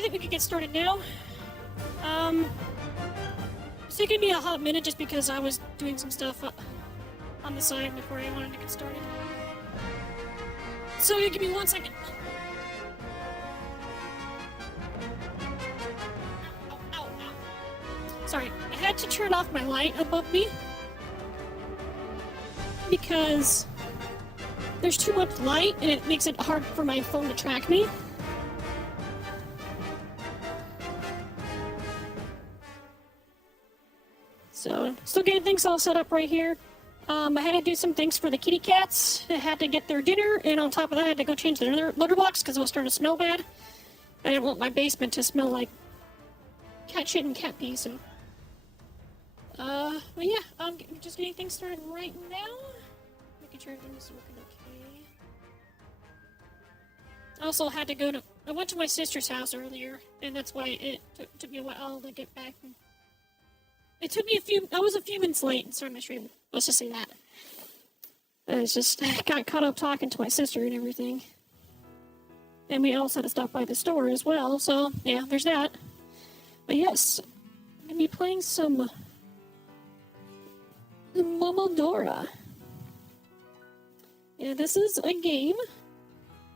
I think we could get started now. It's taking me a hot minute just because I was doing some stuff on the side before I wanted to get started. So give me 1 second. Ow. Sorry, I had to turn off my light above me because there's too much light and it makes it hard for my phone to track me. So, still getting things all set up right here. I had to do some things for the kitty cats. I had to get their dinner, and on top of that, I had to go change their litter box because it was starting to smell bad. I didn't want my basement to smell like cat shit and cat pee, so... but yeah, I'm just getting things started right now. Making sure everything's working okay. I also had to go to... I went to my sister's house earlier, and that's why it took me a while to get back. It took me I was a few minutes late and started my stream. Let's just say that. I got caught up talking to my sister and everything. And we also had to stop by the store as well, so yeah, there's that. But yes, I'm gonna be playing some Momodora. Yeah, this is a game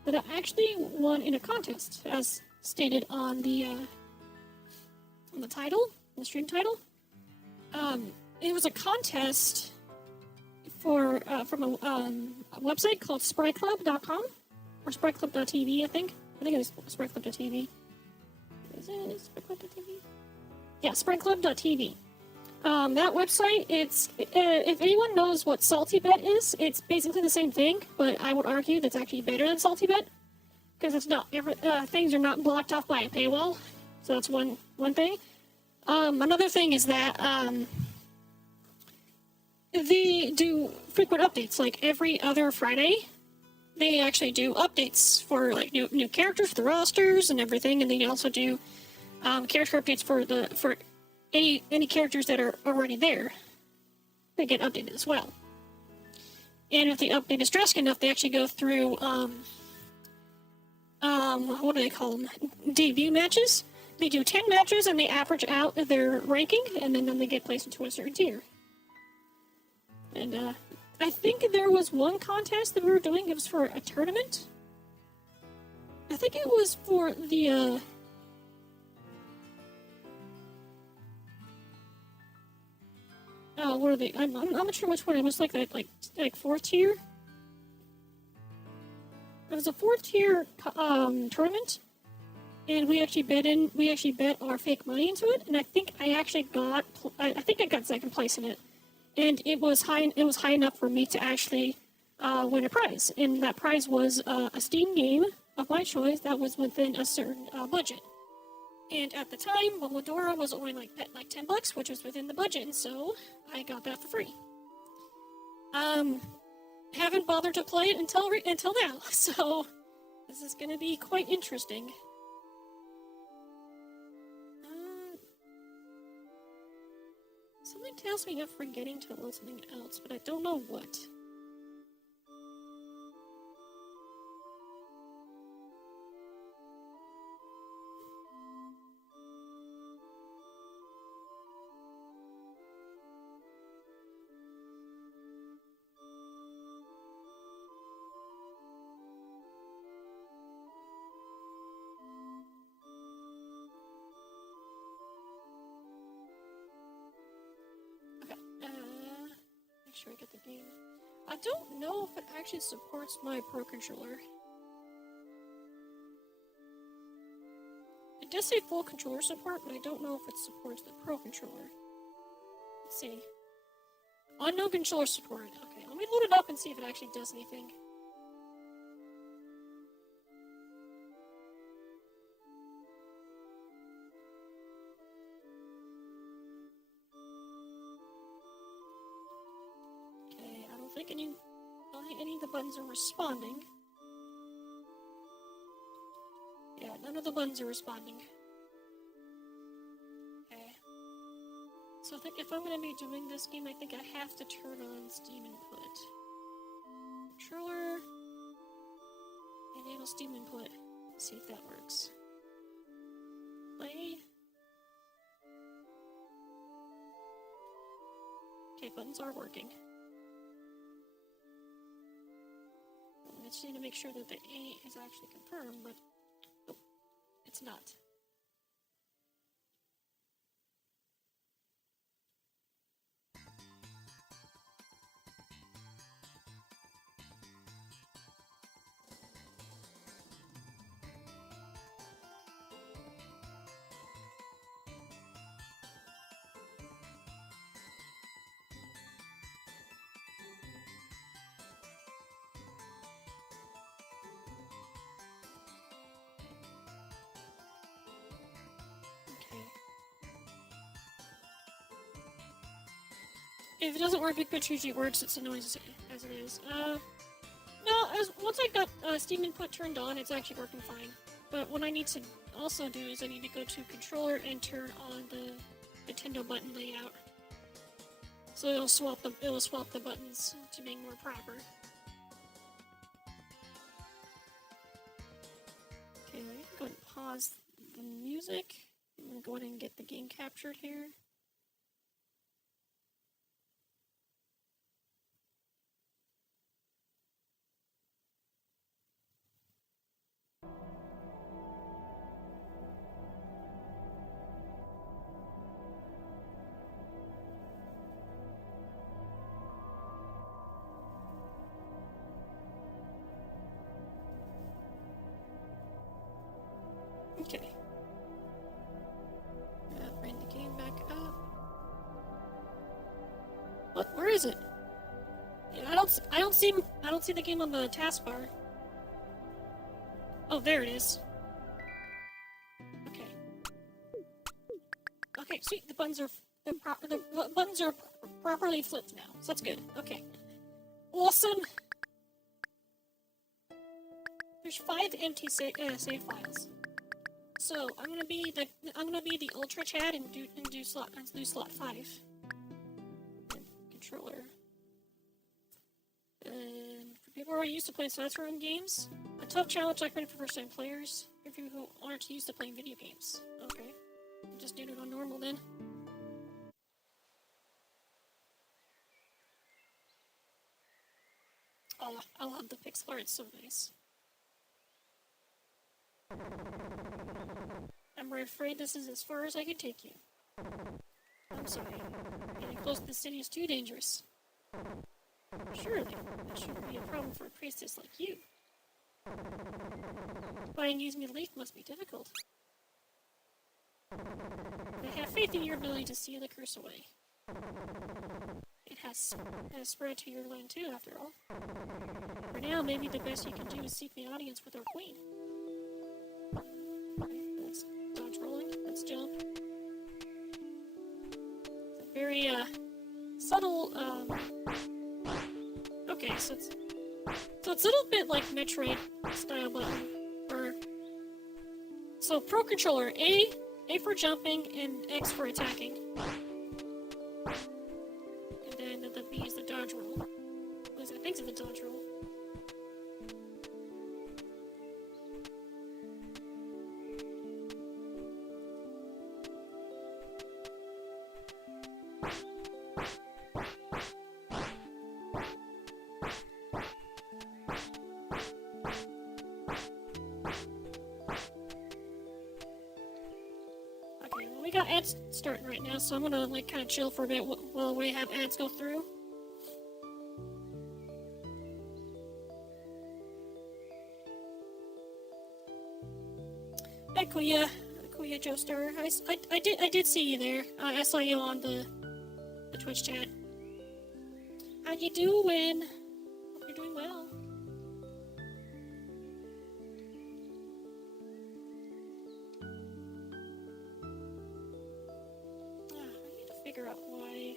that I actually won in a contest, as stated on the title, the stream title. It was a contest from a website called spryclub.com or spryclub.tv, I think. I think it was spryclub.tv. Is it spryclub.tv? Yeah, spryclub.tv. That website, it's if anyone knows what SaltyBet is, it's basically the same thing, but I would argue that's actually better than SaltyBet because it's not things are not blocked off by a paywall. So that's one thing. Another thing is that they do frequent updates, like every other Friday. They actually do updates for like new characters for the rosters and everything, and they also do character updates for any characters that are already there. They get updated as well. And if the update is drastic enough, they actually go through what do they call them? Debut matches. They do 10 matches and they average out their ranking, and then they get placed into a certain tier. And I think there was one contest that we were doing. It was for a tournament. I think it was for the what are they? I'm not sure which one. It was like that, like 4th tier. It was a 4th tier tournament. And we actually bet our fake money into it, and I think I got 2nd place in it, and it was high enough for me to actually win a prize, and that prize was a Steam game of my choice that was within a certain budget, and at the time, Momodora was only like $10, which was within the budget, and so I got that for free. Haven't bothered to play it until now, so this is gonna be quite interesting. Something tells me I'm forgetting to load something else, but I don't know what. Make sure I get the game. I don't know if it actually supports my Pro Controller. It does say full controller support, but I don't know if it supports the Pro Controller. Let's see. Unknown controller support. Okay, let me load it up and see if it actually does anything. I don't think any of the buttons are responding. Yeah, none of the buttons are responding. Okay. So I think if I'm going to be doing this game, I think I have to turn on Steam input. Controller. Enable Steam input. Let's see if that works. play. Okay, buttons are working. I just need to make sure that the A is actually confirmed, but oh, it's not. If it doesn't work, Big Picture usually works. It's annoying as it is. No, once I got Steam input turned on, it's actually working fine. But what I need to also do is I need to go to controller and turn on the Nintendo button layout. So it'll swap the buttons to make more proper. Okay, I'm gonna go ahead and pause the music. I'm gonna go ahead and get the game captured here. Okay. Bring the game back up. What? Where is it? Yeah, I don't see the game on the taskbar. Oh, there it is. Okay. Okay, sweet. The buttons are properly flipped now, so that's good. Okay. Awesome. There's 5 empty save files. So I'm gonna be the Ultra Chat and do slot 5. And controller. And for people who are used to playing side-scrolling games, a tough challenge I recommend for first-time players. For people who aren't used to playing video games. Okay, just do it on normal then. Oh, I love the pixel art. It's so nice. I'm afraid this is as far as I can take you. I'm sorry. Getting close to the city is too dangerous. Surely, that shouldn't be a problem for a priestess like you. Finding using a leaf must be difficult. I have faith in your ability to seal the curse away. It has spread to your land too, after all. For now, maybe the best you can do is seek the audience with our queen. Okay, let's dodge rolling. Let's jump. It's a very subtle. Okay, so it's a little bit like Metroid style button. So Pro Controller, A for jumping and X for attacking. And then the B is the dodge roll. At least I think it's the dodge roll. We got ads starting right now, so I'm gonna like kind of chill for a bit while we have ads go through. Hey Kuya Joestar, I did see you there. I saw you on the Twitch chat. How you doing? Hope you're doing well. Figure out why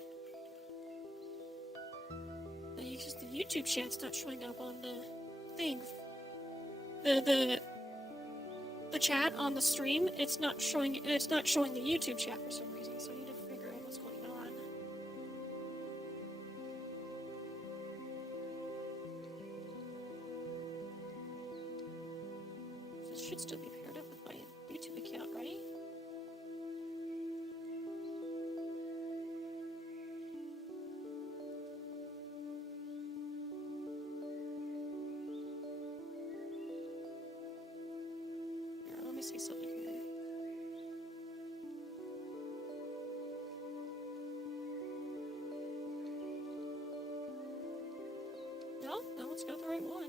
the YouTube chat's not showing up on the thing. The chat on the stream, it's not showing the YouTube chat for some reason, so I need to figure out what's going on. This should still be paired up with my YouTube account, right? let's go to the right one.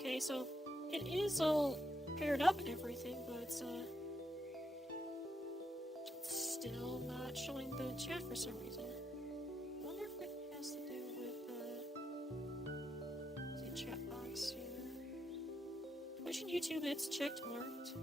Okay, so it is all paired up and everything, but it's still not showing the chat for some reason. I wonder if it has to do with the chat box here. Twitch and YouTube, it's checked marked.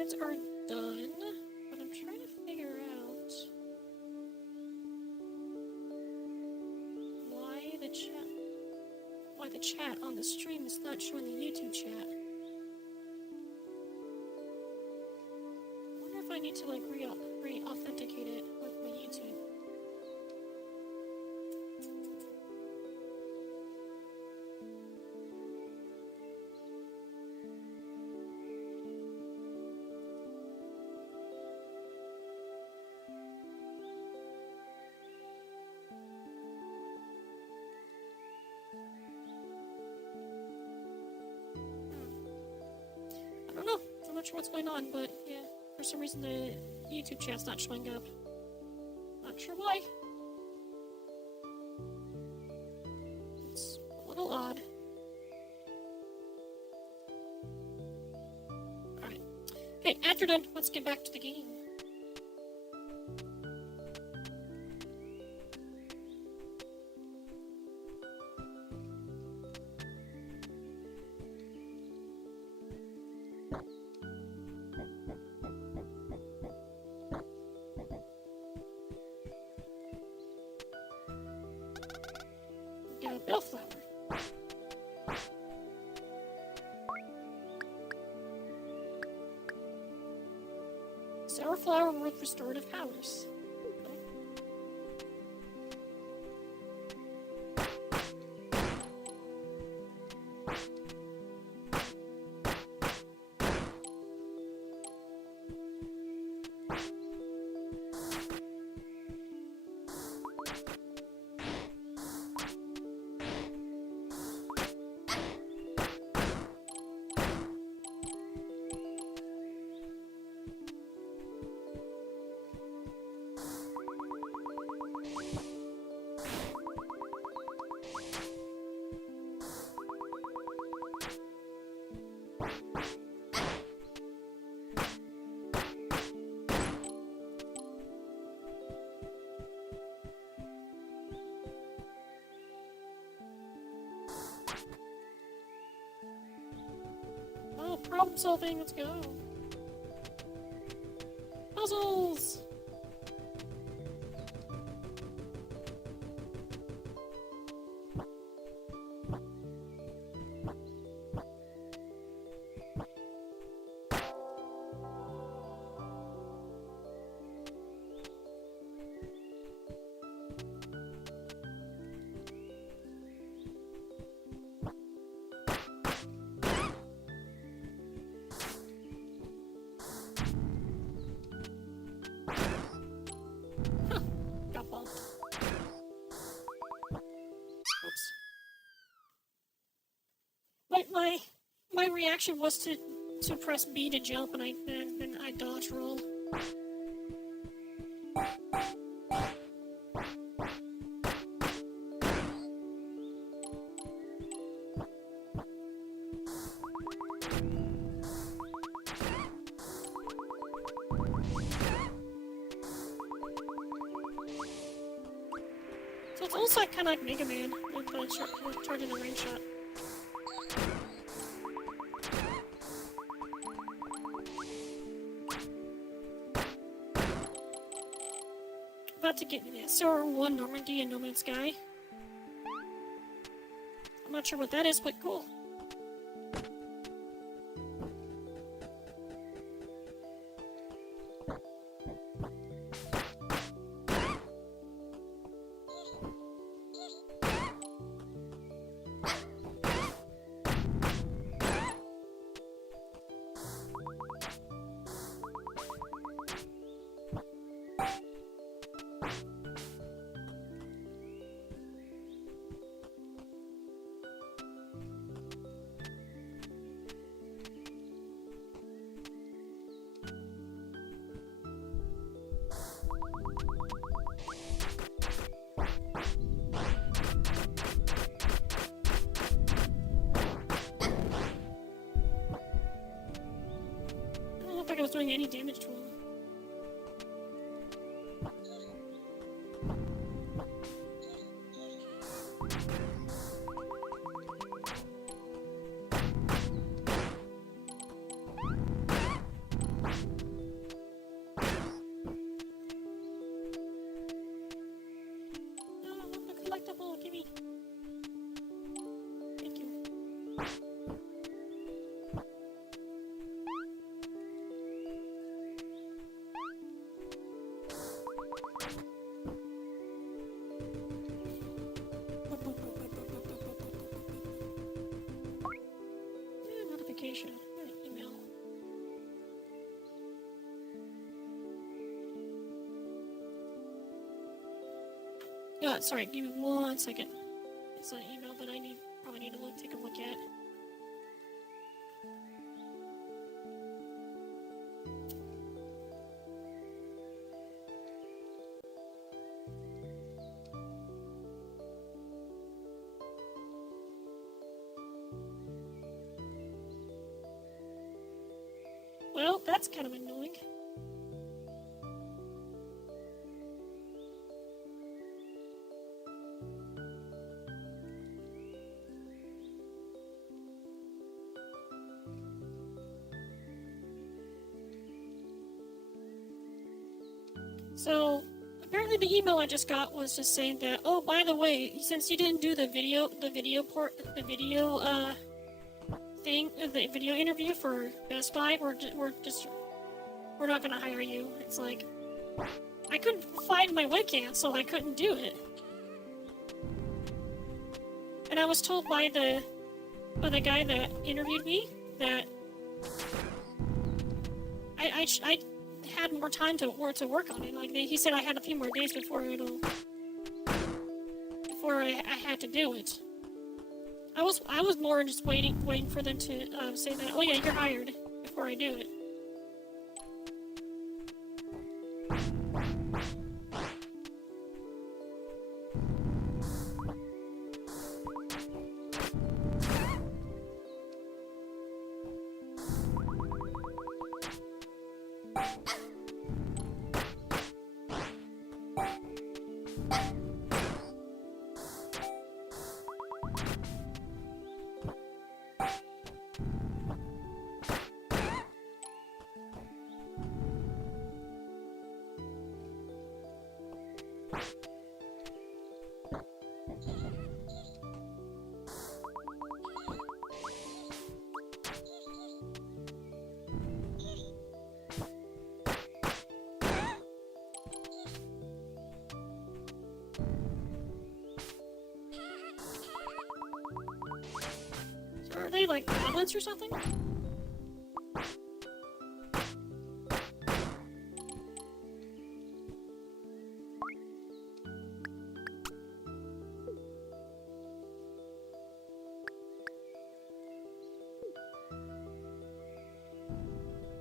Ads are done, but I'm trying to figure out why the chat on the stream is not showing the YouTube chat. I wonder if I need to like re-authenticate it with my YouTube. I don't know. I'm not sure what's going on, but yeah, for some reason the YouTube chat's not showing up. Not sure why. It's a little odd. Alright. Okay, after done, let's get back to the game. Bellflower. Sour flower with restorative powers. Oh, problem solving, let's go. Puzzles! My reaction was to press B to jump, and then I dodge roll. looks like kind of like Mega Man with charging the rain shot. About to get into the SR1 Normandy and No Man's Sky. I'm not sure what that is, but cool. I was doing any damage to him. Oh, the collectible, gimme. Thank you. Notification. Email. Sorry, give me 1 second. It's an email that I probably need to take a look at. Well, that's kind of annoying. So, apparently the email I just got was just saying that, oh, by the way, since you didn't do the video interview for Best Buy, we're not gonna hire you. It's like, I couldn't find my webcam, so I couldn't do it. And I was told by the guy that interviewed me that I had more time to work on it. Like he said, I had a few more days before I had to do it. I was more just waiting for them to say that, oh yeah, you're hired, before I do it. Are they like goblins or something?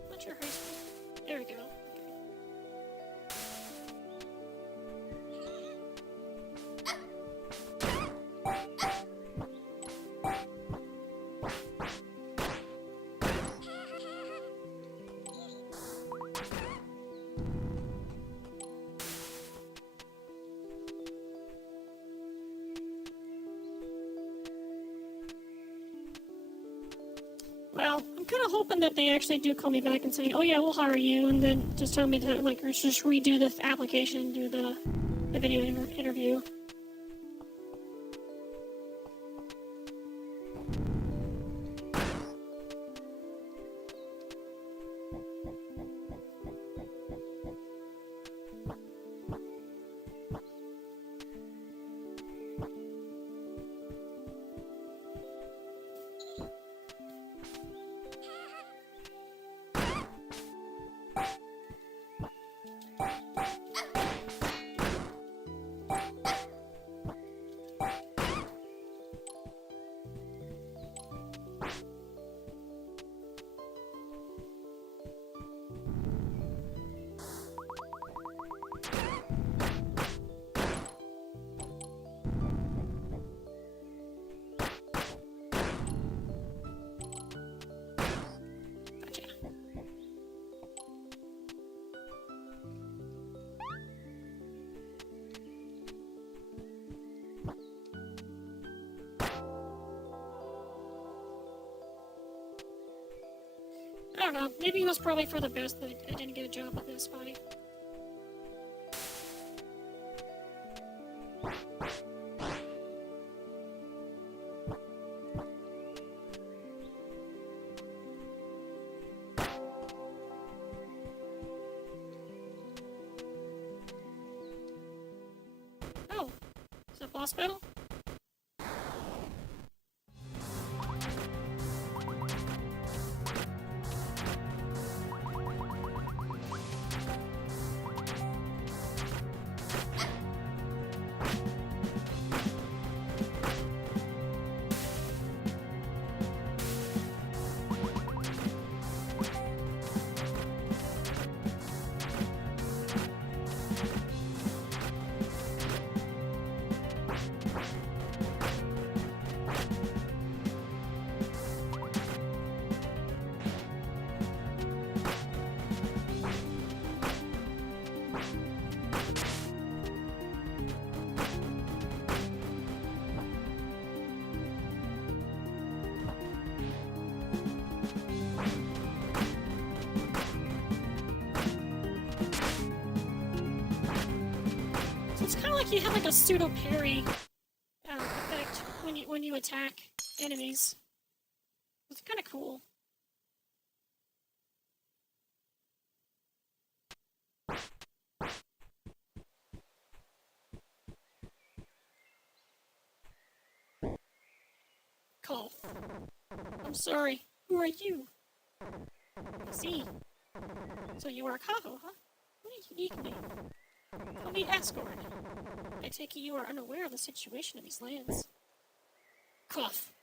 Not sure how. There we go. Well, I'm kind of hoping that they actually do call me back and say, oh yeah, we'll hire you, and then just tell me to, like, just redo the application and do the video interview. I don't know. Maybe it was probably for the best that I didn't get a job at this body. Oh, is that boss battle? It's kind of like you have like a pseudo parry effect when you attack enemies. It's kind of cool. Cough. I'm sorry. Who are you? I see. So you are a Kaho, huh? What a unique name. Call me Asgore. I take it you are unaware of the situation in these lands. Cough.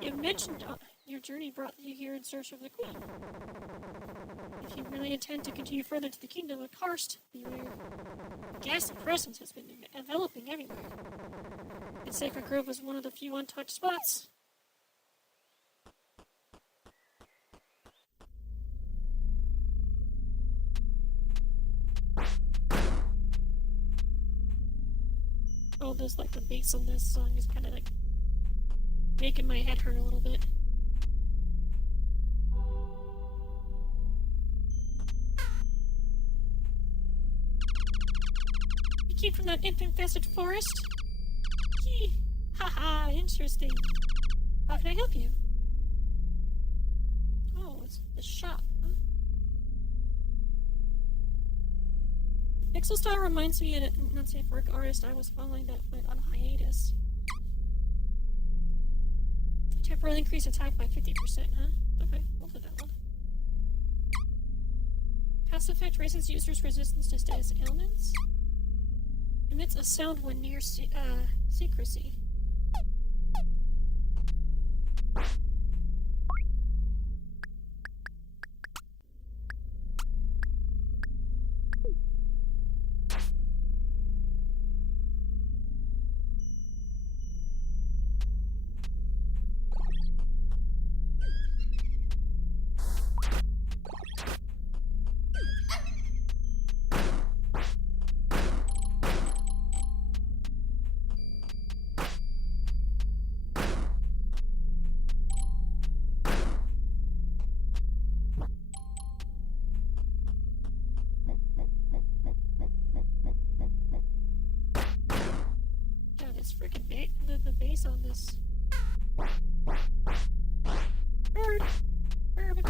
You mentioned your journey brought you here in search of the Queen. If you really intend to continue further to the kingdom of Karst, beware. A ghastly presence has been enveloping everywhere. The Sacred Grove is one of the few untouched spots. Oh, there's like the bass on this song is kind of like making my head hurt a little bit. You came from that infested forest? Gee, haha, interesting. How can I help you? Oh, it's the shop, huh? Pixel Star reminds me of an unsafe work artist I was following that went on hiatus. Temporarily increase attack by 50%, huh? Okay, we'll do that one. Passive effect raises users' resistance to status ailments. Emits a sound when near secrecy. space on this. Bird! Bird!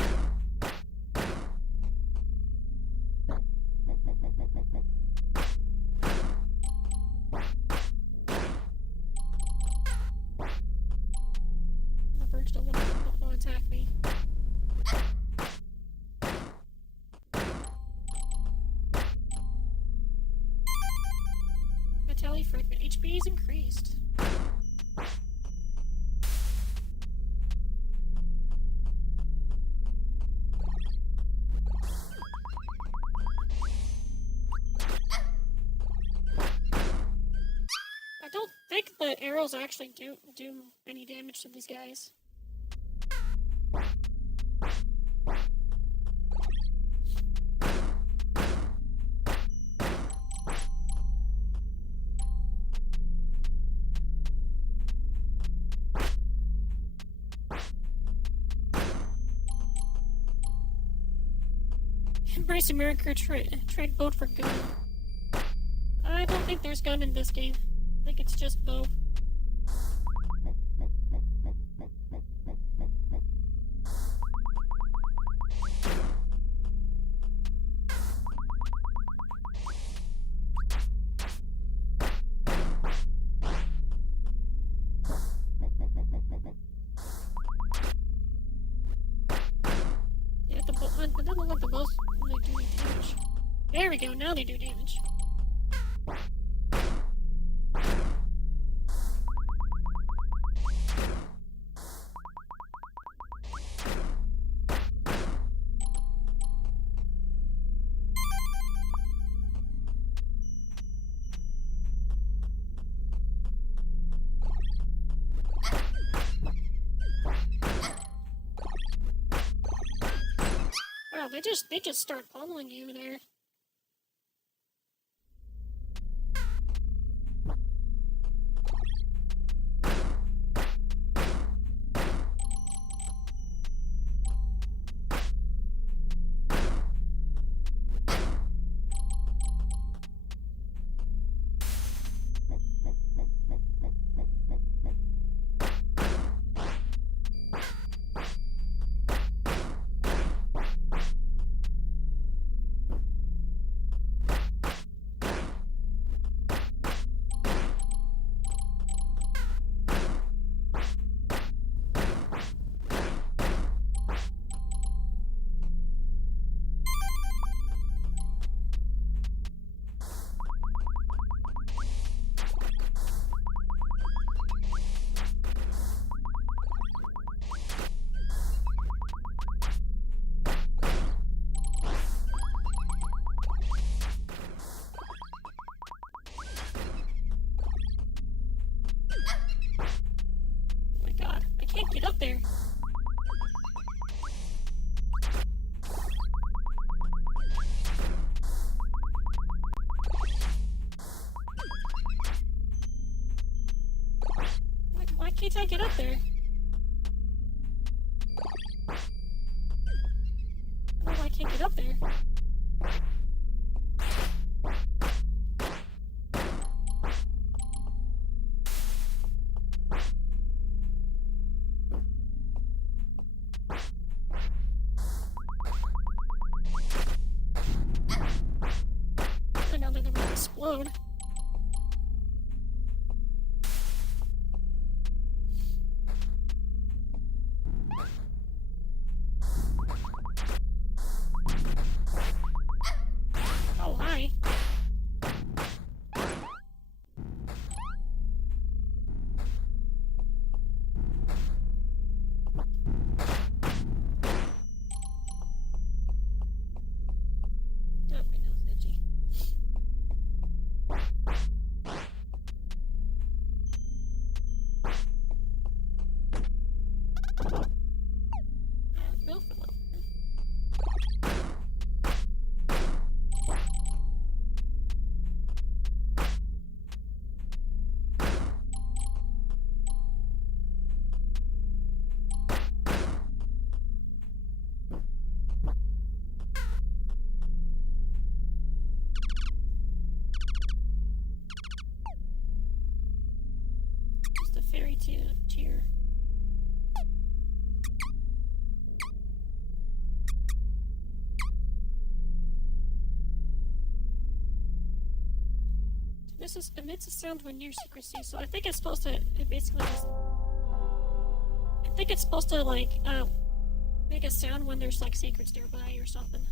The birds don't want to attack me. Vitality fragment. HP is increased. I don't think the arrows actually do any damage to these guys. Embrace America trade boat for gun. I don't think there's gun in this game. I think it's just bow. Yeah, it doesn't look like the bows really do any damage. There we go, now they do damage. Wow, they just start pummeling you there. Get up there. Why can't I get up there? Oh, I can't get up there. Explode. Oh, hi. This is emits a sound when near secrecy, so I think it's supposed to. It basically just. I think it's supposed to like make a sound when there's like secrets nearby or something.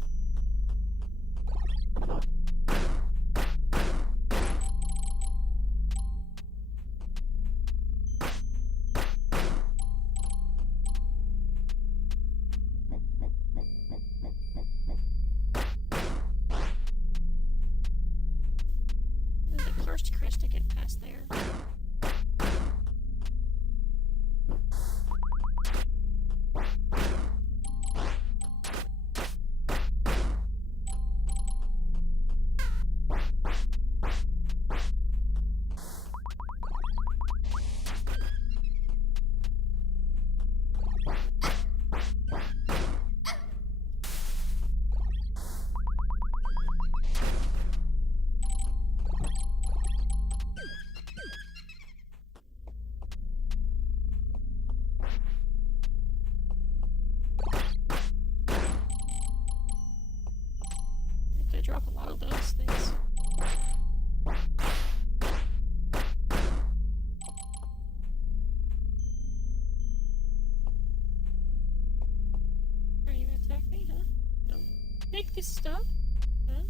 To get past there. Drop a lot of those things. Are you gonna attack me, huh? No. Take this stuff? Huh?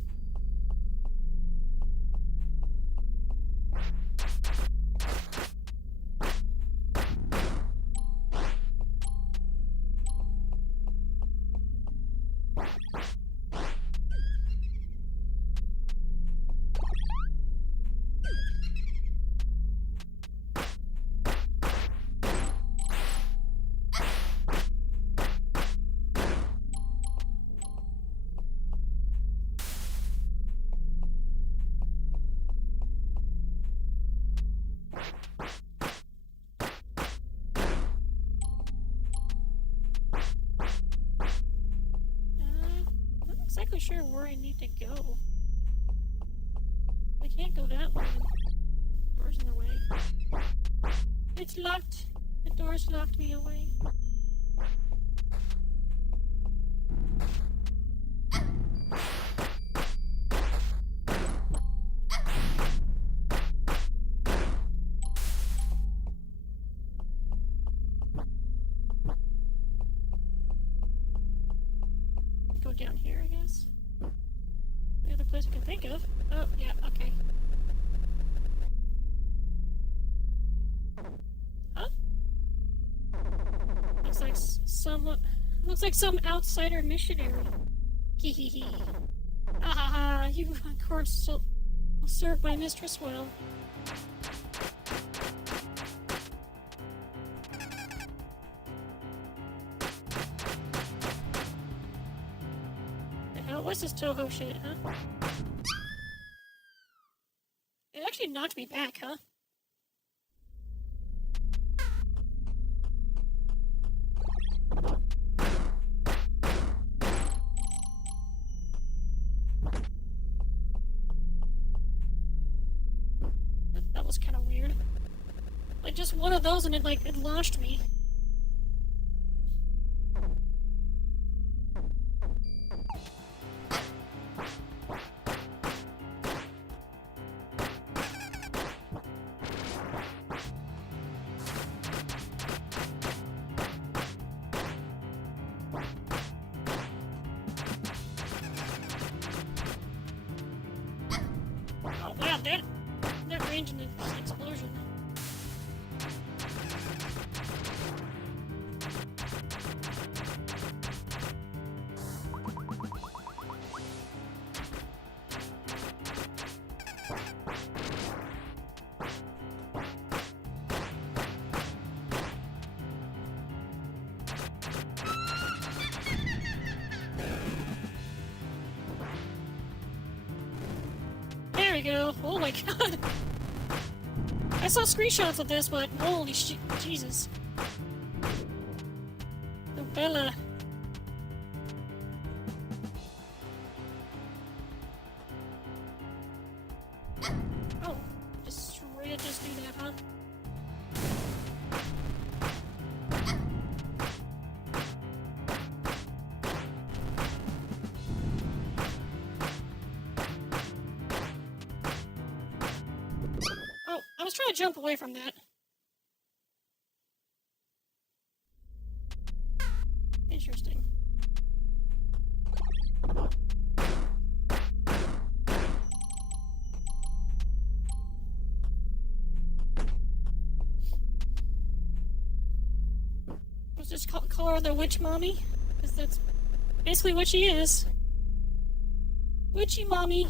Exactly sure where I need to go. I can't go that way. The door's in the way. It's locked. The door's locked me away. Go down here, I guess. The other place I can think of. Oh, yeah, okay. Huh? Looks like some outsider missionary. Hee hee hee. Ah ha ha, you of course will serve my mistress well. What's this Toho shit, huh? It actually knocked me back, huh? That was kind of weird. Like, just one of those and it launched me. Oh wow, that range in this explosion. There we go. Oh my god. I saw screenshots of this, but holy shit, Jesus. The Bella. Oh, just straight just do that, huh? was trying to jump away from that. Interesting. Let's just call her the witch mommy, because that's basically what she is. Witchy mommy.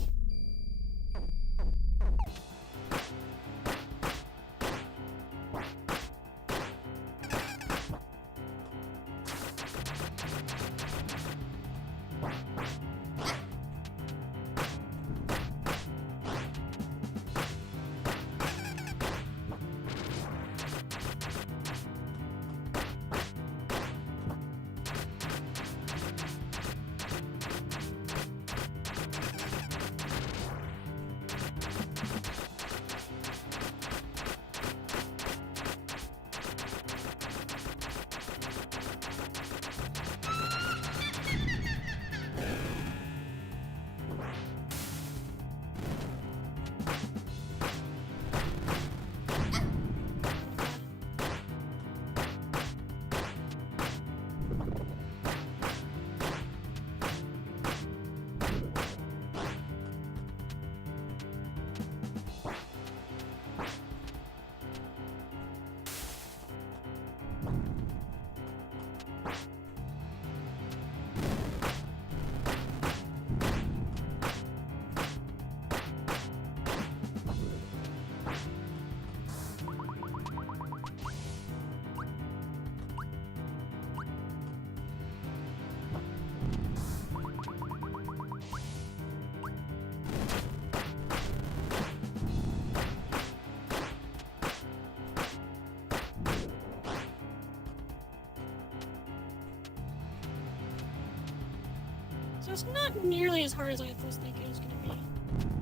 So it's not nearly as hard as I was thinking it was going to be.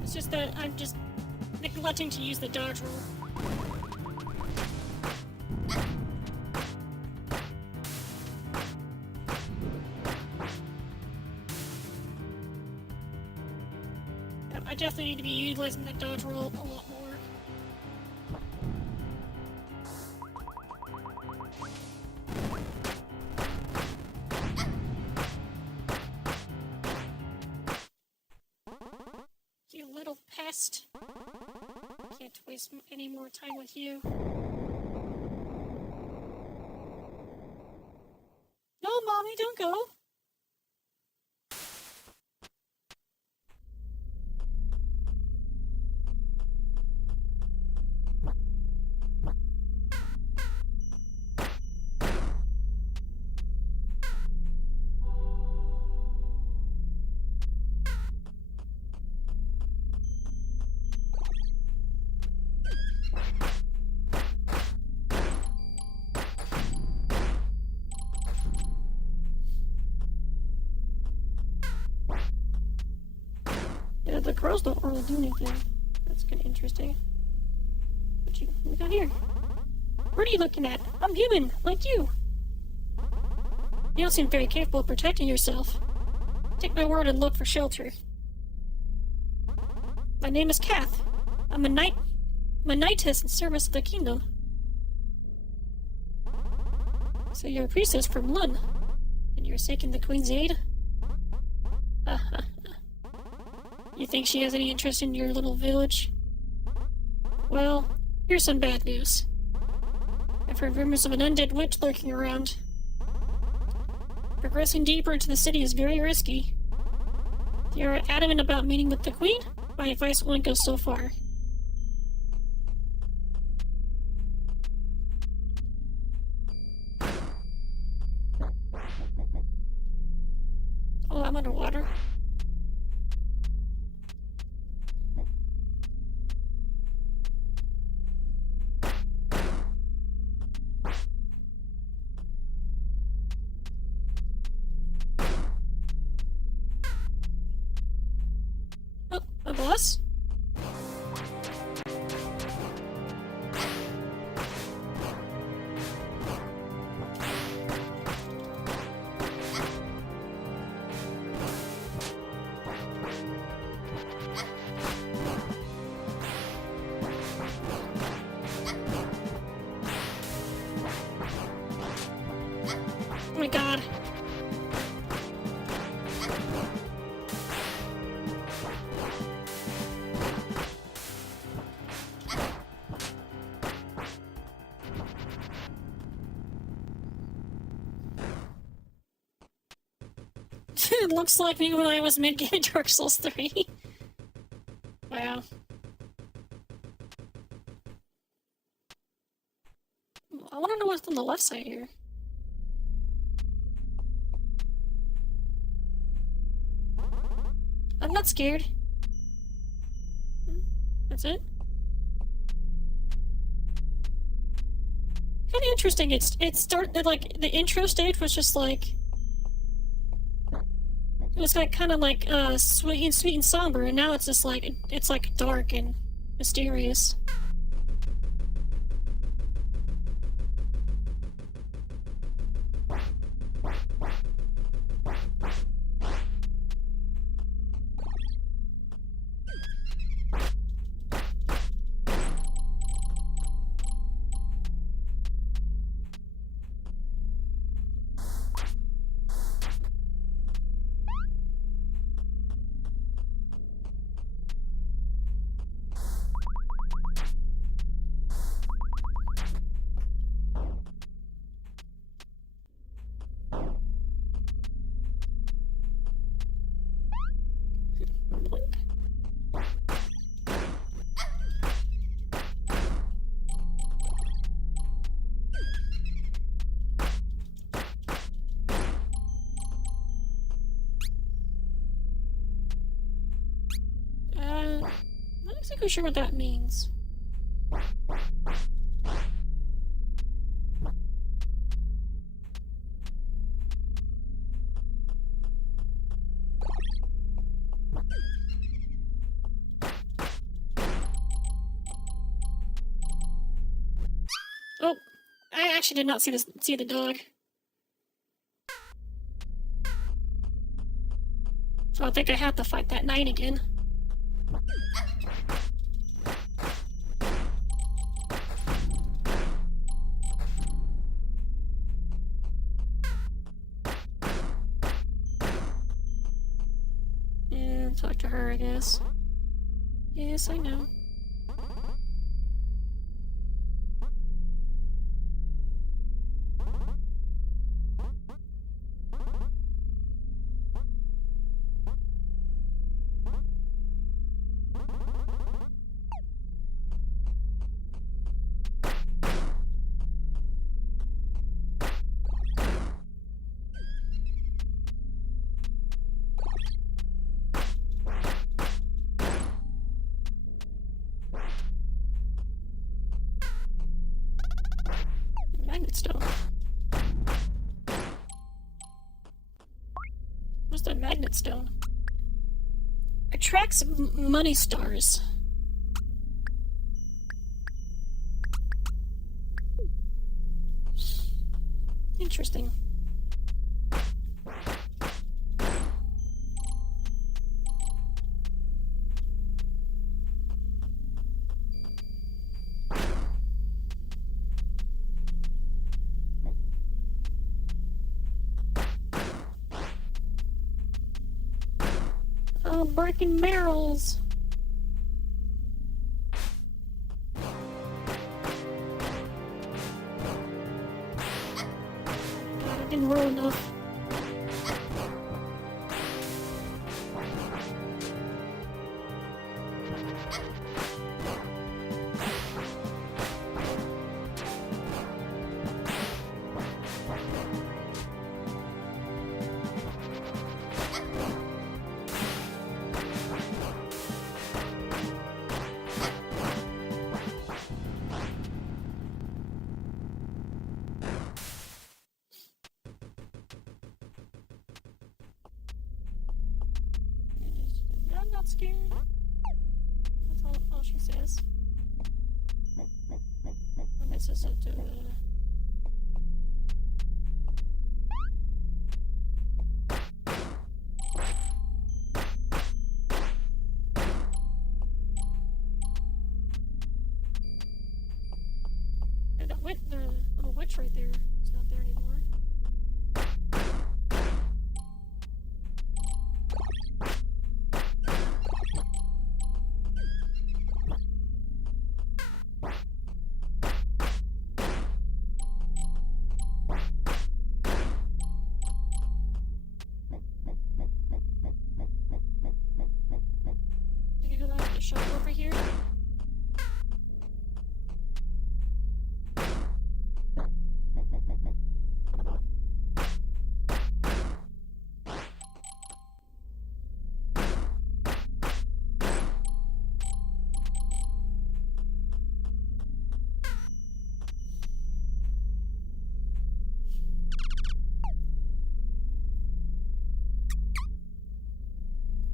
It's just that I'm just neglecting to use the dodge roll. I definitely need to be utilizing that dodge roll a lot more. You little pest. Can't waste any more time with you. No, Mommy, don't go. The crows don't really do anything. That's kind of interesting. What we got here? What are you looking at? I'm human, like you. You don't seem very capable of protecting yourself. Take my word and look for shelter. My name is Kath. I'm a knightess in service of the kingdom. So you're a priestess from Lun, and you're seeking the Queen's aid? You think she has any interest in your little village? Well, here's some bad news. I've heard rumors of an undead witch lurking around. Progressing deeper into the city is very risky. If you're adamant about meeting with the Queen, my advice won't go so far. Oh, I'm underwater. A boss? It looks like me when I was mid-game Dark Souls 3. Wow. I want to know what's on the left side here. I'm not scared. That's it? Kind of interesting. It started like the intro stage was just like it was like kind of like sweet and somber, and now it's just like it's like dark and mysterious. Not exactly sure what that means. Oh, I actually did not see the dog. So I think I have to fight that knight again. Yeah, talk to her, I guess. Yes, I know. Magnet stone. What's the magnet stone? Attracts money stars. Interesting. Oh, breaking barrels. God, I didn't roll enough. I'm not scared. That's all she says. And this is it. The little witch right there. It's not there anymore. shop over here.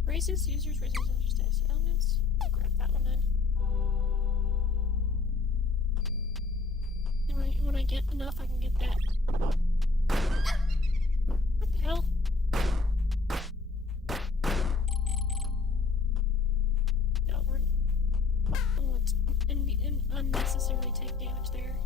Raises users resistance to elements. I'll grab that one then. And when I get enough, I can get that. What the hell? No, we're. I won't unnecessarily take damage there.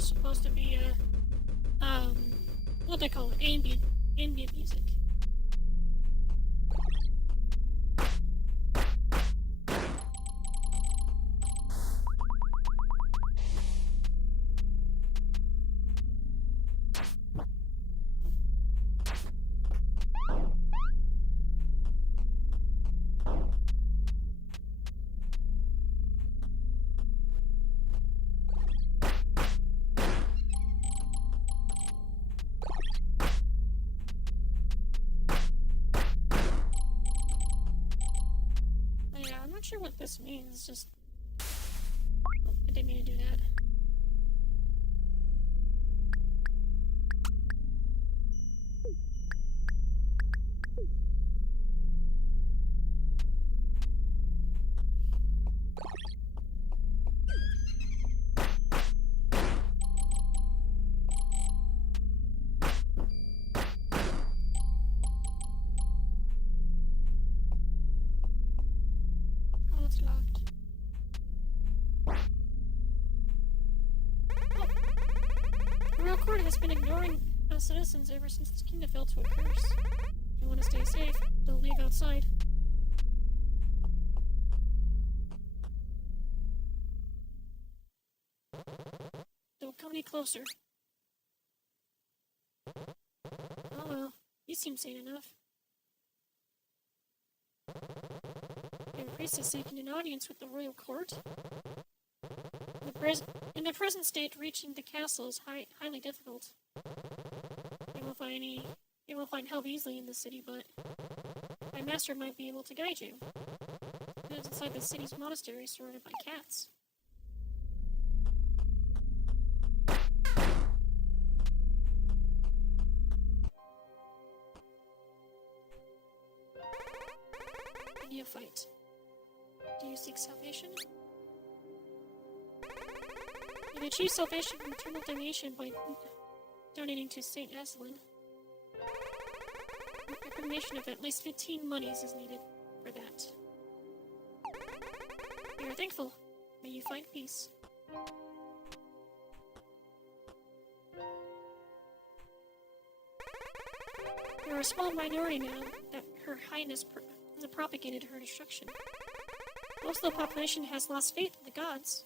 Supposed to be what they call it, ambient music. I'm not sure what this means, just... Oh, I didn't mean to do that. Has been ignoring us citizens ever since the kingdom fell to a curse. If you want to stay safe, don't leave outside. Don't come any closer. Oh well, you seem sane enough. Your priest is seeking an audience with the royal court. In the present state, reaching the castle is highly difficult. You won't find help easily in the city, but my master might be able to guide you. He lives inside the city's monastery, surrounded by cats. Neophyte. Do you seek salvation? You can achieve salvation from eternal damnation by donating to St. Aslan. A donation of at least 15 monies is needed for that. We are thankful. May you find peace. There are a small minority now that Her Highness has propagated her destruction. Most of the population has lost faith in the gods.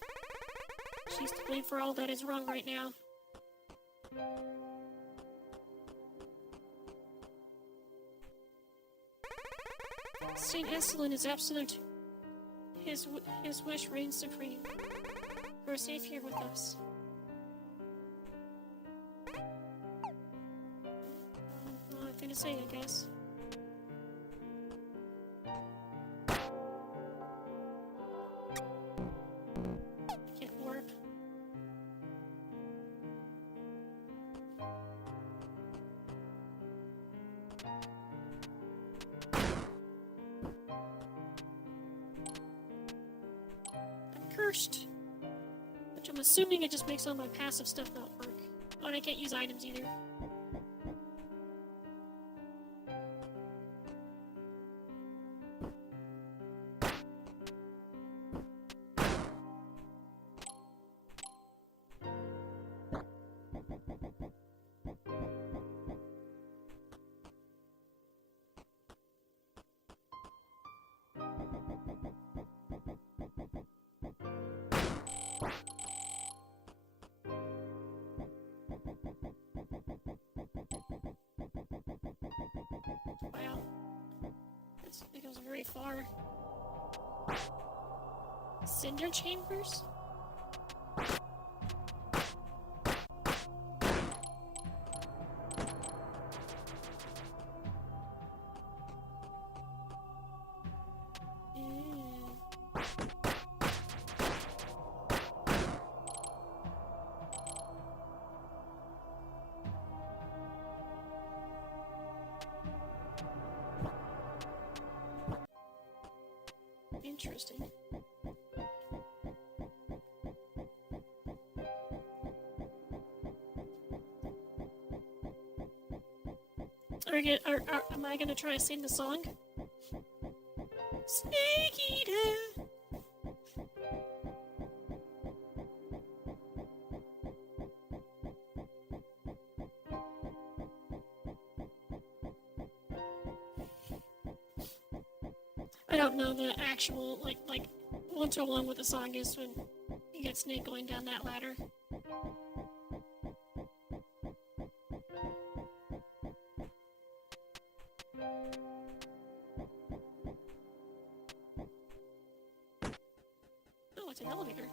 She's to blame for all that is wrong right now. Saint Aslan is absolute. His wish reigns supreme. You are safe here with us. Nothing to say, I guess. Cursed. I'm assuming it just makes all my passive stuff not work. Oh, and I can't use items either. Wow. It goes very far. Cinder chambers? Interesting. Am I gonna try to sing the song? Snake Eater! I don't know the actual, like one-to-one what the song is when you get Snake going down that ladder. Oh, it's an elevator.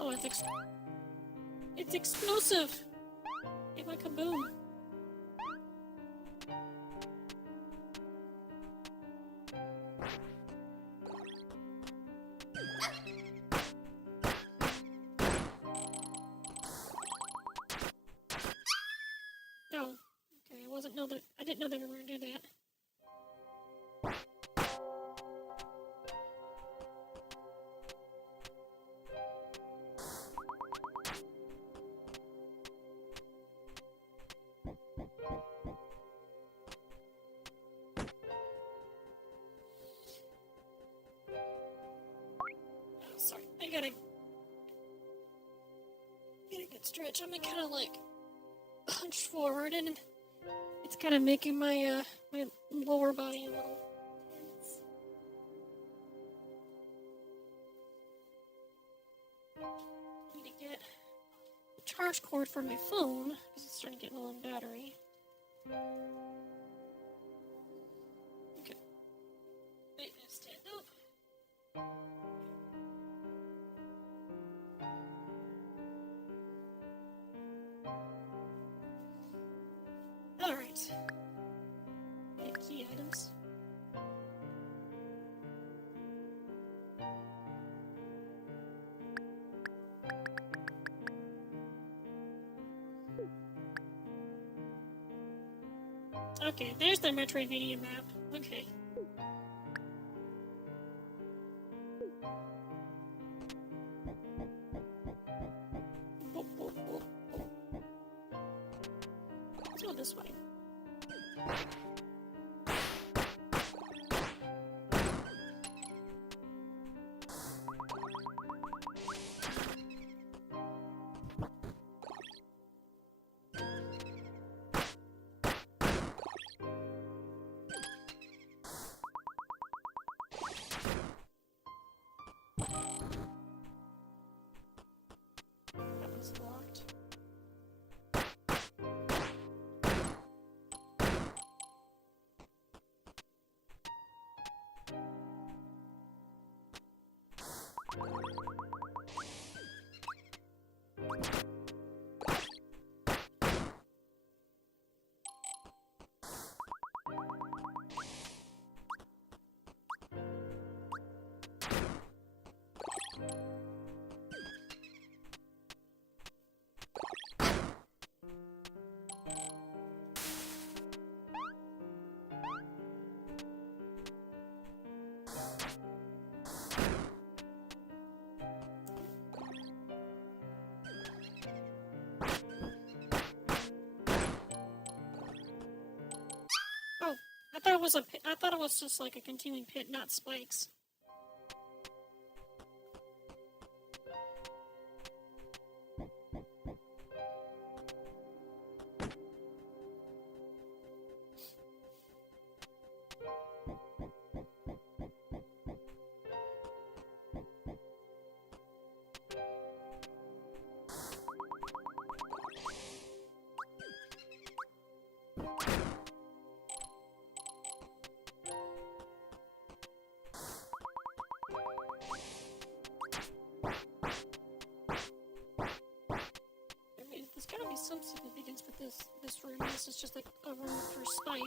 Oh, it's explosive! Give my kaboom. Oh, okay, I didn't know they were gonna do that. Sorry, I gotta get a good stretch. I'm kind of like hunched forward, and it's kind of making my my lower body a little tense. Need to get a charge cord for my phone because it's starting to get low on battery. Okay, wait, stand up. Alright. Get key items. Okay, there's the Metroidvania map. Okay. Let's go this way. That was locked. I thought it was a pit. I thought it was just like a continuing pit, not spikes. There's gotta be some significance with this room. This is just like a room for spite.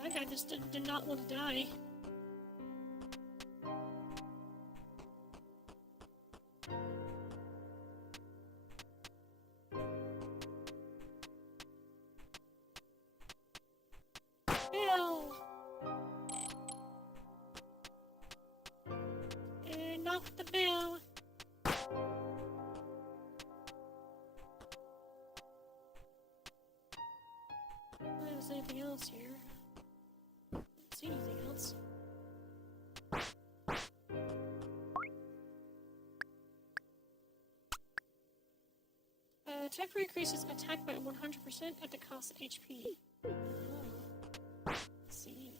That guy just did not want to die. Bill! Not the bill! There's anything else here? Don't see anything else. Temporary increases attack by 100% at the cost of HP. Oh. Let's see.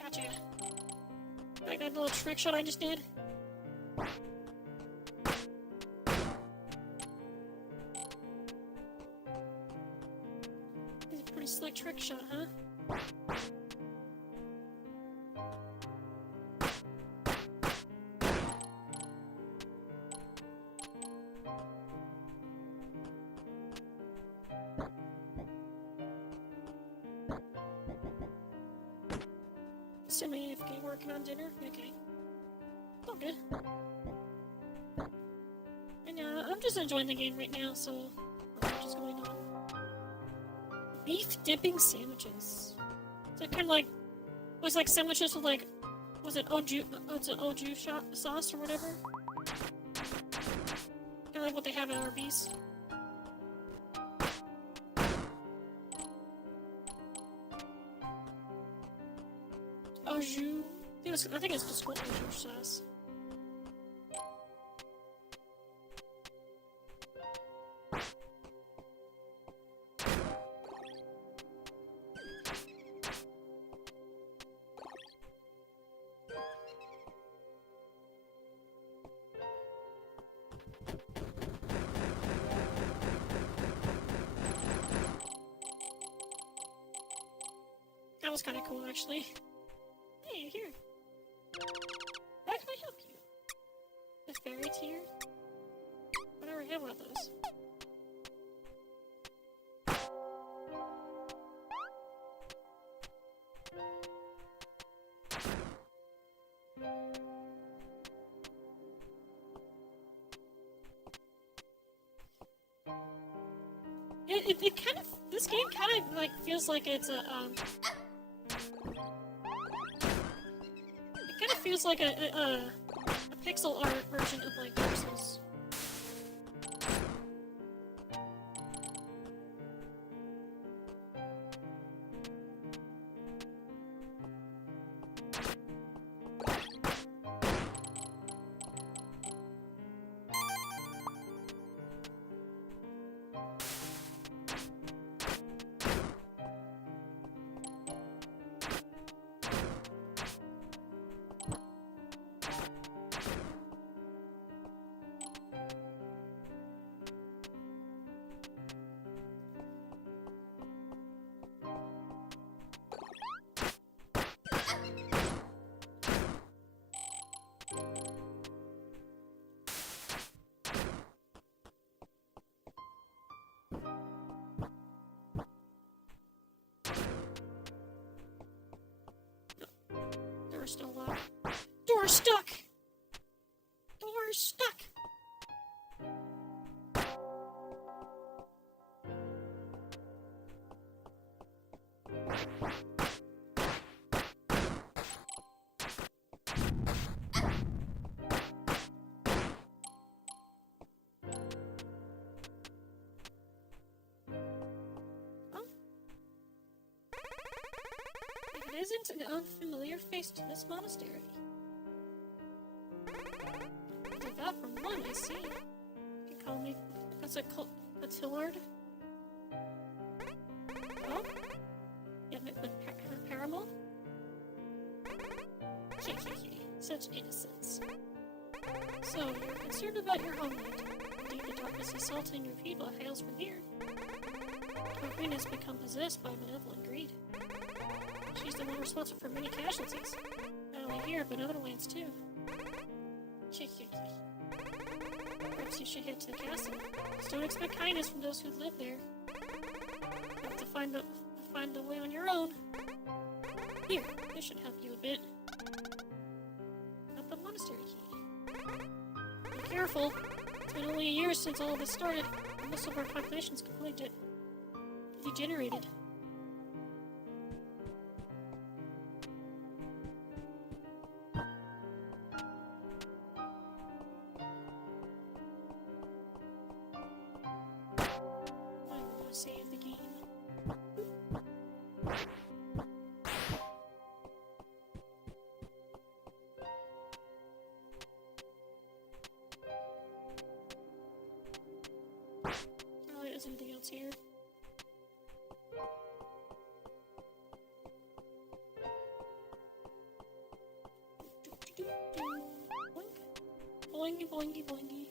Gotcha. Like that little trick shot I just did? This is a pretty slick trick shot, huh? Semi-AFK working on dinner? Okay. All good. And I'm just enjoying the game right now, so not much is going on. Beef dipping sandwiches. So kind of like, it was like sandwiches with like, was it oju, it's an oju sauce or whatever? Kind of like what they have at Arby's. Oju. I think it's just called oju sauce. That was kind of cool, actually. Hey, here. How can I help you? The fairy tier? I never have one of those. It kind of, this game kind of like feels like it's a it kind of feels like a pixel art version of like Dark Souls. Door's still locked. Door's stuck! Door's stuck! Isn't an unfamiliar face to this monastery. Devout from one, I see. You can call me a Tillard. Oh? Yeah, but Paramel? Such innocence. So, you're concerned about your homeland. Indeed, the darkness assaulting your people hails from here. MoriRaine has become possessed by malevolent greed. She's the one responsible for many casualties. Not only here, but other lands too. Perhaps you should head to the castle. Just don't expect kindness from those who live there. You have to find the way on your own. Here, this should help you a bit. Got the monastery key. Be careful. It's been only a year since all of this started. Most of our population's completely degenerated. Save the game. Oh, there's anything else here? Boingy, boingy, boingy.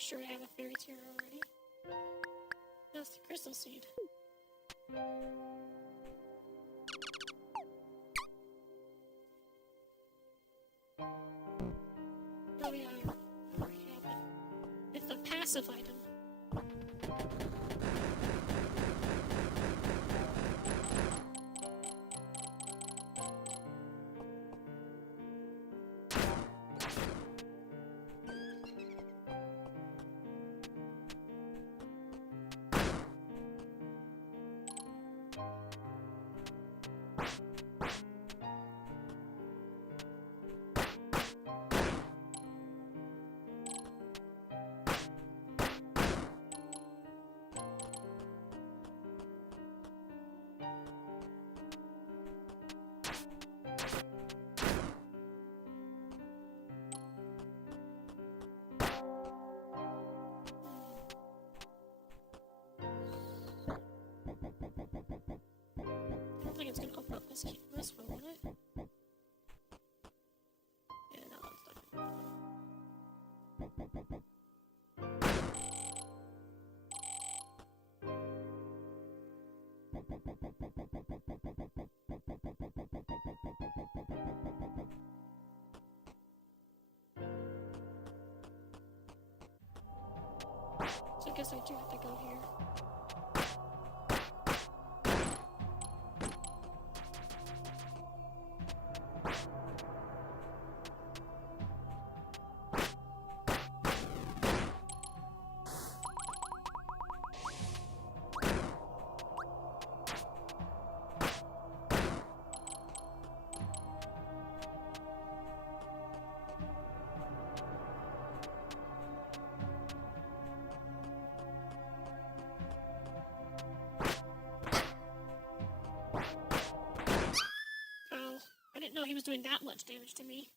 Sure, I have a fairy tear already. That's the crystal seed. Oh yeah, I already have it. It's a passive item. I think it's gonna open up this way, won't it? Yeah, no, it's not. So I guess I do have to go here. I didn't know he was doing that much damage to me.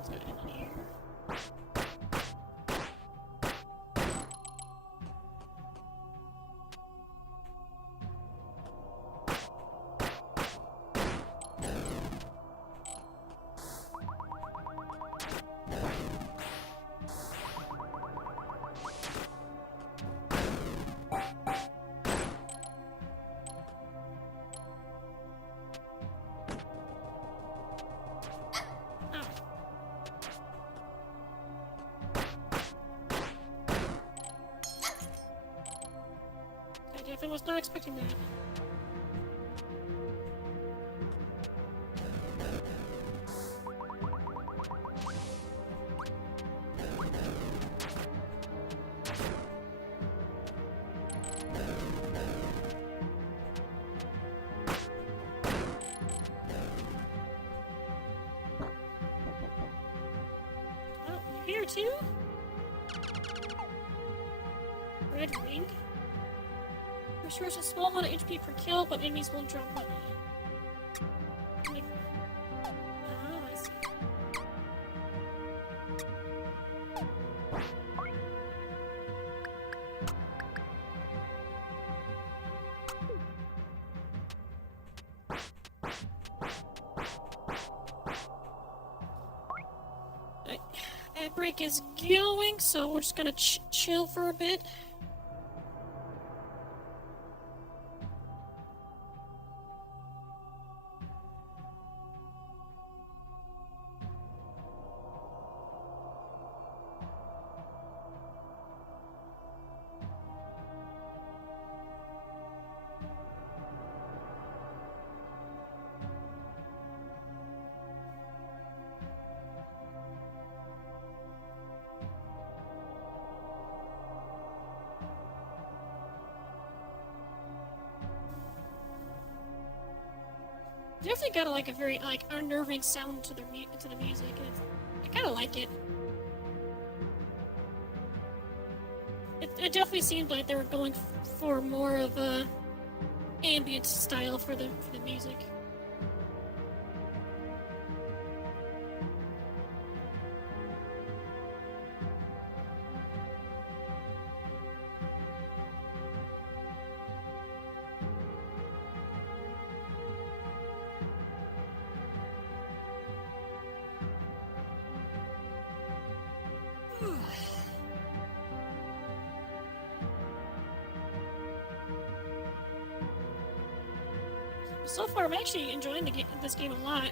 What's going on here? I was not expecting that. Oh, you're here too? Red ring? Restores a small amount of HP per kill, but enemies won't drop money. Oh, I see. Ad break is going, so we're just gonna chill for a bit. Definitely got like a very like unnerving sound to the music. I kind of like it. It definitely seemed like they were going for more of a ambient style for the music. So far, I'm actually enjoying this game a lot.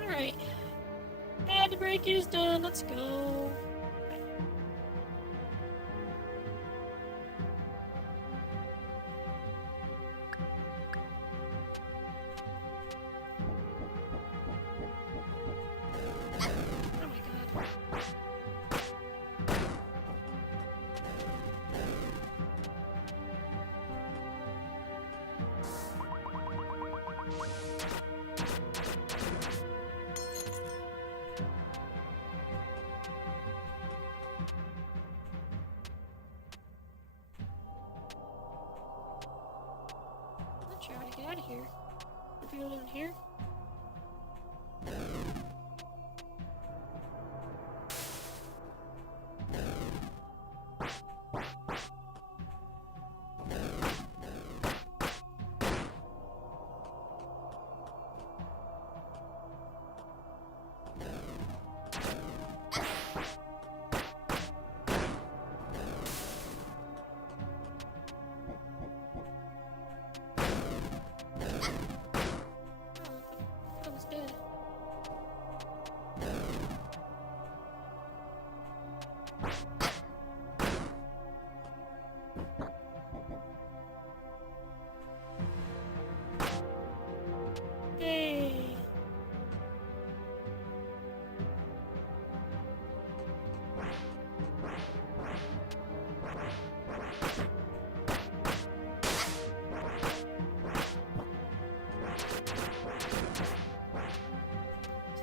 Alright. Ad break is done. Let's go. Oh my god. I'm trying to get out of here. Are people in here?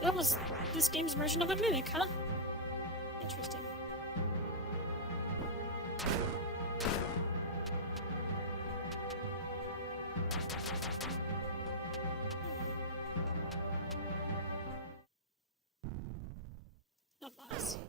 that was this game's version of a mimic, huh? Interesting. A boss.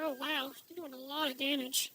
Oh wow, you're doing a lot of damage.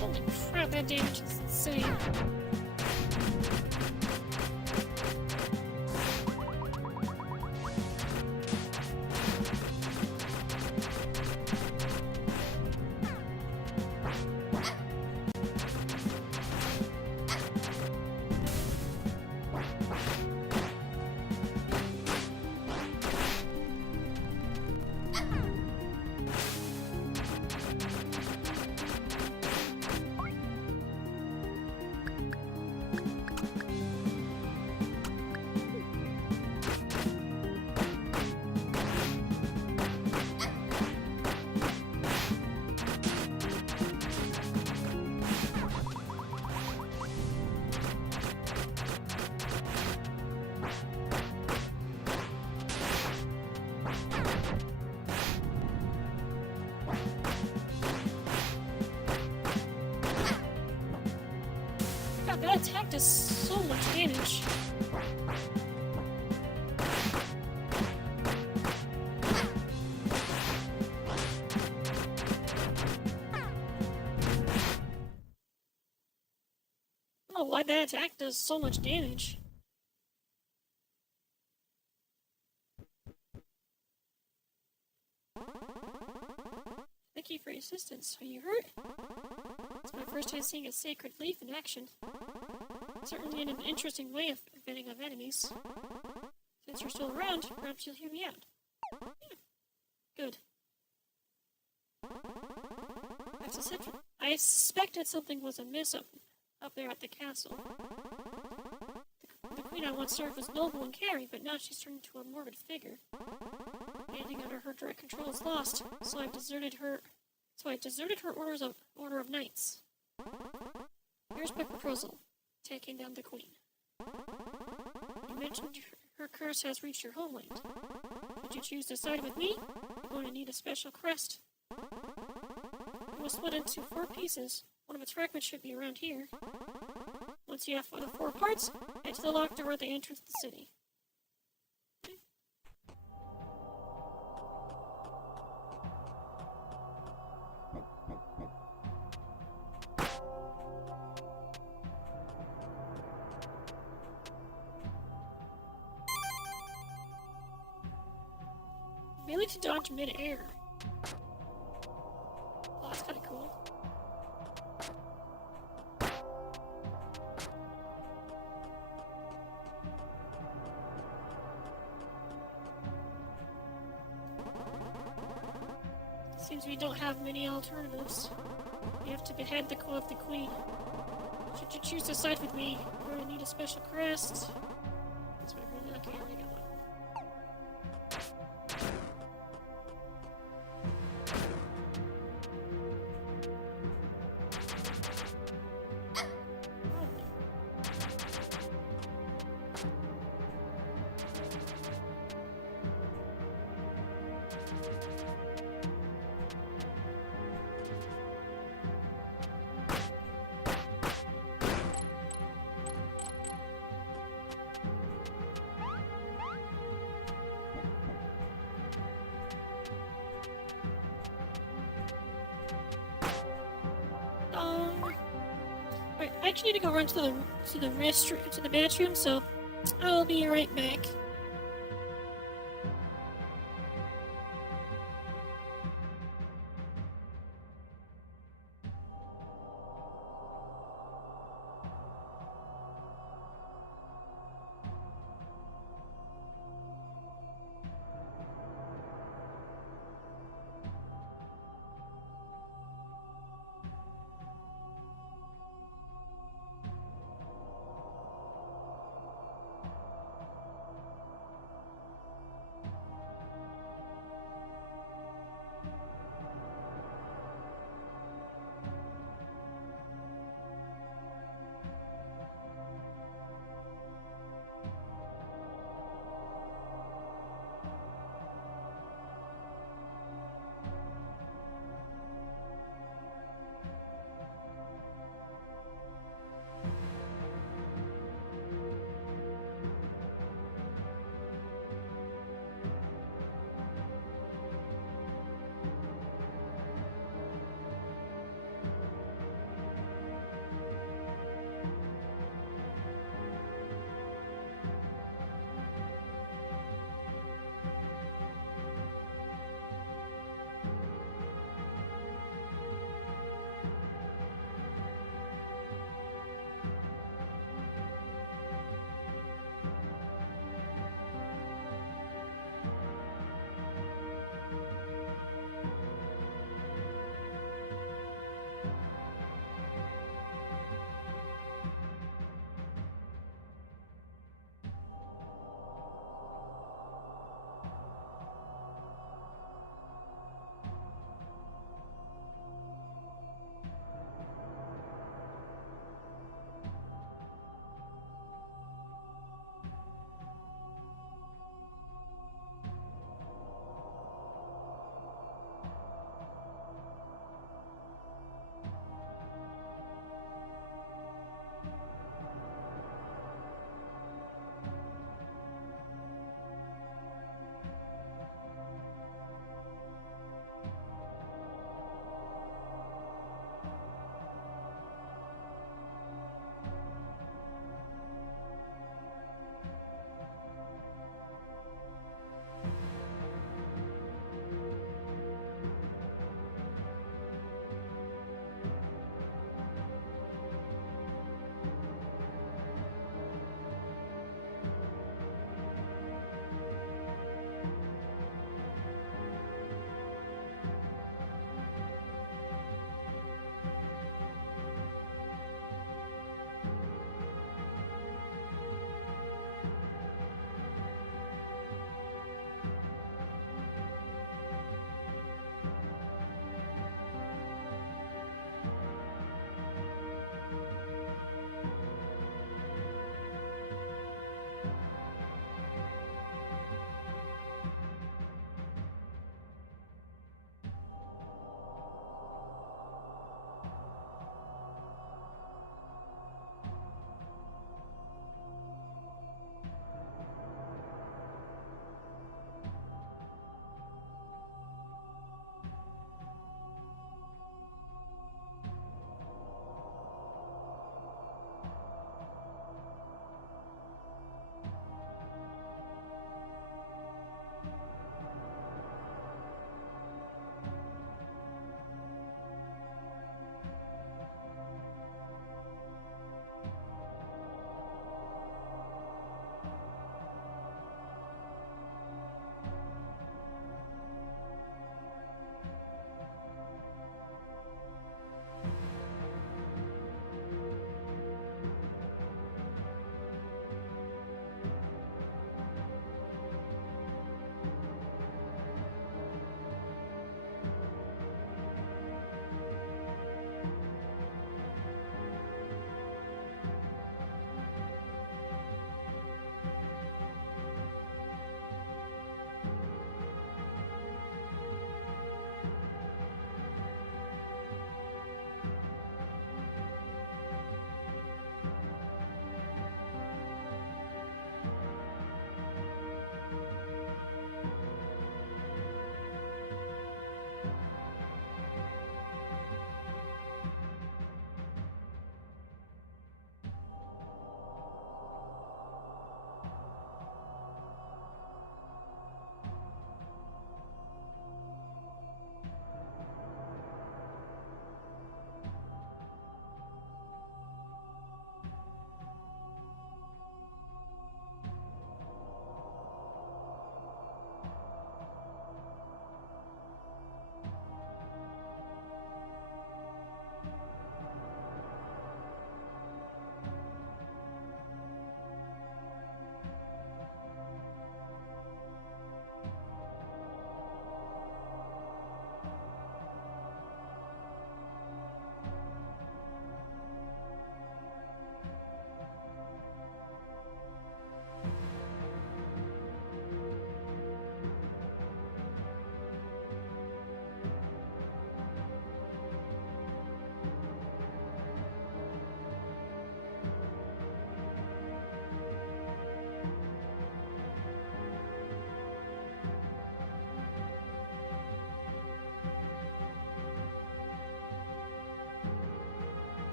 Holy crap, that damage is insane. God, that attack does so much damage. I don't know why that attack does so much damage. Thank you for your assistance. Are you hurt? It's my first time seeing a sacred leaf in action. Certainly an interesting way of fending off enemies. Since you're still around, perhaps you'll hear me out. Yeah. Good. I suspected something was amiss up there at the castle. The queen I once served was noble and caring, but now she's turned into a morbid figure. Anything under her direct control is lost, so I deserted her order of knights. Here's my proposal: taking down the queen. You mentioned her curse has reached your homeland. Should you choose to side with me, you're going to need a special crest. It was split into 4 pieces. One of its fragments should be around here. Once you have the 4 parts, head to the locked door at the entrance of the city. Ability to dodge mid-air. Oh, that's kinda cool. Seems we don't have many alternatives. You have to behead the queen. Should you choose to side with me, you're going to need a special crest. That's what we're not getting. I got one. I actually need to go run to the bathroom, so I'll be right back.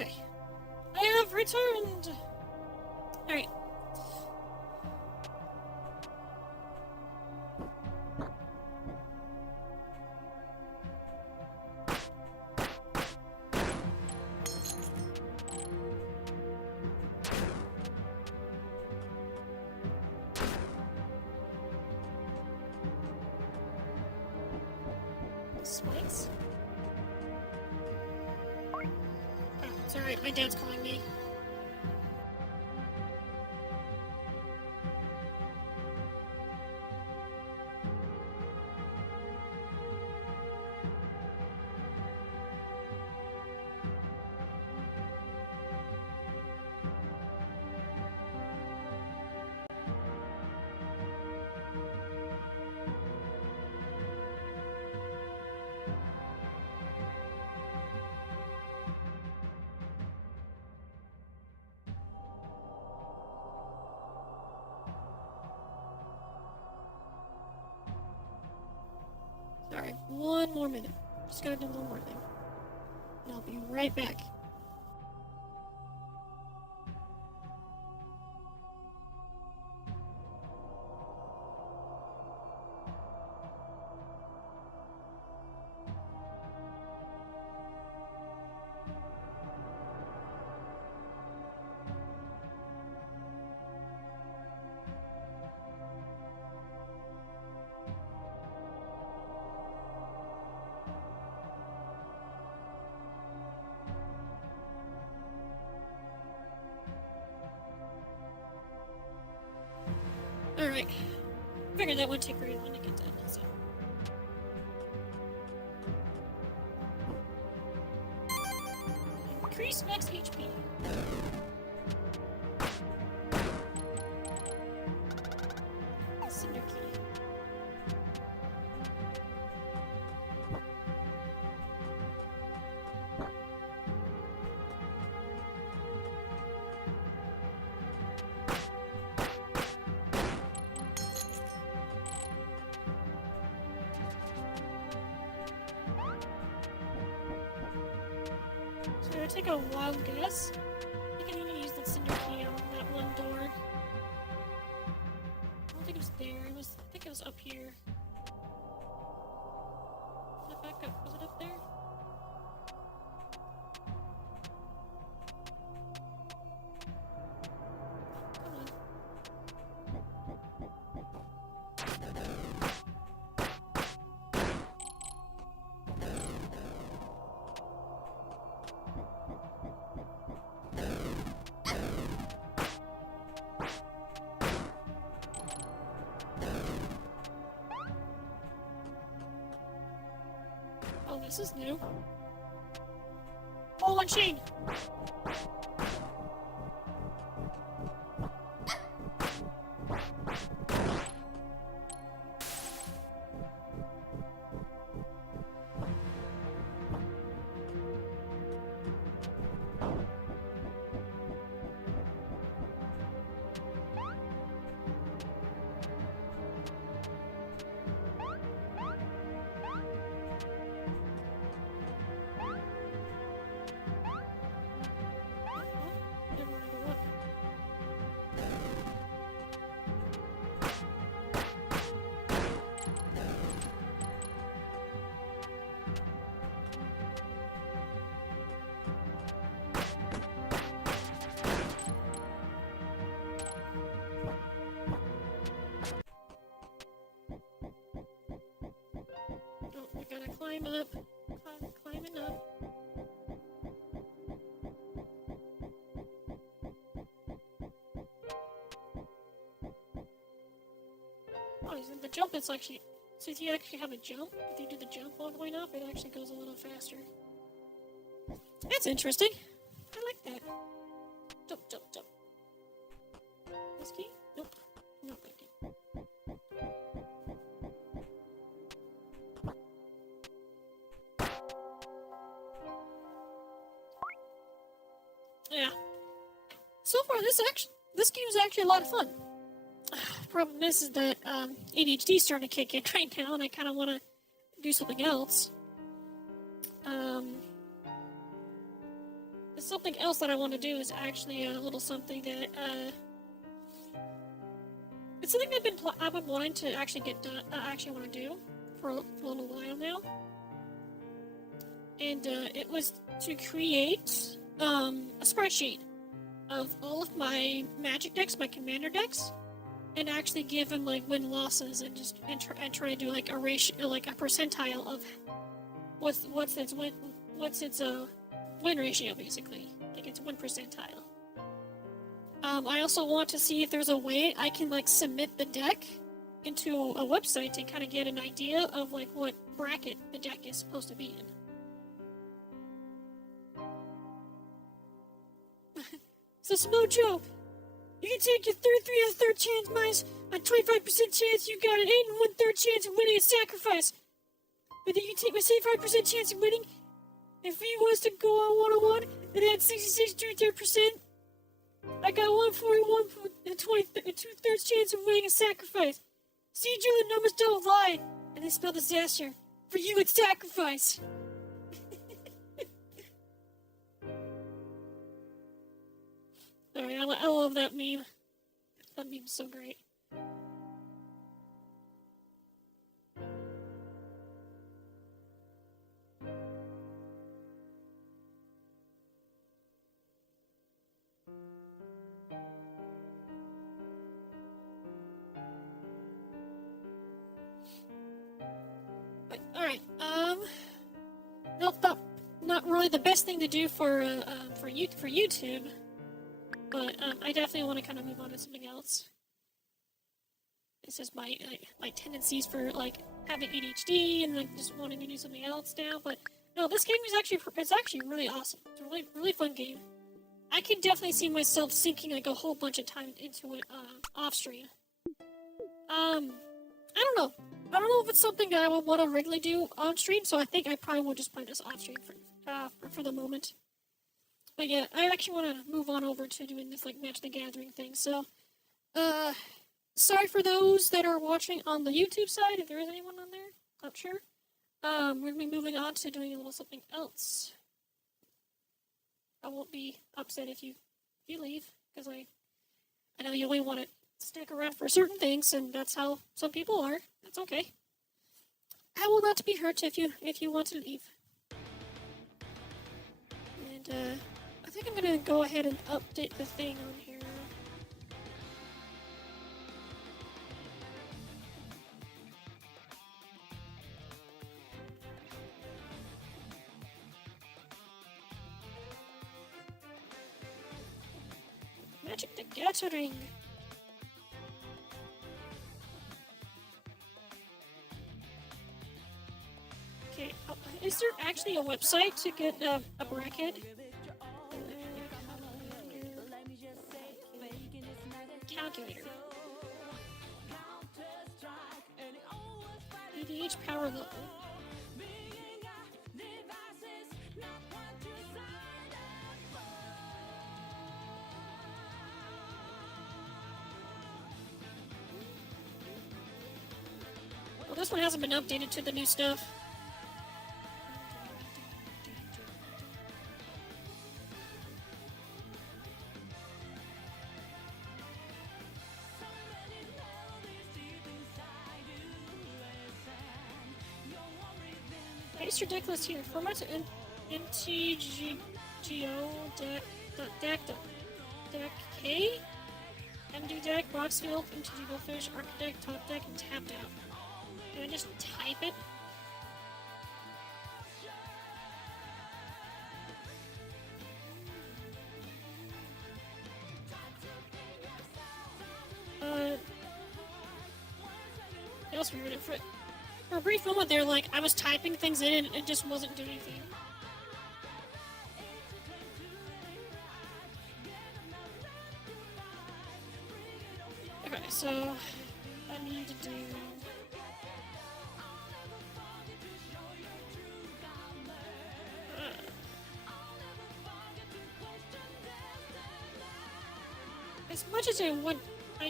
Okay. I have returned! Alright. Spikes? Oh, it's alright, my dad's calling me. Sorry, one more minute. Just gotta do one more thing. And I'll be right back. Alright. Figured that wouldn't take very long to get done, so. Increase max HP. Cinder key. So I take a wild guess. I can only use the cinder key on that one door. I don't think it was there. I think it was up here. Was it back up? Was it up there? Come on. Oh, this is new. Ball and chain! Gotta climb up. Climbing up. Oh, the jump is actually... So if you actually have a jump, if you do the jump while going up, it actually goes a little faster. That's interesting. I like that. Jump, jump, jump. This key? Nope. Not that key. Yeah. So far, this game is actually a lot of fun. Problem is that ADHD is starting to kick in right now, and I kind of want to do something else. something else that I want to do is actually a little something that it's something I've been wanting to actually get done. Actually want to do for a little while now, and it was to create a spreadsheet of all of my magic decks, my commander decks, and actually give them like win losses and try to do like a ratio, like a percentile of what's its win ratio, basically. Like it's 1 percentile. I also want to see if there's a way I can like submit the deck into a website to kind of get an idea of like what bracket the deck is supposed to be in. So Smojo, you can take your 33 out of 3rd chance minus a 25% chance you got an 8 1/3 chance of winning a sacrifice. But then you take my 75% chance of winning. If he was to go on 101 and add 66 2/3%, I got 141 and 2/3 chance of winning a sacrifice. See, Joe, the numbers don't lie, and they spell disaster. For you, it's sacrifice. Sorry, I love that meme. That meme's so great. Alright, not really the best thing to do for YouTube, but I definitely want to kind of move on to something else. This is my tendencies for like having ADHD and like just wanting to do something else now. But no, this game is actually really awesome. It's a really fun game. I can definitely see myself sinking like a whole bunch of time into it off stream. I don't know. I don't know if it's something that I would want to regularly do on stream, so I think I probably will just play this off stream for the moment. But yeah, I actually want to move on over to doing this like Match the Gathering thing. So, sorry for those that are watching on the YouTube side, if there is anyone on there. Not sure. We're gonna be moving on to doing a little something else. I won't be upset if you leave, because I know you only want to stick around for certain things, and that's how some people are. That's okay. I will not be hurt if you want to leave. And I think I'm gonna go ahead and update the thing on here. Magic the Gathering. Okay, is there actually a website to get a bracket? Calculator. EDH power level. Well, this one hasn't been updated to the new stuff. It's ridiculous here. Format MTGO deck K MD deck, box field, MTG Goldfish, Architect, top deck, and tapped out. Can I just type it? That was weird. For a brief moment there, like, I was typing things in and it just wasn't doing anything. Okay, so I need to do... as much as I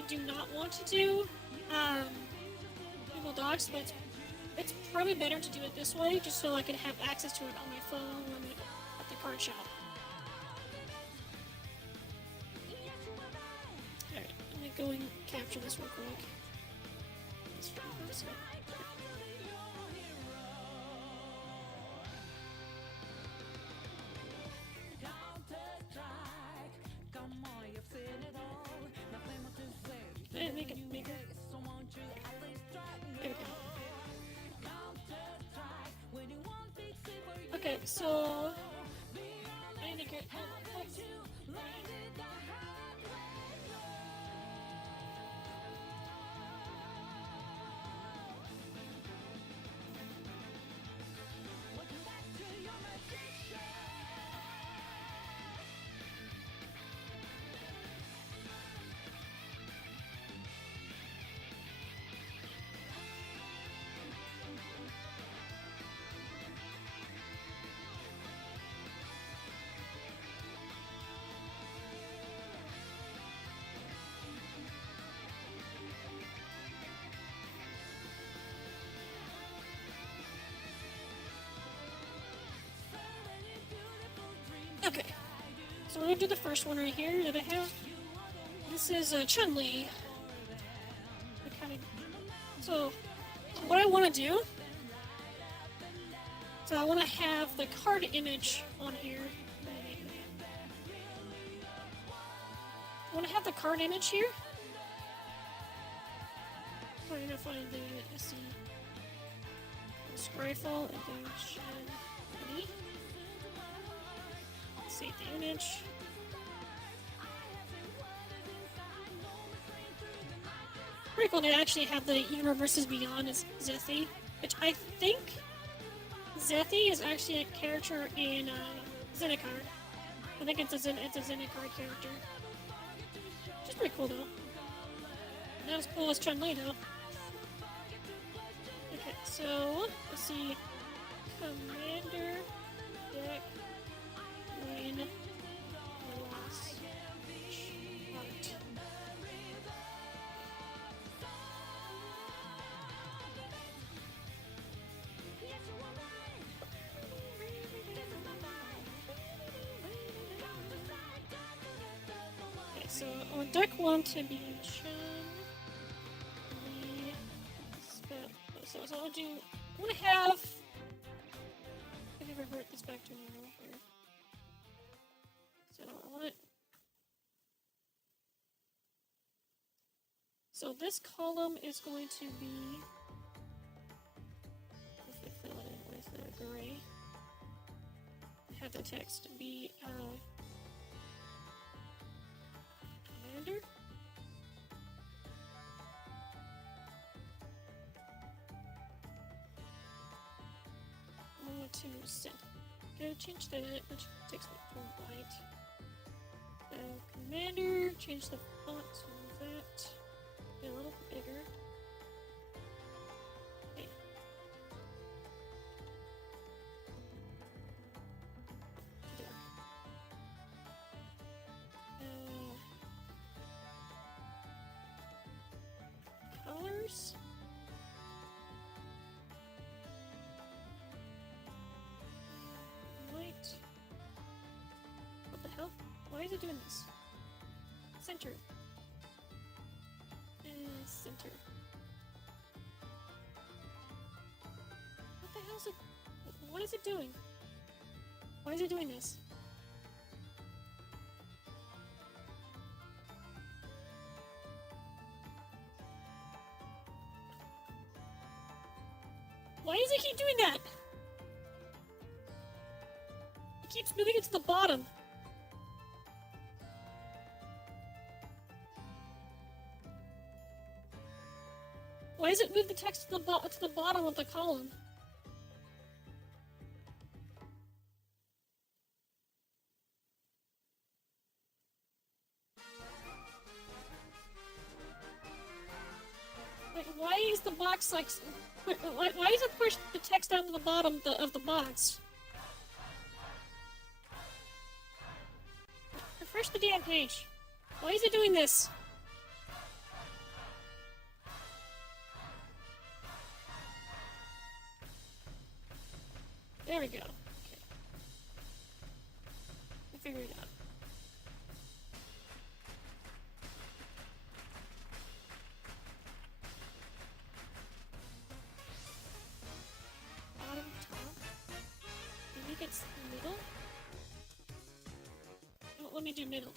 do not want to do Google Docs, but it's probably better to do it this way, just so I can have access to it on my phone when I'm at the card shop. go and capture this real quick. Make it bigger. There we go. Okay, so I need to get. Okay, so we're gonna do the first one right here that I have. This is Chun-Li. So, what I want to do, so I want to have the card image on here. I want to have the card image here. So I'm gonna find the SC rifle and then Chun-Li. Save the image. Pretty cool to actually have the Universes Beyond as Zethi, which I think Zethi is actually a character in Zendikar. I think it's a Zendikar character. Which is pretty cool though. Not as cool as Chun-Li though. Okay, so let's see. Commander deck. Win. Loss. Heart. Okay, so on deck 1 to be Chun-Li. So I'll do. I want to have. Let me revert this back to normal here. So I want it. So this column is going to be. If I fill it in with the gray, have the text be Commander. I want to set. Go change that, which takes me to white. Commander, change the font to that. Be a little bigger. Okay. Colors. White. What the hell? Why is it doing this? Center. Center. What the hell is it? What is it doing? Why is it doing this? Why does it keep doing that? It keeps moving it to the bottom. Why does it move the text to the bottom of the column? Like, why is the box like? Why does it push the text down to the bottom of the box? Refresh the damn page. Why is it doing this? There we go. Okay. I figured it out. let me do middle?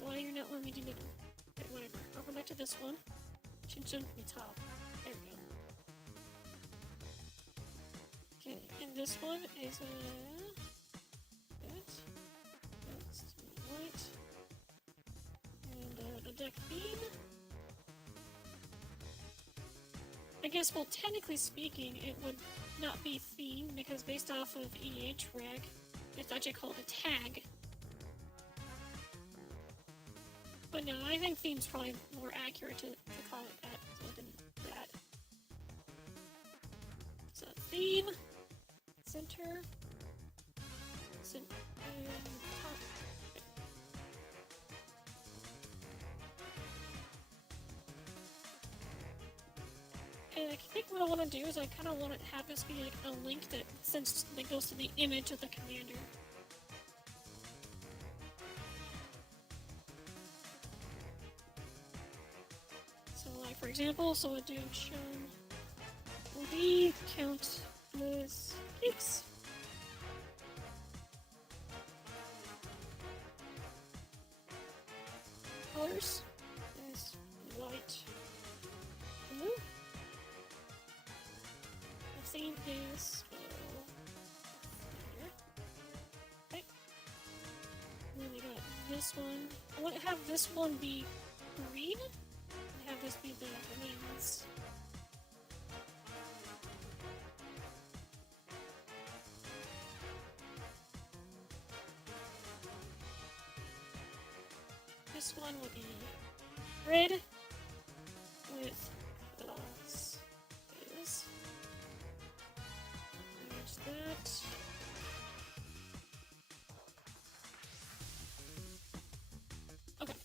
Why you're not letting me do middle? Okay, whatever. I'll go back to this one. Should be top. There we go. Okay, and this one is that's white. And the deck beam. I guess, well, technically speaking, it would not be theme because based off of EH reg, it's actually called a tag. But no, I think theme's probably more accurate to call it that than that. So theme, center, and top. And I think what I want to do is I kind of want to have this be like a link that goes to the image of the commander. So like for example, so we'll do shown the countless geeks. Colors is white, blue. The theme is okay. And then we got this one. I want to have this one be green and have this be the wings. This one will be red with dots. Is there's that. Okay.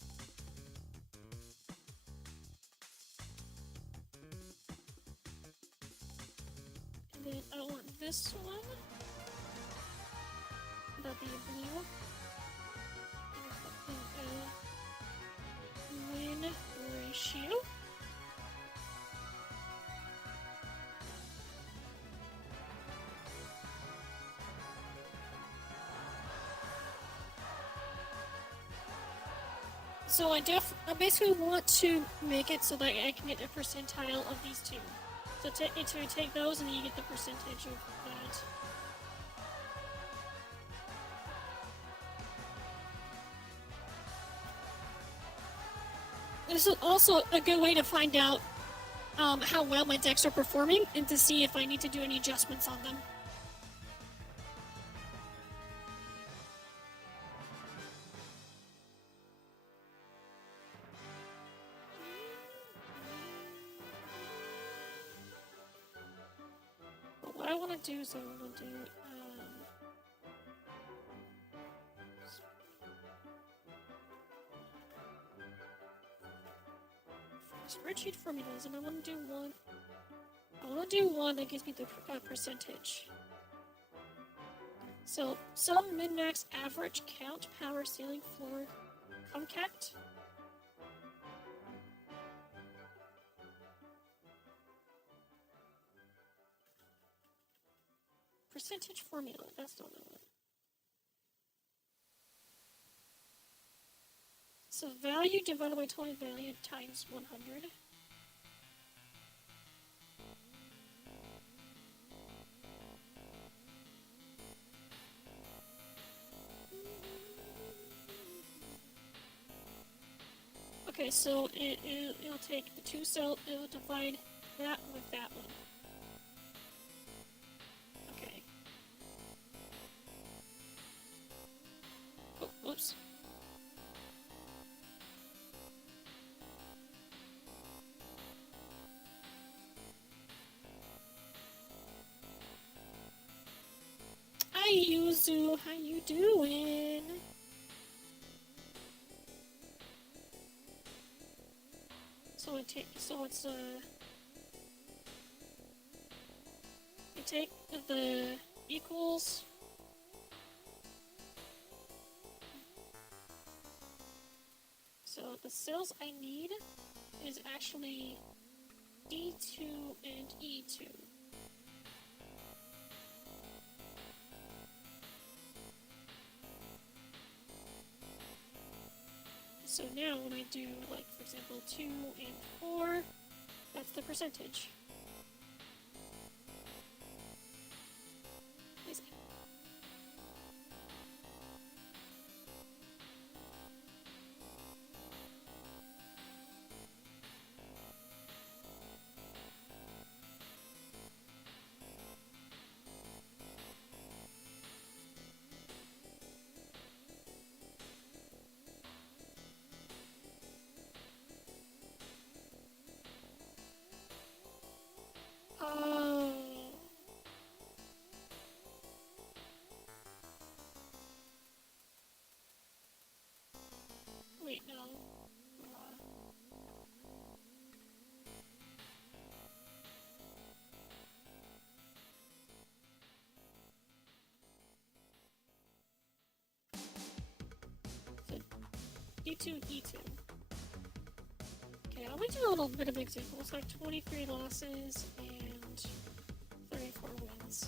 And then I want this one. That'll be a blue. Win ratio. So I basically want to make it so that I can get a percentile of these two. So to take those and then you get the percentage of that. This is also a good way to find out how well my decks are performing and to see if I need to do any adjustments on them. But what I want to do is I want to do spreadsheet formulas, and I want to do one. I want to do one that gives me the percentage. So sum, min, max, average, count, power, ceiling, floor, concat. Percentage formula. That's not the one. So value divided by total value times 100. Okay, so it'll take the two cell, it'll divide that with that one. Okay. Oh, whoops. Hi Yuzu, how you doing? You take the equals. So the cells I need is actually D2 and E2. So now when I do, like, for example, 2 and 4, that's the percentage. Amazing. Oh. Wait, no. So, E2, E2. Okay, let me do a little bit of examples, like 23 losses and 34 wins.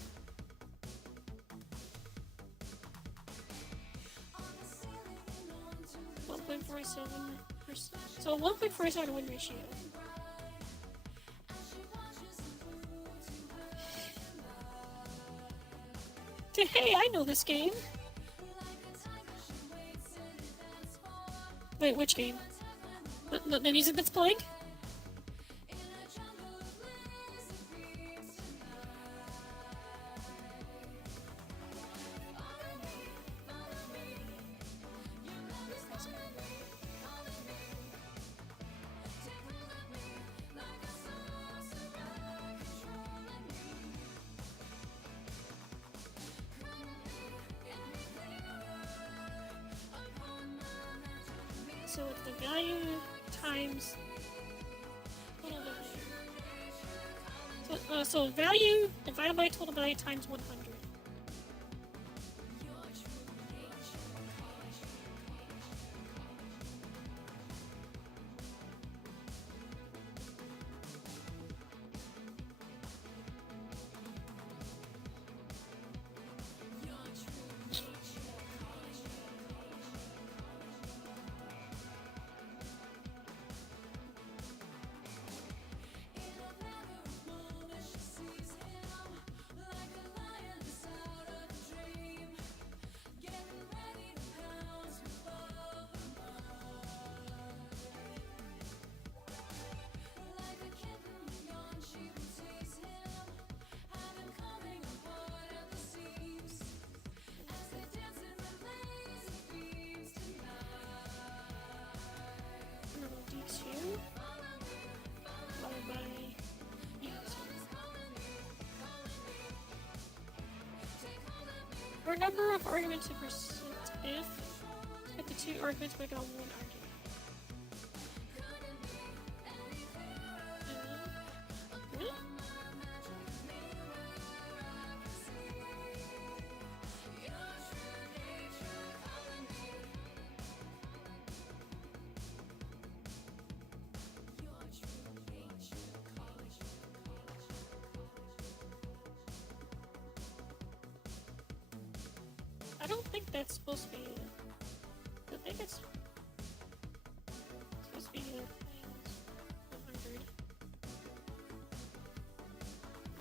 So 1.47 win ratio. Hey, I know this game. Wait, which game? The music that's playing? So it's the value times total value. So value divided by total value times 100. Or number of arguments to percent if the two arguments make out one argument. Really? I don't think that's supposed to be. I think it's supposed to be 100.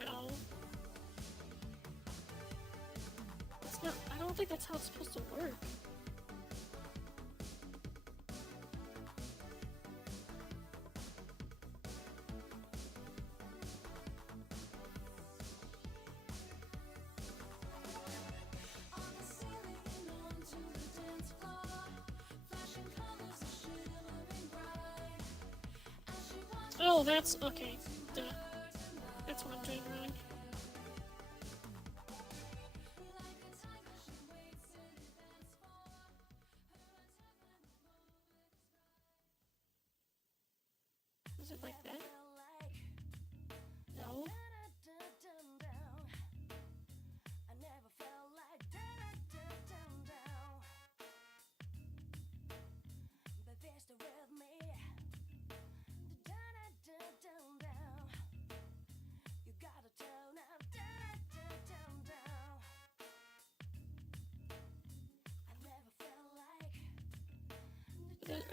No. It's not. I don't think that's how it's supposed to work. Oh, that's okay. Duh. That's what I'm doing wrong. Is it like that? No. You gotta tell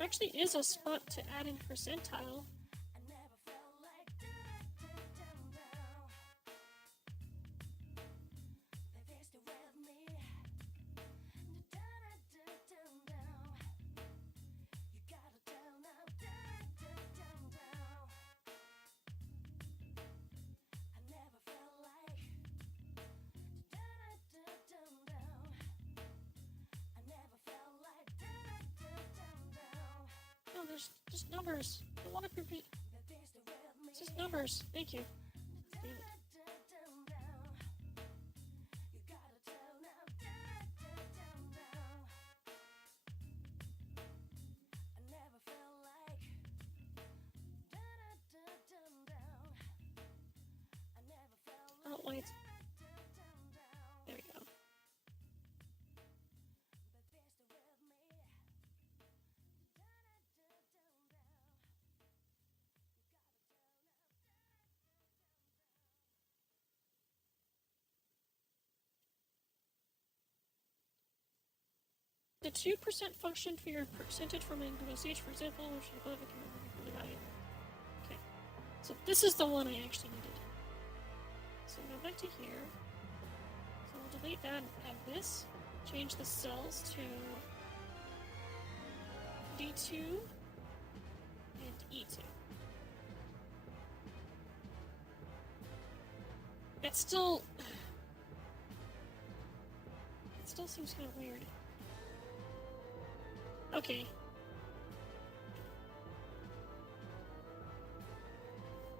actually is a spot to add in percentile. No, there's just numbers. I want to repeat. It's just numbers. Thank you. Damn it. Oh, wait. There we go. The 2% function for your percentage from an stage, for example, which is above the value. Okay. So this is the one I actually needed. So go back to here. So we'll delete that and add this. Change the cells to D2 and E2. It still seems kind of weird. Okay.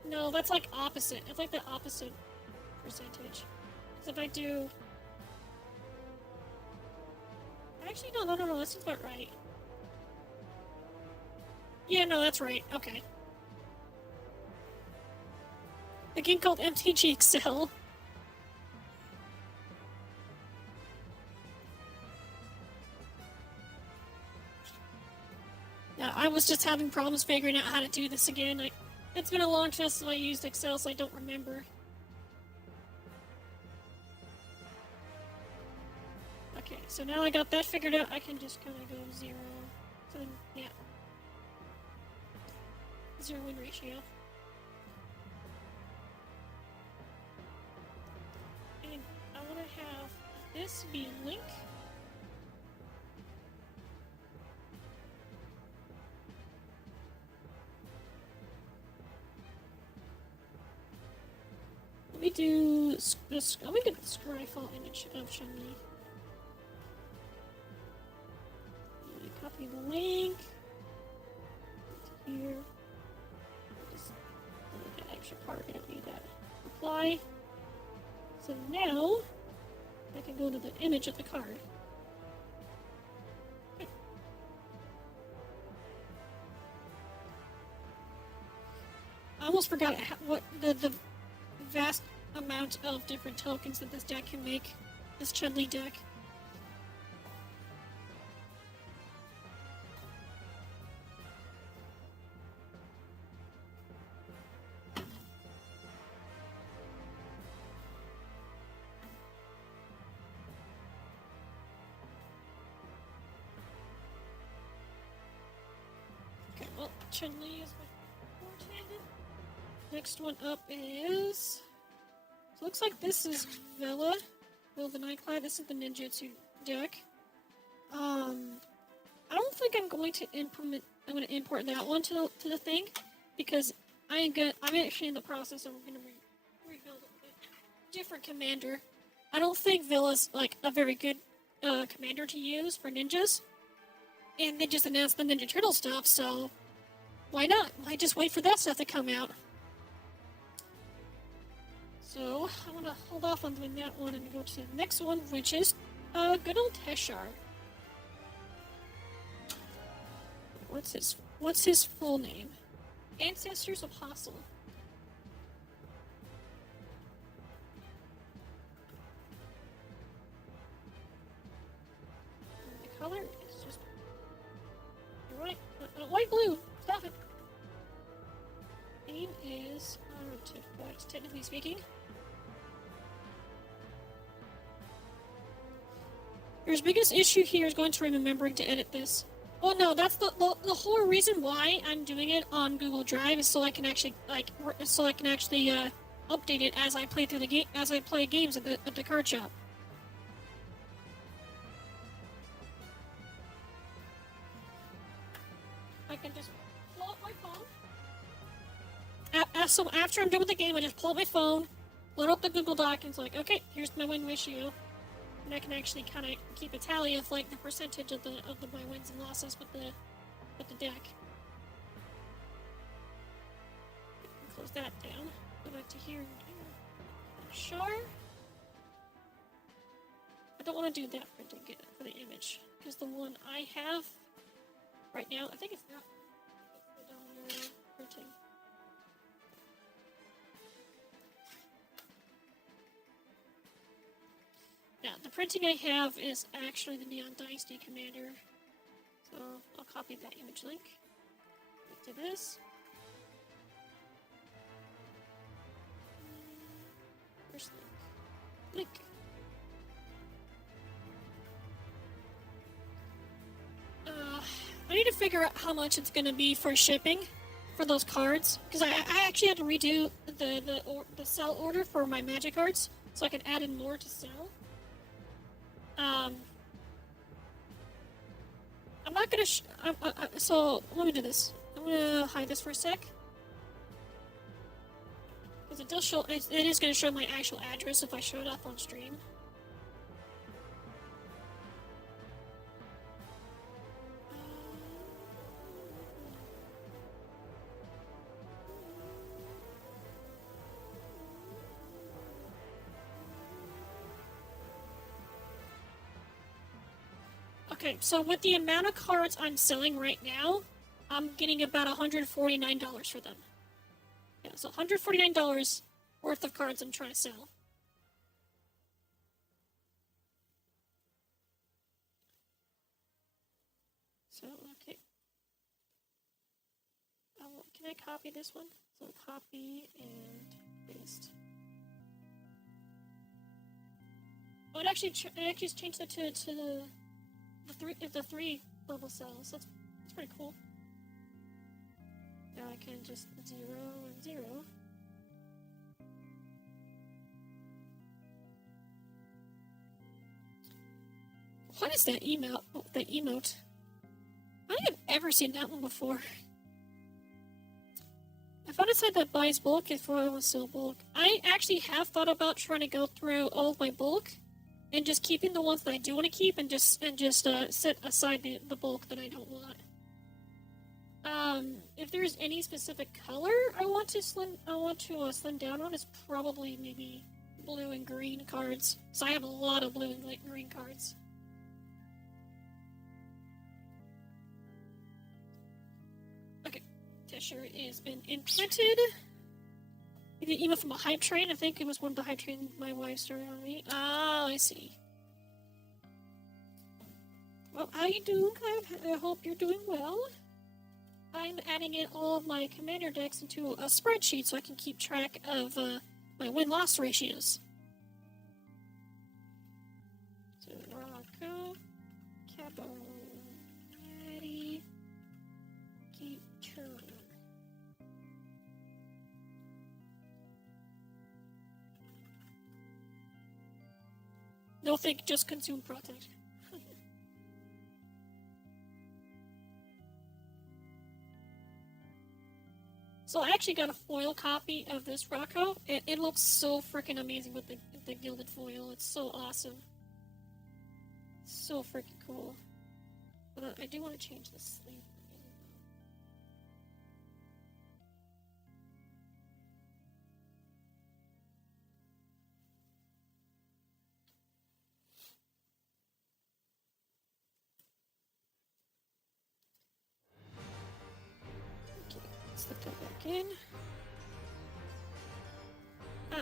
No, that's like opposite. It's like the opposite percentage. Because if I do... Actually, no, that seems about right. Yeah, no, that's right. Okay. A game called MTG Excel. Yeah, I was just having problems figuring out how to do this again. It's been a long time since I used Excel, so I don't remember. Okay, so now I got that figured out, I can just kind of go 0. So then, yeah. 0 win ratio. And I want to have this be link. Let me do this. Let me get the scryfall image of Chun-Li. Copy the link. Here. Just delete that extra part. I don't need that. Apply. So now I can go to the image of the card. Okay. I almost forgot what the vast amount of different tokens that this deck can make. This Chun-Li deck. Okay, well, Chun-Li is my forte. Next one up is... So looks like this is Villa the Nightclad. This is the ninjutsu deck. I don't think I'm going to import that one to the thing, because I'm actually in the process of going to rebuild a different commander. I don't think Villa's like a very good commander to use for ninjas, and they just announced the Ninja Turtle stuff, so why not? Why just wait for that stuff to come out? So, I want to hold off on doing that one and go to the next one, which is good old Teshar. What's his full name? Ancestors Apostle. And the color is just white blue. Stop it. Name is artifact, technically speaking. Your biggest issue here is going to be remembering to edit this. Well, no, that's the whole reason why I'm doing it on Google Drive is so I can actually update it as I play through the game as I play games at the card shop. I can just pull up my phone. So after I'm done with the game, I just pull up my phone, load up the Google Doc, and it's like, okay, here's my win ratio, and I can actually kind of keep a tally of like the percentage of my wins and losses with the deck. Close that down. Go back to here. Sure. I don't want to do that for the image because the one I have right now, I think it's not. It's down there printing. Yeah, the printing I have is actually the Neon Dynasty Commander. So I'll copy that image link. To this. Where's the link? I need to figure out how much it's gonna be for shipping for those cards because I actually had to redo the sell order for my magic cards so I could add in more to sell. I'm not gonna. So let me do this. I'm gonna hide this for a sec because it does show. It is gonna show my actual address if I show it up on stream. Okay, so with the amount of cards I'm selling right now, I'm getting about $149 for them. Yeah, so $149 worth of cards I'm trying to sell. So, okay. Can I copy this one? So copy and paste. Oh, it actually changed it to the three level cells. That's pretty cool. Now I can just 0 and 0. What is that emote? Oh, that emote. I don't think I've ever seen that one before. I found a site that buys bulk if I want to sell bulk. I actually have thought about trying to go through all of my bulk and just keeping the ones that I do want to keep and just set aside the bulk that I don't want. If there's any specific color I want to slim down on, it's probably maybe blue and green cards. So I have a lot of blue and green cards. Okay, t-shirt has been imprinted. I get an email from a hype train. I think it was one of the hype train my wife started on me. Oh, I see. Well, how you doing? I hope you're doing well. I'm adding in all of my commander decks into a spreadsheet so I can keep track of my win-loss ratios. So, Rocco, Cabo, Natty, keep turn. No think, just consume protect. So I actually got a foil copy of this Rocco, and it looks so freaking amazing with the gilded foil. It's so awesome. So freaking cool. But I do want to change the sleeve. Okay, let's put that back in.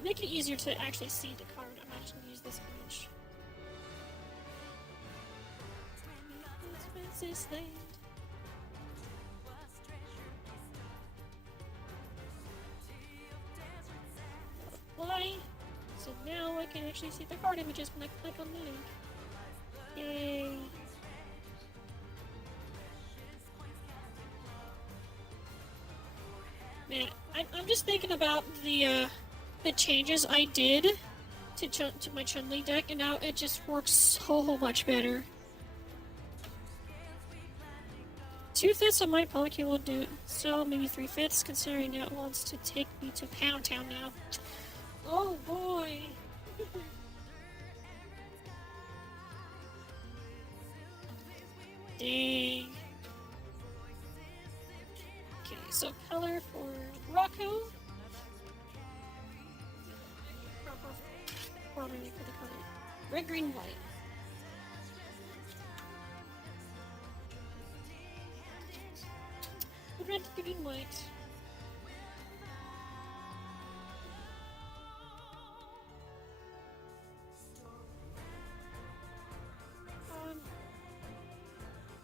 Make it easier to actually see the card. I'm actually going to use this image. Apply. So now I can actually see the card images when I click on the link. Yay. Man, I'm just thinking about the changes I did to my Chun-Li deck, and now it just works so much better. 2/5 of my Polycule will do, so maybe 3/5, considering it wants to take me to Pound Town now. Oh boy! Dang. Okay, so color for Rocco. Proper for the color. Red, green, white. Red, green, white.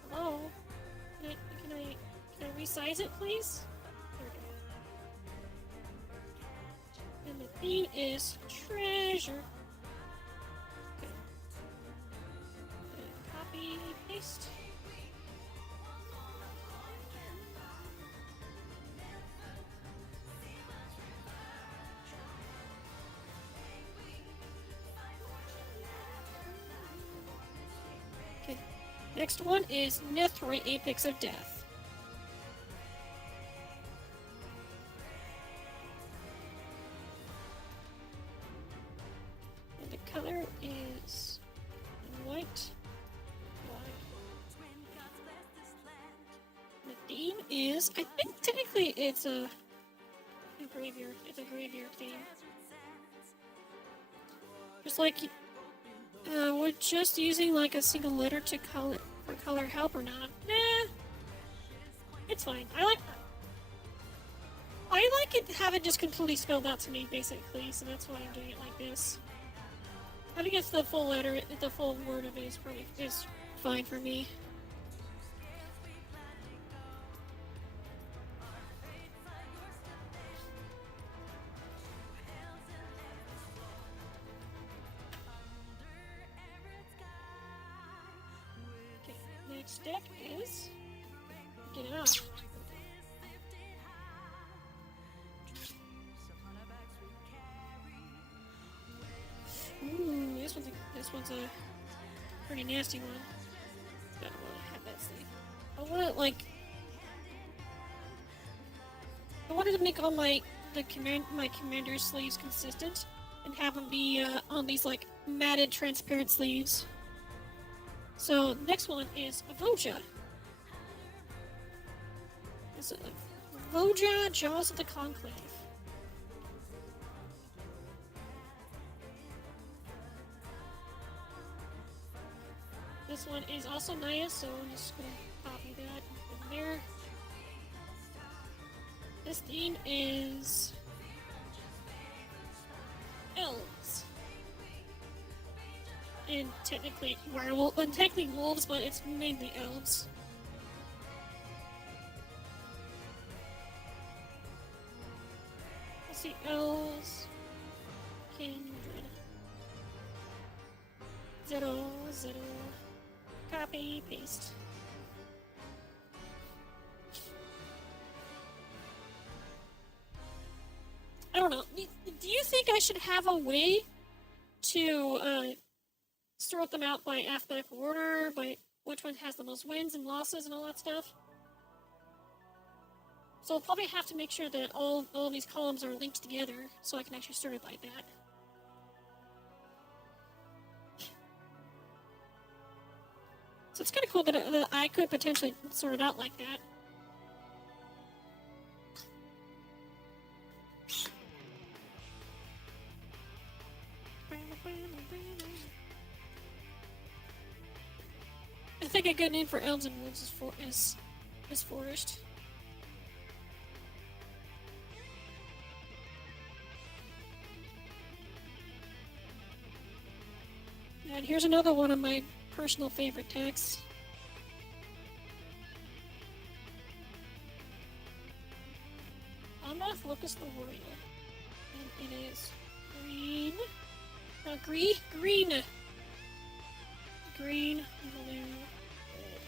Hello? Can I resize it, please? There we go. And the theme is treasure. Okay. Copy, paste. Okay. Next one is Nethrite Apex of Death. And the color is white. The theme is, I think technically it's a graveyard. It's a graveyard theme. Just like we're just using like a single letter to color for color help or not. Nah, it's fine. I like it have it just completely spelled out to me basically, so that's why I'm doing it like this. I think it's the full letter, the full word of it is fine for me. Okay, next deck is get it out. Ooh, this one's a pretty nasty one. Don't want to have that thing. I wanted to make all my commander sleeves consistent and have them be on these like matted transparent sleeves. So the next one is Voja. It's Voja, Jaws of the Conclave. This one is also Naya, so I'm just gonna copy that from there. This theme is elves. And technically wolves, but it's mainly elves. Let's see, elves, kindred, zero, copy, paste. I don't know. Do you think I should have a way to sort them out by alphabetical order, by which one has the most wins and losses and all that stuff? So I'll probably have to make sure that all of these columns are linked together so I can actually sort it like that. So it's kind of cool that I could potentially sort it out like that. I think a good name for elves and wolves is forest. And here's another one of my personal favorite decks. Amroth Locust the Warrior. And it is green. Green, blue, red.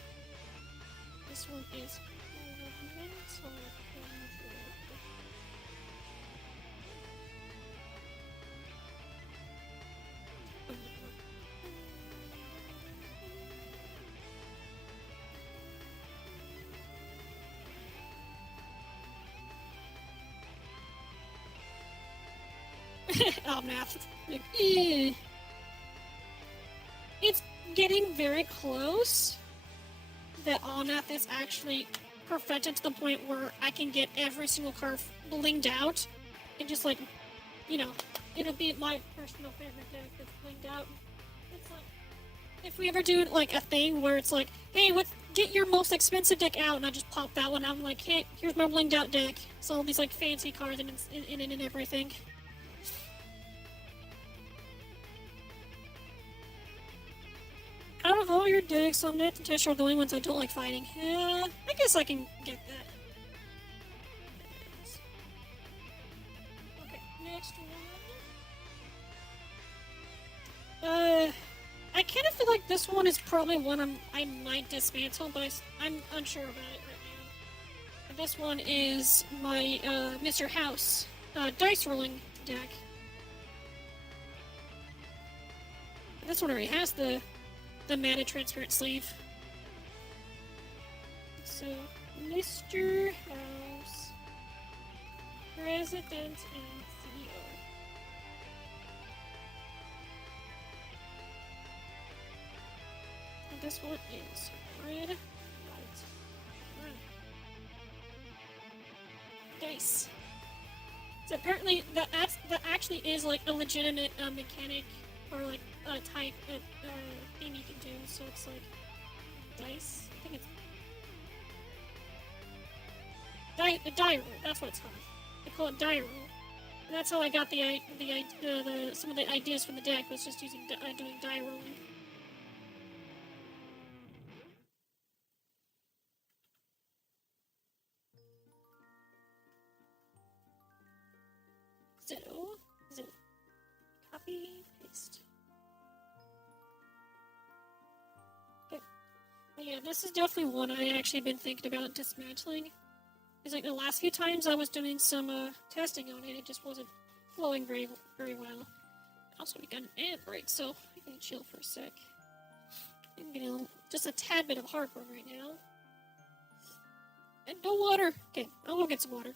This one is elemental kindred. Oh, math. Like, eh. It's getting very close that Omnath is actually perfected to the point where I can get every single card blinged out and just like, you know, it'll be my personal favorite deck that's blinged out. It's like, if we ever do like a thing where it's like, hey, get your most expensive deck out, and I just pop that one out, I'm like, hey, here's my blinged out deck. So all these like fancy cards in it and everything. Out of all your decks, Omnath and Tesh are the only ones I don't like fighting. I guess I can get that. Okay, next one. I kind of feel like this one is probably one I might dismantle, but I'm unsure about it right now. And this one is my Mr. House dice rolling deck. This one already has the mana transparent sleeve. So, Mr. House, President and CEO. And this one is red, white, red. Dice. So apparently that actually is like a legitimate mechanic or like a type thing you can do. So it's like dice. I think it's die roll. That's what it's called. They call it die roll. And that's how I got some of the ideas for the deck was just doing die rolling. So copy paste. Okay. But yeah, this is definitely one I actually been thinking about dismantling. Because like the last few times I was doing some testing on it, it just wasn't flowing very well. Also, we got an ad break, so I can chill for a sec. I'm getting just a tad bit of heartburn right now. And no water. Okay, I'll go get some water.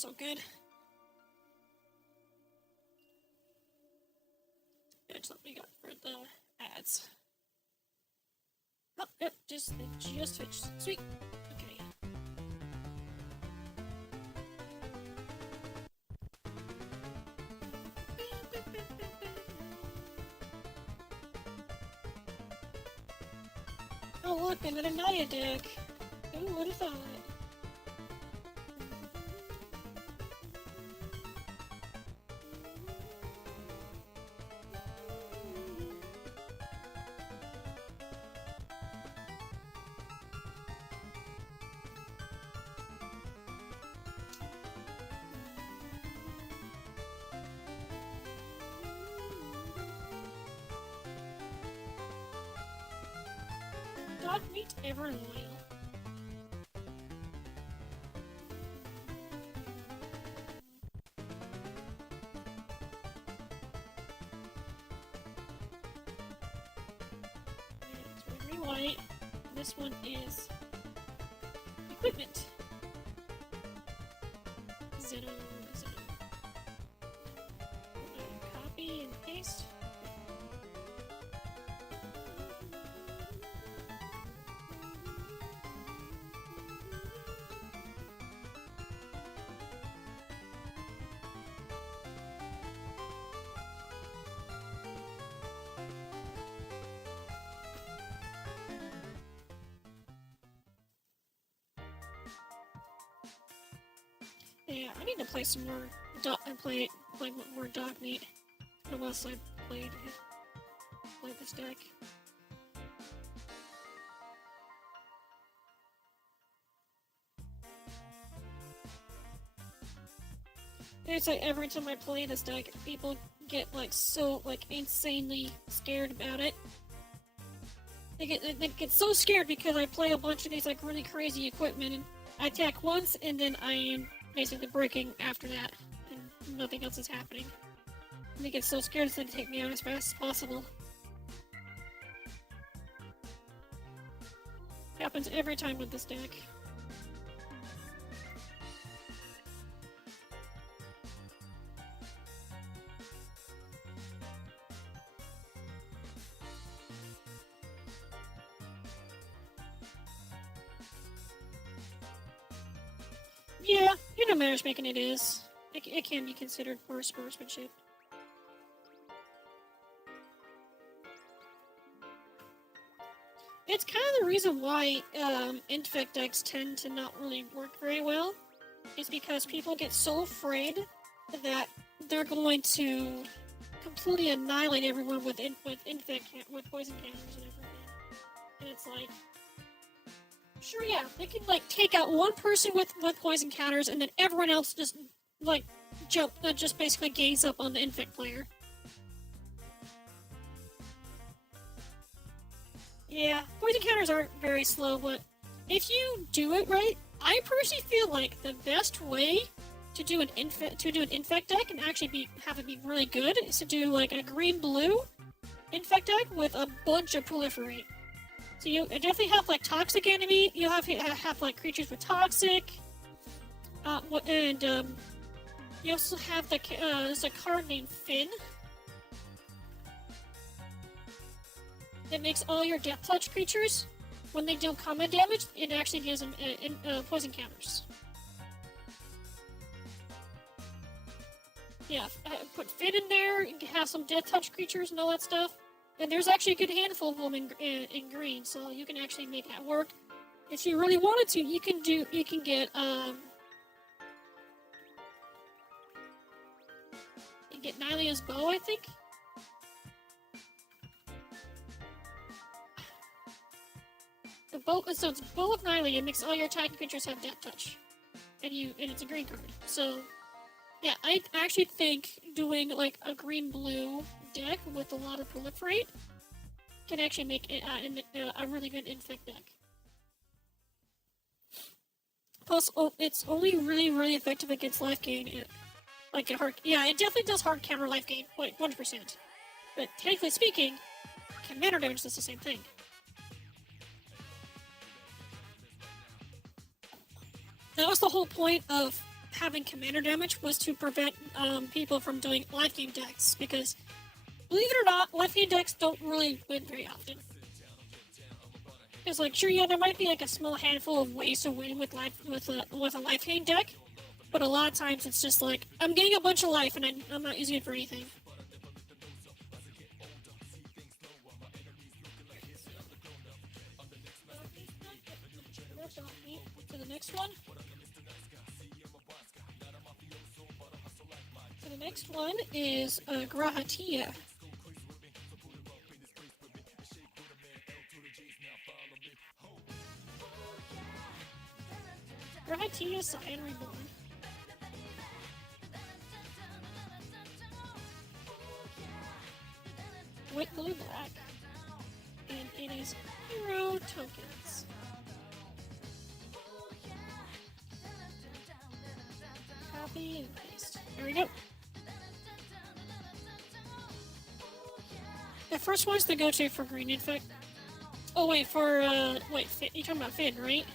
so good. That's what we got for the ads. Oh, yep, just switched. Sweet. Okay. Oh look, another Naya deck. Who would have thought? Dog meat ever loyal. It's really white. This one is equipment. Zeno. Copy and paste. Yeah, I need to play some more play more dog meat. Unless I played this deck. It's like every time I play this deck, people get like so like insanely scared about it. They get so scared because I play a bunch of these like really crazy equipment, and I attack once and then I am basically breaking after that, and nothing else is happening. And they get so scared that they take me out as fast as possible. Happens every time with this deck. Yeah, you know matchmaking it is. It can be considered poor sportsmanship. It's kind of the reason why infect decks tend to not really work very well. Is because people get so afraid that they're going to completely annihilate everyone with poison counters and everything. And it's like, sure, yeah, they can like take out one person with poison counters, and then everyone else just like just basically gaze up on the infect player. Yeah, poison counters are very slow, but if you do it right, I personally feel like the best way to do an infect deck and actually have it be really good is to do like a green-blue infect deck with a bunch of proliferate. So you definitely have like toxic enemy. You have like creatures with toxic, you also have there's a card named Finn that makes all your death touch creatures, when they deal combat damage, it actually gives them poison counters. Yeah, put Finn in there, you can have some death touch creatures and all that stuff. And there's actually a good handful of them in green, so you can actually make that work. If you really wanted to, you can get Nylia's bow, I think. So it's Bow of Nylia. It makes all your attacking creatures have death touch, and it's a green card. So yeah, I actually think doing like a green-blue deck with a lot of proliferate can actually make it a really good infect deck. Plus, it's only really effective against life gain. Like it definitely does hard counter life gain, like 100%. But technically speaking, commander damage does the same thing. That was the whole point of having commander damage was to prevent people from doing life gain decks, because believe it or not, life gain decks don't really win very often. It's like, sure, yeah, there might be like a small handful of ways to win with a life gain deck, but a lot of times it's just like, I'm getting a bunch of life and I'm not using it for anything. To the next one. So the next one is Grahatia. Grahatia Cyan Reborn. White, blue, black. And it is hero tokens. Copy and paste. There we go. The first one's the go-to for green infect. Oh wait, wait, you're talking about Finn, right?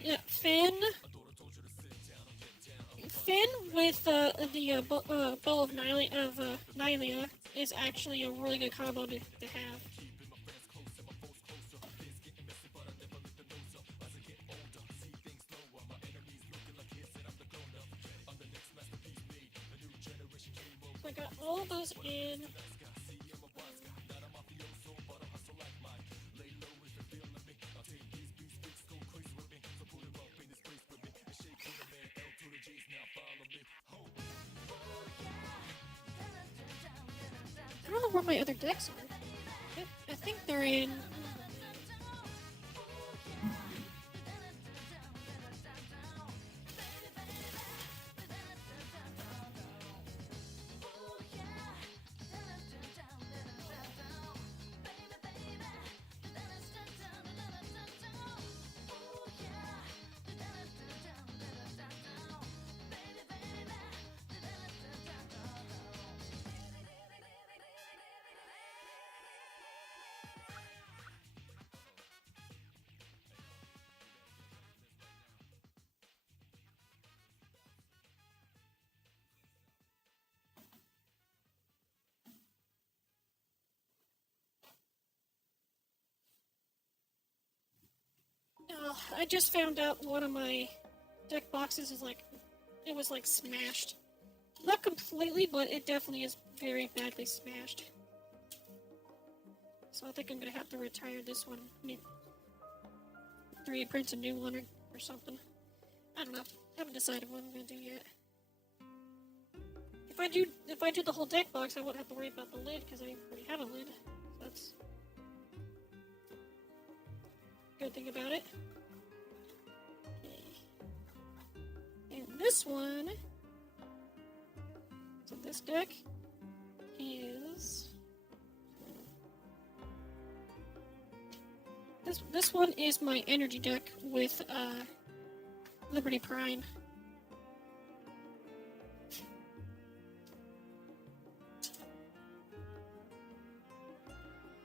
Yeah, Finn with the Bow of Nylea is actually a really good combo to have. So I got all of those in. I don't know where my other decks are. I think they're in. I just found out one of my deck boxes is like, it was like smashed. Not completely, but it definitely is very badly smashed. So I think I'm gonna have to retire this one. I mean, 3D print a new one or something. I don't know. I haven't decided what I'm gonna do yet. If I do the whole deck box, I won't have to worry about the lid because I already have a lid. So that's a good thing about it. And this one, so this deck is, this one is my energy deck with Liberty Prime.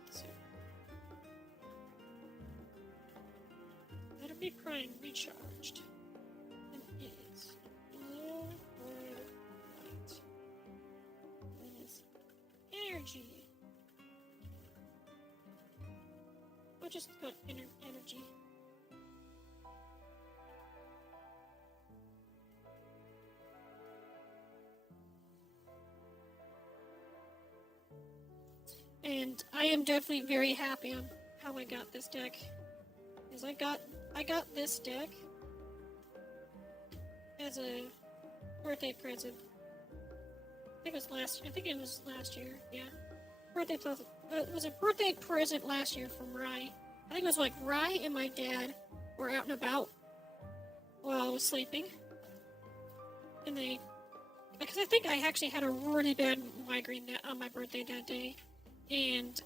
So, Liberty Prime recharged. Energy. Or just got energy. And I am definitely very happy on how I got this deck. Because I got this deck as a birthday present. I think it was last year, yeah. Birthday present. It was a birthday present last year from Rye. I think it was like Rye and my dad were out and about while I was sleeping. And because I think I actually had a really bad migraine on my birthday that day. And,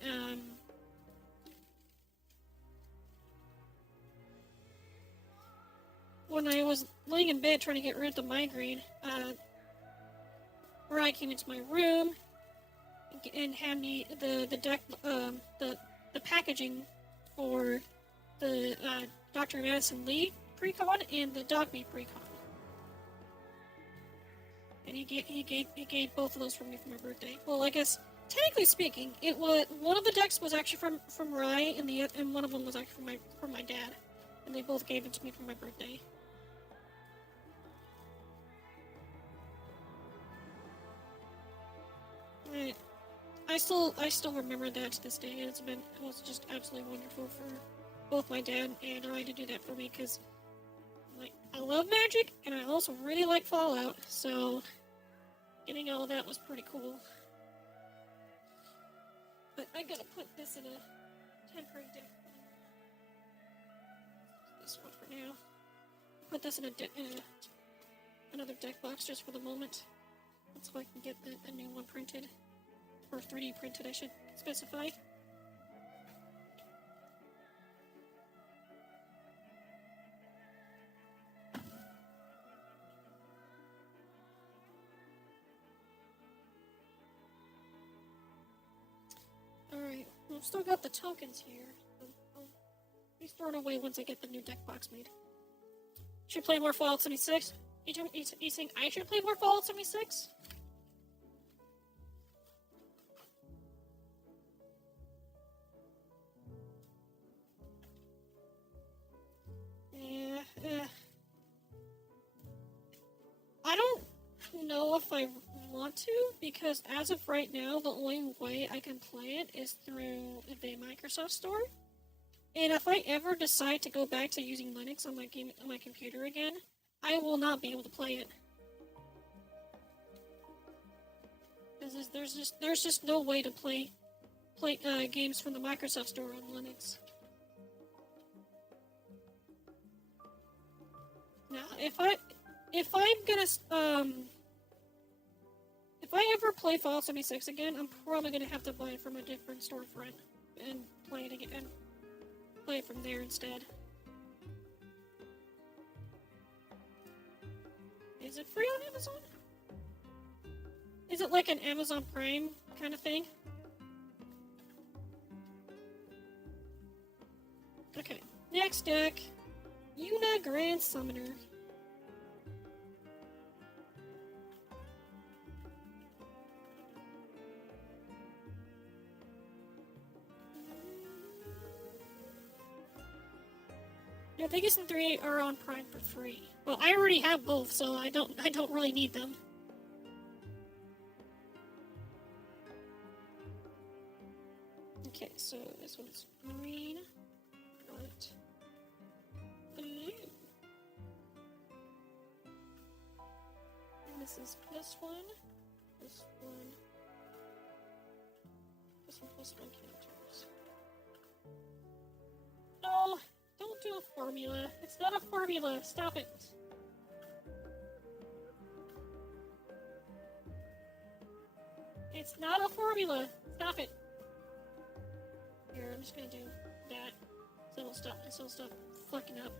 when I was laying in bed trying to get rid of the migraine, Mariah came into my room and handed me the packaging for the Dr. Madison Lee pre-con and the Dog Meat pre-con. And he gave both of those for me for my birthday. Well, I guess technically speaking, it was one of the decks was actually from Rye, and one of them was actually from my dad, and they both gave it to me for my birthday. I still remember that to this day. It was just absolutely wonderful for both my dad and Rye to do that for me, because I love Magic and I also really like Fallout, so getting all of that was pretty cool. But I gotta put this in a temporary deck. This one for now. Put this in another deck box just for the moment, so I can get a new one printed. Or 3D printed, I should specify. Alright, I've still got the tokens here. I'll be thrown away once I get the new deck box made. Should play more Fallout 76? You think I should play more Fallout 76? I don't know if I want to, because as of right now, the only way I can play it is through the Microsoft Store. And if I ever decide to go back to using Linux on my computer again, I will not be able to play it. Because there's just no way to play games from the Microsoft Store on Linux. Now, if I ever play Fallout 76 again, I'm probably gonna have to buy it from a different storefront and play it again, and play it from there instead. Is it free on Amazon? Is it like an Amazon Prime kind of thing? Okay, next deck. Yuna Grand Summoner. Yeah, Vegas and 3 are on Prime for free. Well, I already have both, so I don't really need them. Okay, so this one's green, white, blue. And this is plus one, plus one, plus one characters. No! Don't do a formula. It's not a formula. Stop it. It's not a formula. Stop it. Here, I'm just gonna do that. So it'll stop fucking up.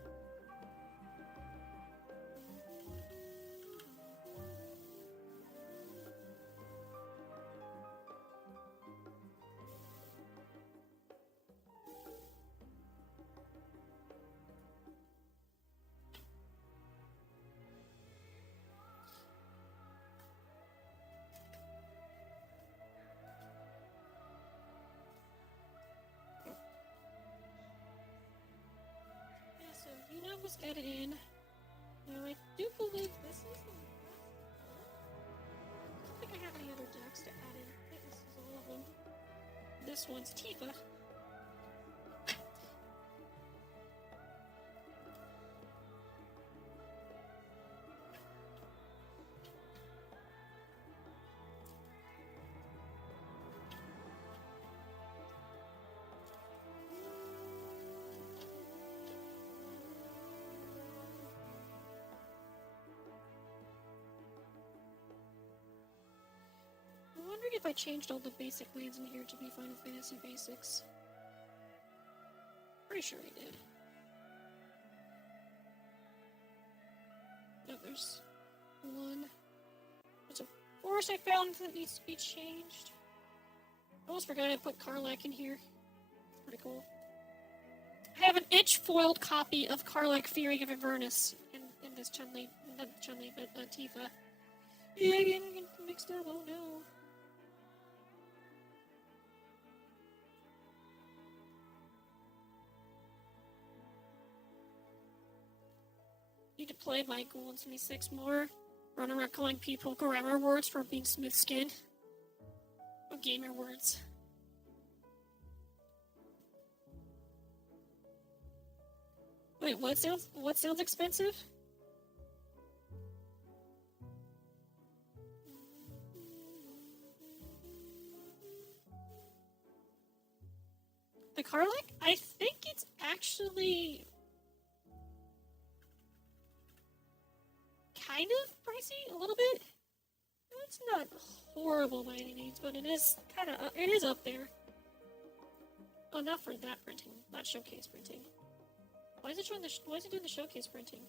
Yuna was added in. Now I do believe this is the last one. I don't think I have any other decks to add in. I think this is all of them. This one's Tifa. I'm wondering if I changed all the basic lands in here to be Final Fantasy basics. Pretty sure I did. Oh, there's one. There's a forest I found that needs to be changed. I almost forgot I put Karlach in here. It's pretty cool. I have an itch-foiled copy of Karlach Fury of Avernus in this Chun-Li, not Chun-Li, but Tifa. Yeah, I'm getting mixed up, oh no. Need to play my Ghoul in 76 more. Run around calling people grammar words for being smooth-skinned. Or gamer words. Wait, what sounds expensive? The Karlach? I think it's actually kind of pricey, a little bit. It's not horrible by any means, but it is up there. Oh, not for that printing, not showcase printing. Why is it doing the showcase printing?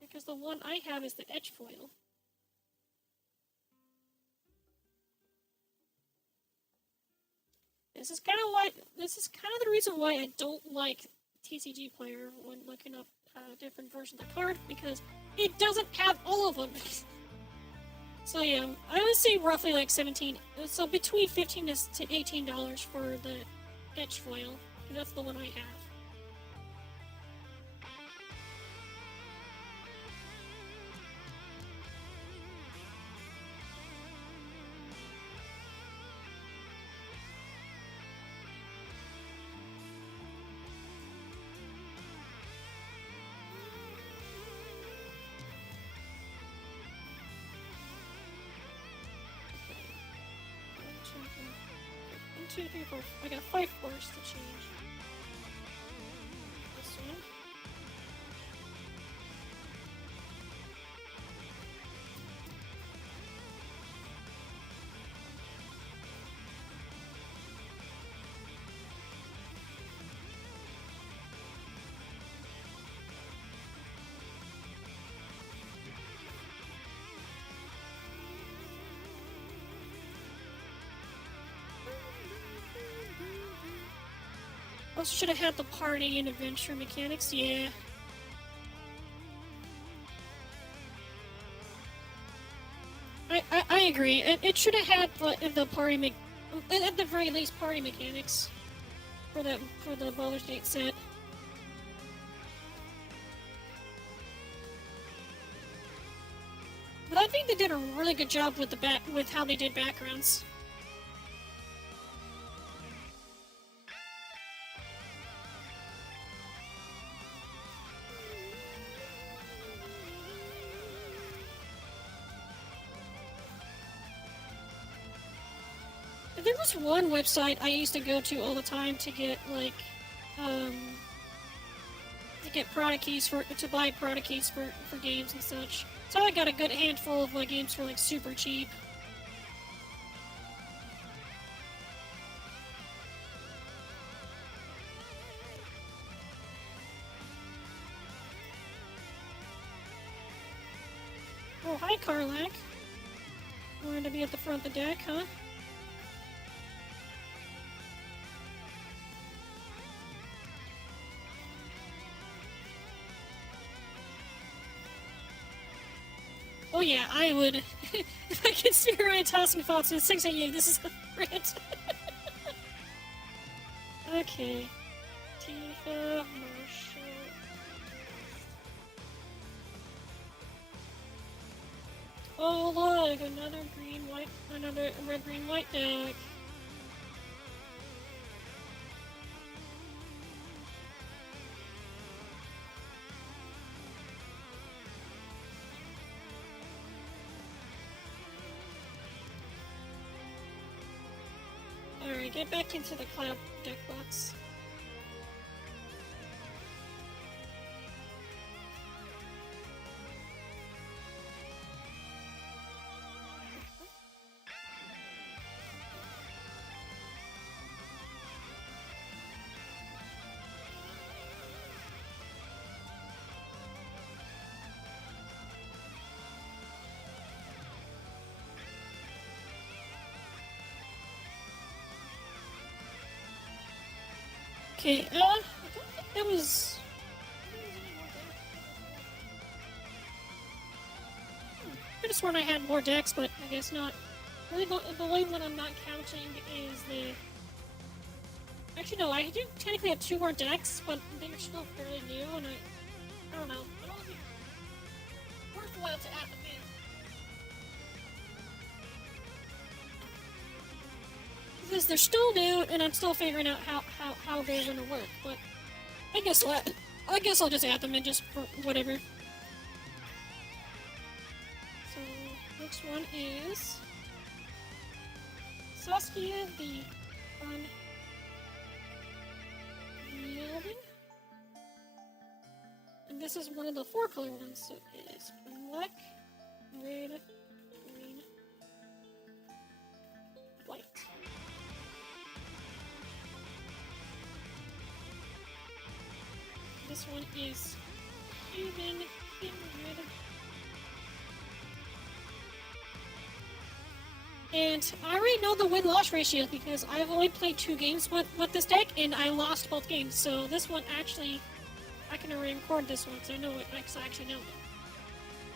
Because the one I have is the etch foil. This is kind of the reason why I don't like TCG Player when looking up different versions of the card, because it doesn't have all of them. So yeah, I would say roughly like 17. So between $15 to $18 for the etch foil. That's the one I have. One, two, three, four. I got 5 forests to change. This one. Also should have had the party and adventure mechanics, yeah. I agree. It should have had the party at the very least party mechanics for the Baldur's Gate set. But I think they did a really good job with how they did backgrounds. There was one website I used to go to all the time to get product keys to buy product keys for games and such. So I got a good handful of games for super cheap. Oh, hi Karlach. Wanted to be at the front of the deck, huh? Oh yeah, I would. If I could see her tossing thoughts in 6 AU, this is great. Okay. Tifa, Marshall. Oh look, another red, green, white deck. Alright, get back into the cloud deck box. Okay, I don't think that was... I could have sworn I had more decks, but I guess not. Really, the only one I'm not counting is the... Actually, no, I do technically have 2 more decks, but they're still fairly new, and I don't know. I don't know if it's worthwhile to add them in. Because they're still new, and I'm still figuring out how they're gonna work, but I guess what? I guess I'll just add them in just for whatever. So, next one is... Saskia the Unyielding. And this is one of the 4-color ones, so it is black, red, green, white. This one is human kindred. And I already know the win-loss ratio because I've only played 2 games with this deck, and I lost both games. So this one actually, I can already record this one because I know it. Because I actually know it.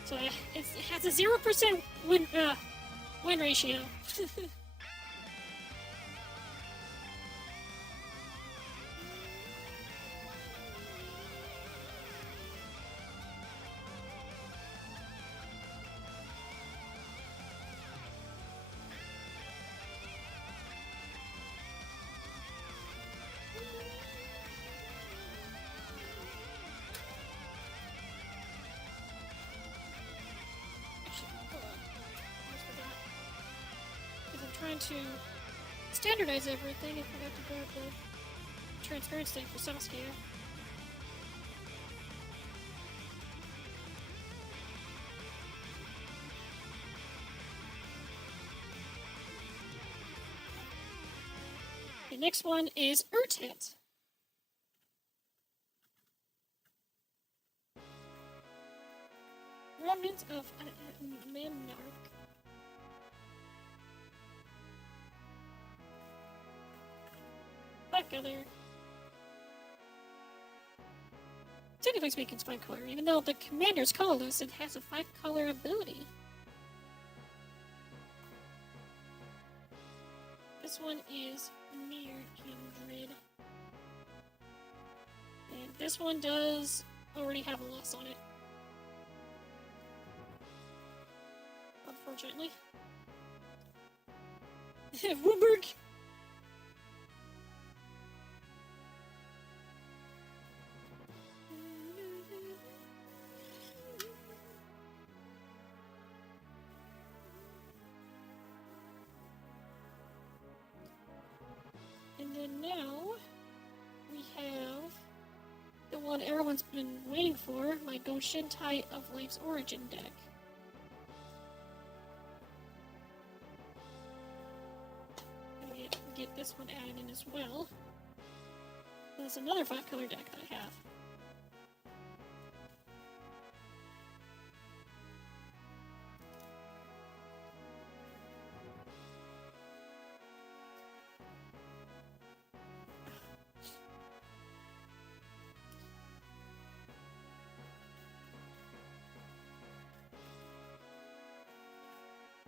So it has a 0% win ratio. Trying to standardize everything. I forgot to grab the transparency thing for Saskia. The next one is Urtet. Remnants of Mamnarch. Color. Technically speaking, it's 5-color, even though the commander's colorless, it has a 5-color ability. This one is Mere Kindred. And this one does already have a loss on it. Unfortunately. Woodberg! And then now, we have the one everyone's been waiting for, my Goshintai of Life's Origin deck. I'm gonna get this one added in as well. There's another 5-color deck that I have.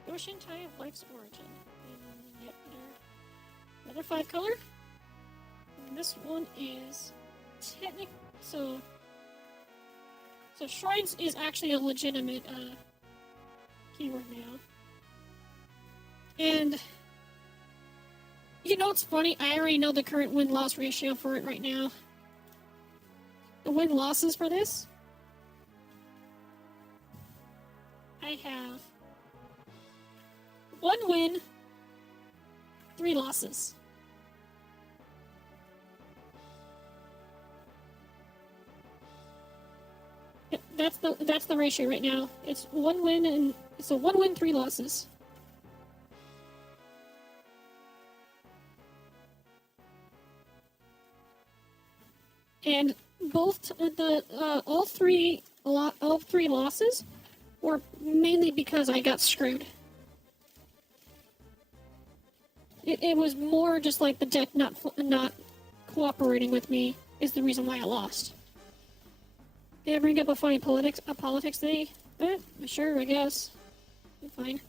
Goshintai of Life's Origin. And yep, another 5-color. And this one is so Shrines is actually a legitimate keyword now. And you know what's funny? I already know the current win-loss ratio for it right now. The win-losses for this, I have 1 win, 3 losses. That's the ratio right now. It's 1 win and so 1 win, 3 losses. And both all three losses were mainly because I got screwed. It was more just like the deck not cooperating with me is the reason why I lost. Did I bring up a funny politics thing? Sure, I guess. Fine.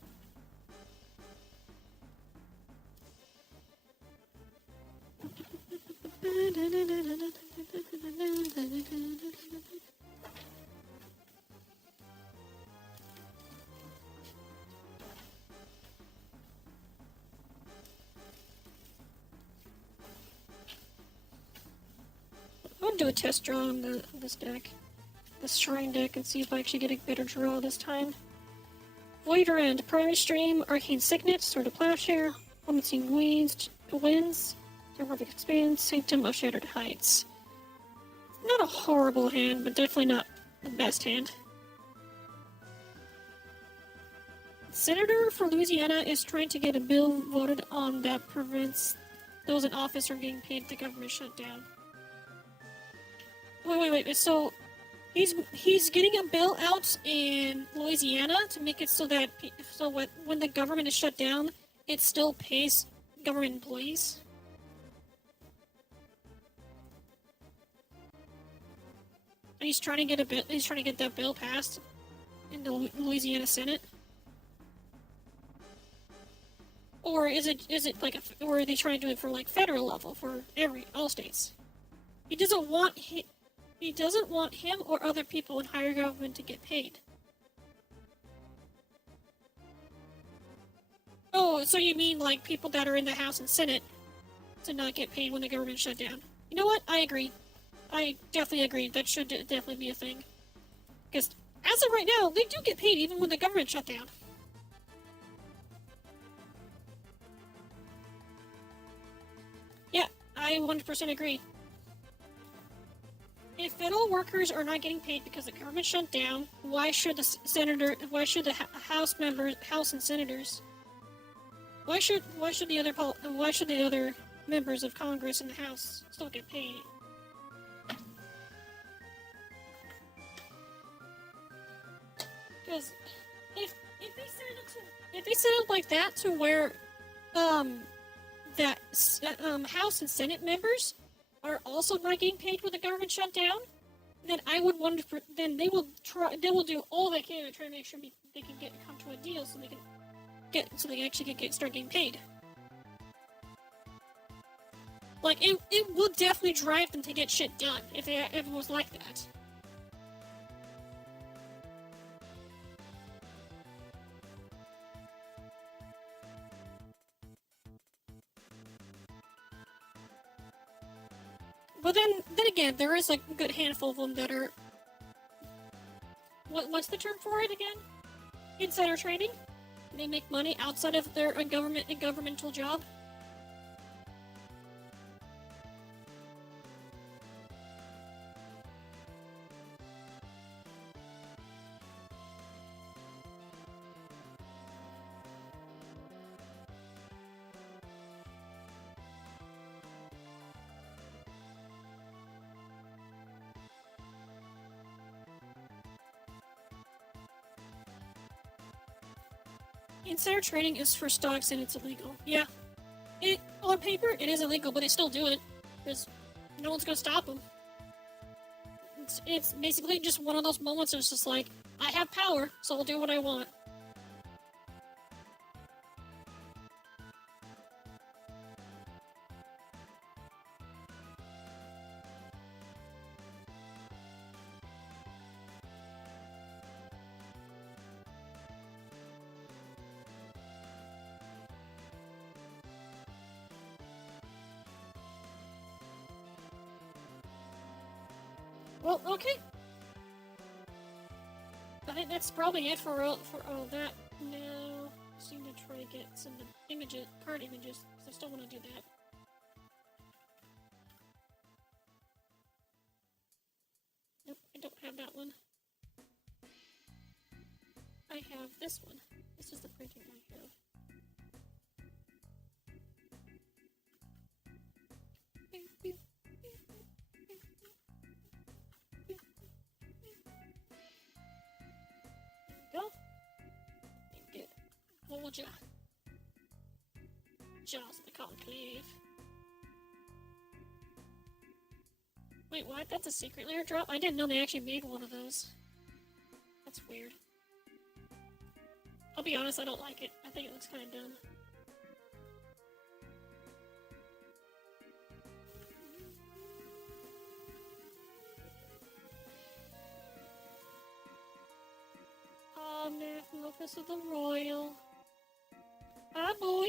I'll do a test draw on this deck. This shrine deck, and see if I actually get a better draw this time. Void Rend, Primary Stream, Arcane Signet, Sword of Plowshare, Plummeting Winds, Terrific Expanse, Sanctum of Shattered Heights. Not a horrible hand, but definitely not the best hand. Senator for Louisiana is trying to get a bill voted on that prevents those in office from getting paid if the government shut down. Wait, so he's getting a bill out in Louisiana to make it so that when the government is shut down, it still pays government employees? And he's trying to get that bill passed in the Louisiana Senate? Or is it like or are they trying to do it for like federal level for all states? He doesn't want him or other people in higher government to get paid. Oh, so you mean like people that are in the House and Senate to not get paid when the government shut down? You know what? I agree. I definitely agree. That should definitely be a thing. Because as of right now, they do get paid even when the government shut down. Yeah, I 100% agree. If federal workers are not getting paid because the government shut down, why should the House and senators, why should the other members of Congress and the House still get paid? Because if they set it like that to where that House and Senate members are also not getting paid with the government shut down, then I would wonder. Then they will do all they can to try to make sure they can come to a deal so they can actually start getting paid. Like it will definitely drive them to get shit done if it was like that. But then again, there is a good handful of them that are... What's the term for it again? Insider trading? They make money outside of their governmental job? Insider trading is for stocks and it's illegal. Yeah. On paper, it is illegal, but they still do it. Because no one's gonna stop them. It's basically just one of those moments where it's just like, I have power, so I'll do what I want. Well, okay. I think that's probably it for all that. Now, I seem to try to get some card images, because I still want to do that. Nope, I don't have that one. I have this one. This is the printing I have. Volja. Jaws of the Conclave. Wait, what? That's a secret lair drop? I didn't know they actually made one of those. That's weird. I'll be honest, I don't like it. I think it looks kind of dumb. Oh, National Office of the Royal. Hi, boy.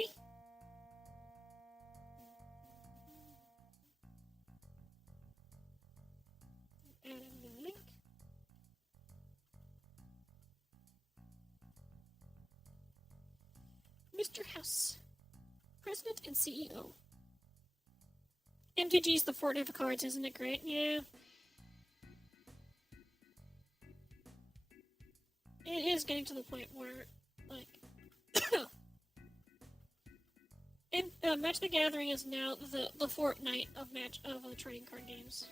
And the link. Mr. House, President and CEO. MTG's the Fortnite of cards, isn't it great? Yeah. It is getting to the point where, like, Match the Gathering is now the Fortnite of trading card games.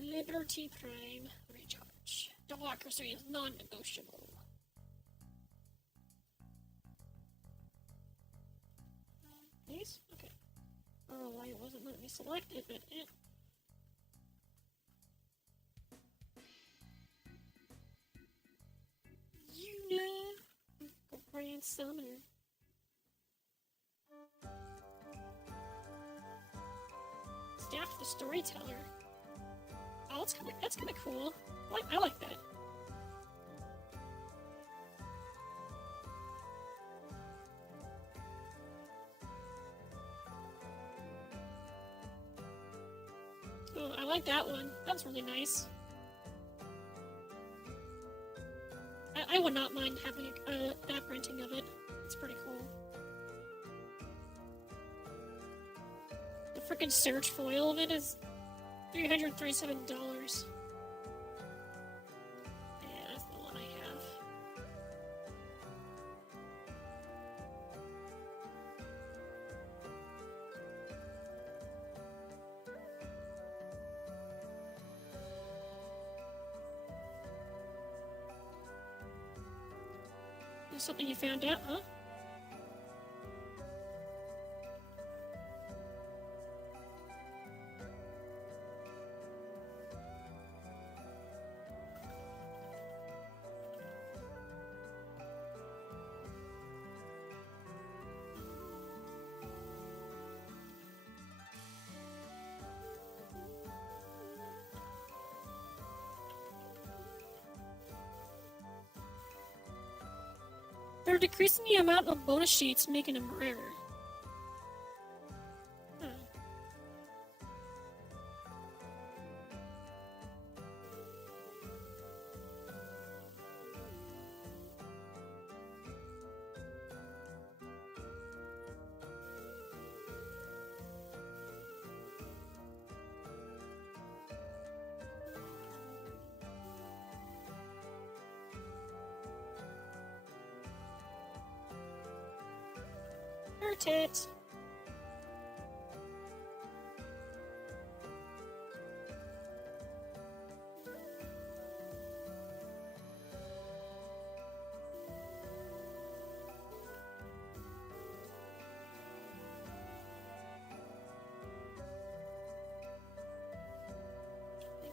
Liberty Prime recharge. Democracy is non-negotiable. Please? Okay. I don't know why it wasn't letting me select it, but You know. Grand Summoner. Staff the Storyteller. Oh, that's kind of cool. I like that. Oh, I like that one. That's really nice. I would not mind having that printing of it. It's pretty cool. The freaking search foil of it is $337. Yeah, that's the one I have. There's something you found out, huh? They're decreasing the amount of bonus sheets, making them rarer. Huh. Hurt it.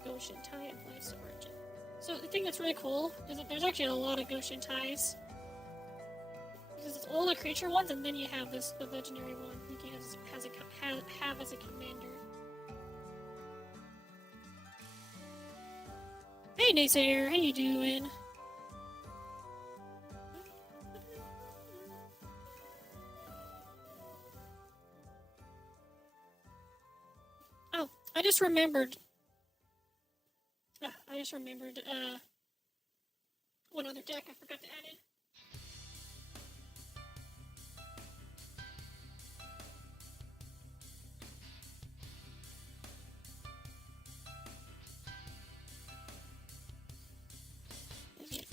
Goshen tie and Life's Origin. So the thing that's really cool is that there's actually a lot of Goshen ties. Because it's all the creature ones, and then you have the legendary one you can have as a commander. Hey Naysayer, how you doing? Oh, I just remembered. one other deck I forgot to add in.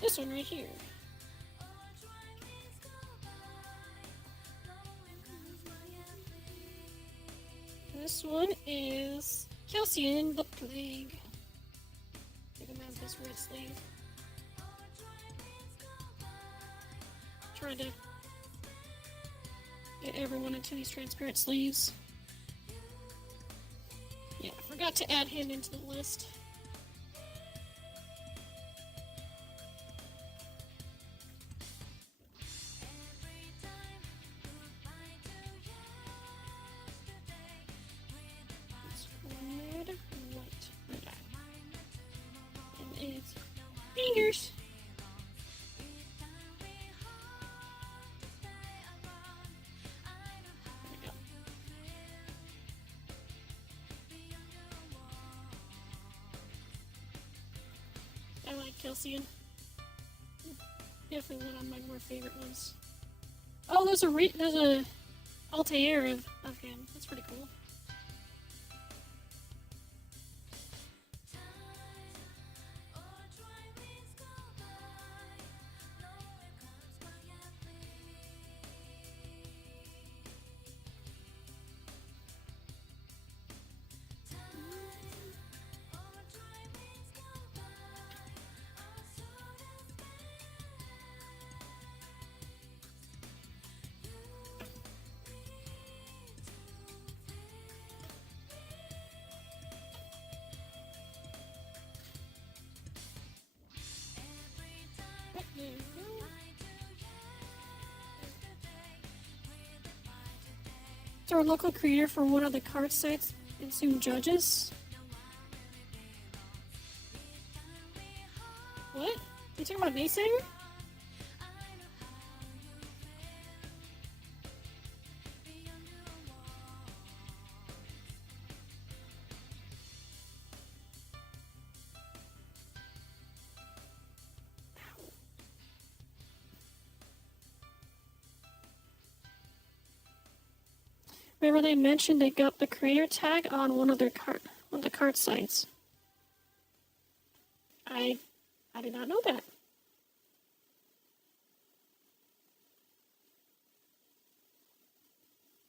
This one right here. This one is Calcium the Plague. Take him out this red sleeve. Trying to get everyone into these transparent sleeves. Yeah, I forgot to add him into the list. Fingers. I like Calcium. Definitely one of my more favorite ones. Oh, there's a Altair of him. That's pretty cool. They're a local creator for one of the card sites and soon judges. What? You talking about Maysanger? Remember they mentioned they got the creator tag on one of the card sites. I did not know that.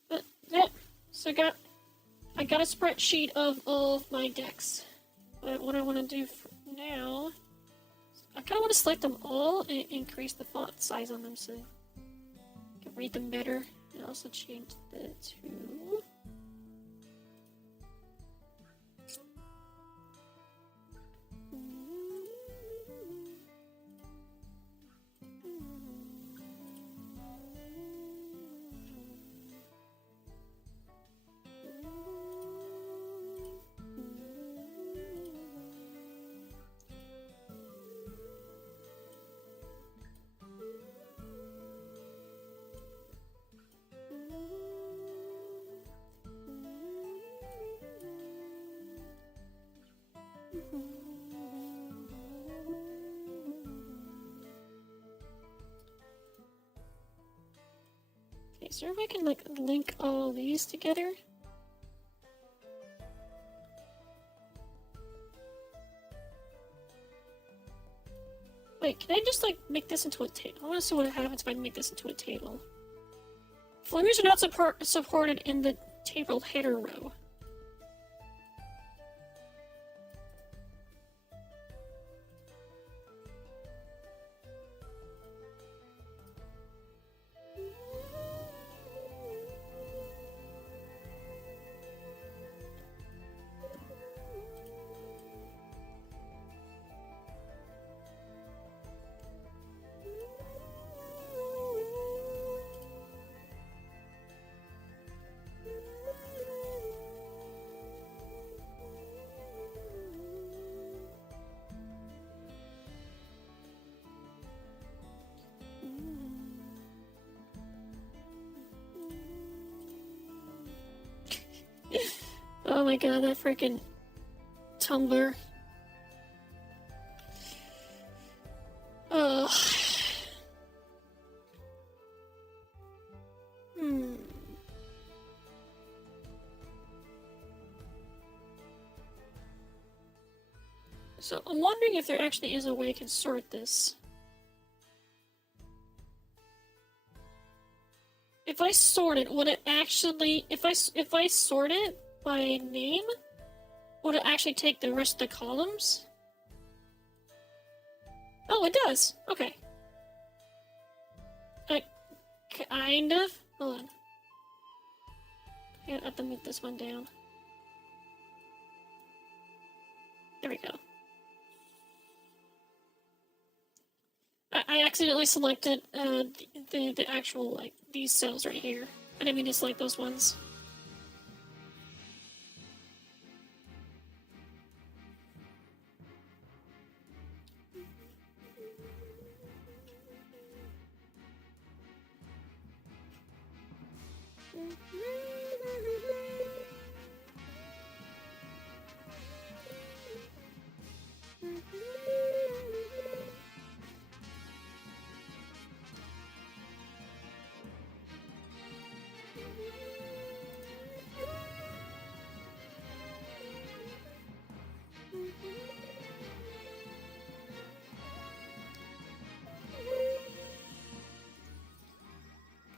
But yeah, so I got a spreadsheet of all of my decks. But what I want to do now, I kind of want to select them all and increase the font size on them so I can read them better. And also change the to okay, so if I can like link all these together. Wait, can I just like make this into a table? I want to see what happens if I make this into a table. Flamers are not supported in the table header row. Oh my god, that freaking Tumblr. Uh, hmm. So I'm wondering if there actually is a way I can sort this. If I sort it, would it actually, if I sort it by name, would it actually take the rest of the columns? Oh, it does. Okay. Kind of. Hold on. I have to move this one down. There we go. I accidentally selected the actual, like, these cells right here. I didn't mean to select those ones.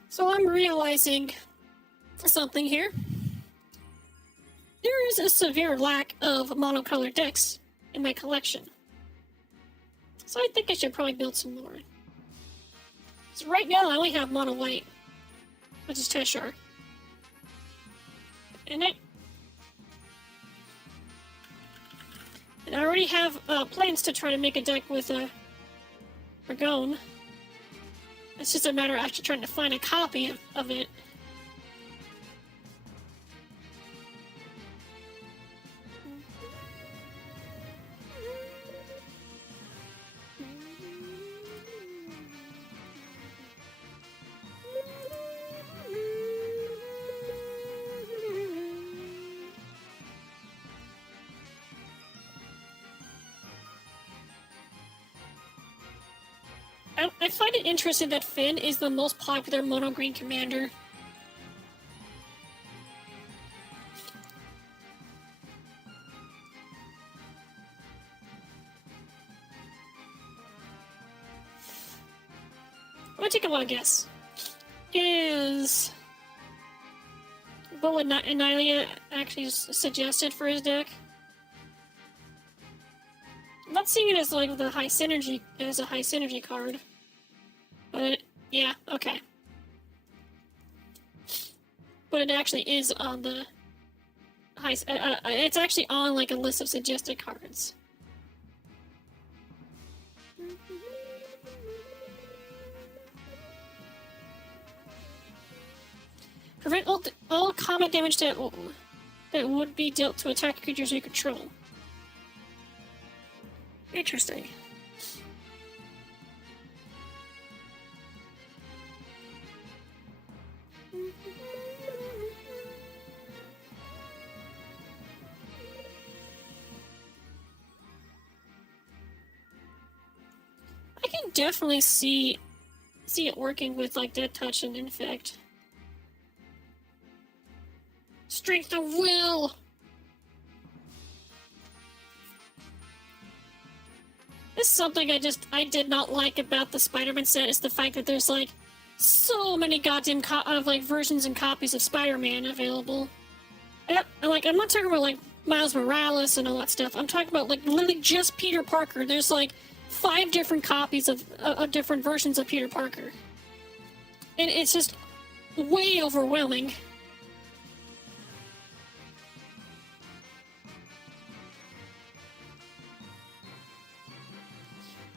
So I'm realizing something here. There is a severe lack of monocolored decks in my collection. So I think I should probably build some more. So right now I only have mono white, which is Teshar. And I already have plans to try to make a deck with Ragone. It's just a matter of actually trying to find a copy of it. I find it interesting that Finn is the most popular mono-green commander. I'm gonna take a wild guess. Is what would Anilia actually suggested for his deck? I'm not seeing it as like the high synergy as a high synergy card. But yeah, okay. But it actually is on the high. It's actually on like a list of suggested cards. Prevent all combat damage that would be dealt to attack creatures you control. Interesting. I can definitely see it working with like Dead Touch and Infect. Strength of will. This is something I did not like about the Spider-Man set is the fact that there's like so many goddamn versions and copies of Spider-Man available. I'm not talking about like Miles Morales and all that stuff. I'm talking about like literally just Peter Parker. There's like 5 different copies of different versions of Peter Parker. And it's just way overwhelming.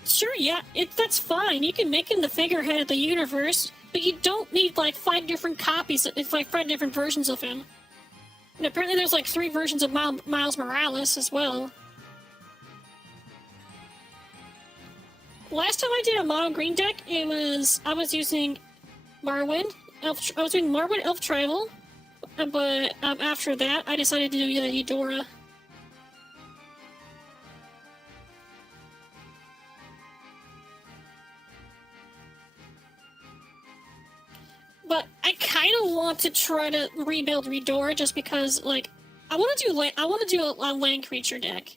Sure, yeah, that's fine. You can make him the figurehead of the universe, but you don't need like 5 different copies, it's like 5 different versions of him. And apparently there's like 3 versions of Miles Morales as well. Last time I did a mono green deck, I was using Marwyn, Elf Tribal, but after that I decided to do Eudora. But I kind of want to try to rebuild Redora just because, like, I want to do a land creature deck.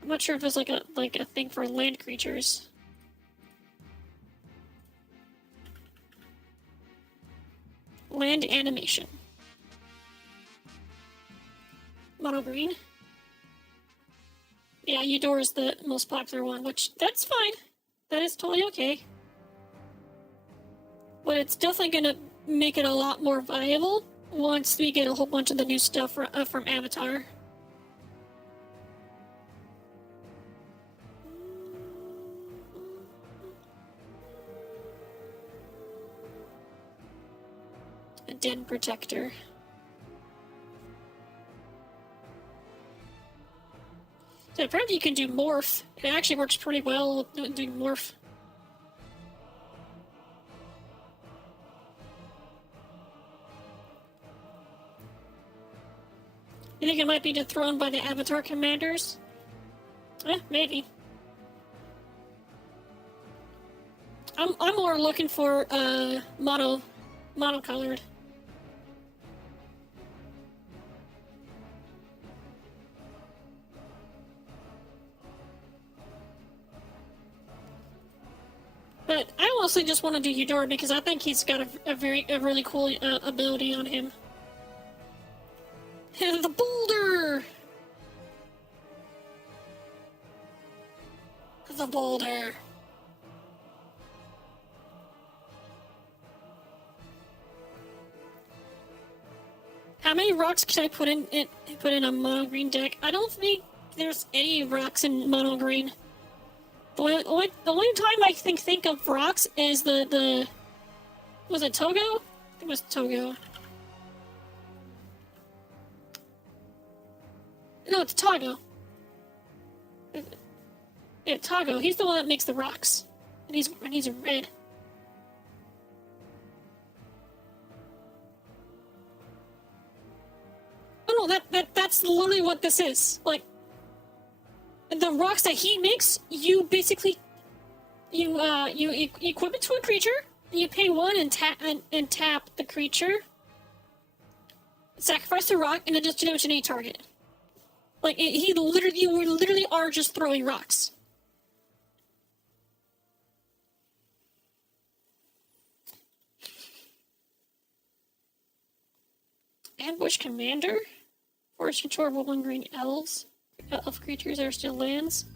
I'm not sure if there's like a thing for land creatures. Land animation. Mono green. Yeah, Eudora is the most popular one, which that's fine. That is totally okay. But it's definitely gonna make it a lot more viable once we get a whole bunch of the new stuff from Avatar. A Den Protector. So apparently you can do Morph. It actually works pretty well doing Morph. You think it might be dethroned by the Avatar commanders? Maybe. I'm more looking for monocolored. But I mostly just want to do Eudora because I think he's got a really cool ability on him. The boulder! The boulder. How many rocks can I put in a mono green deck? I don't think there's any rocks in mono green. The only time I think of rocks is the was it Togo? I think it was Togo. No, it's Togo. Yeah, Togo. He's the one that makes the rocks, and he's red. Oh no, that's literally what this is. Like the rocks that he makes, you basically you equip it to a creature, and you pay one and tap the creature, sacrifice the rock, and then just damage any target. Like you literally are just throwing rocks. Ambush Commander. Force control of one green elves. Elf creatures are still lands.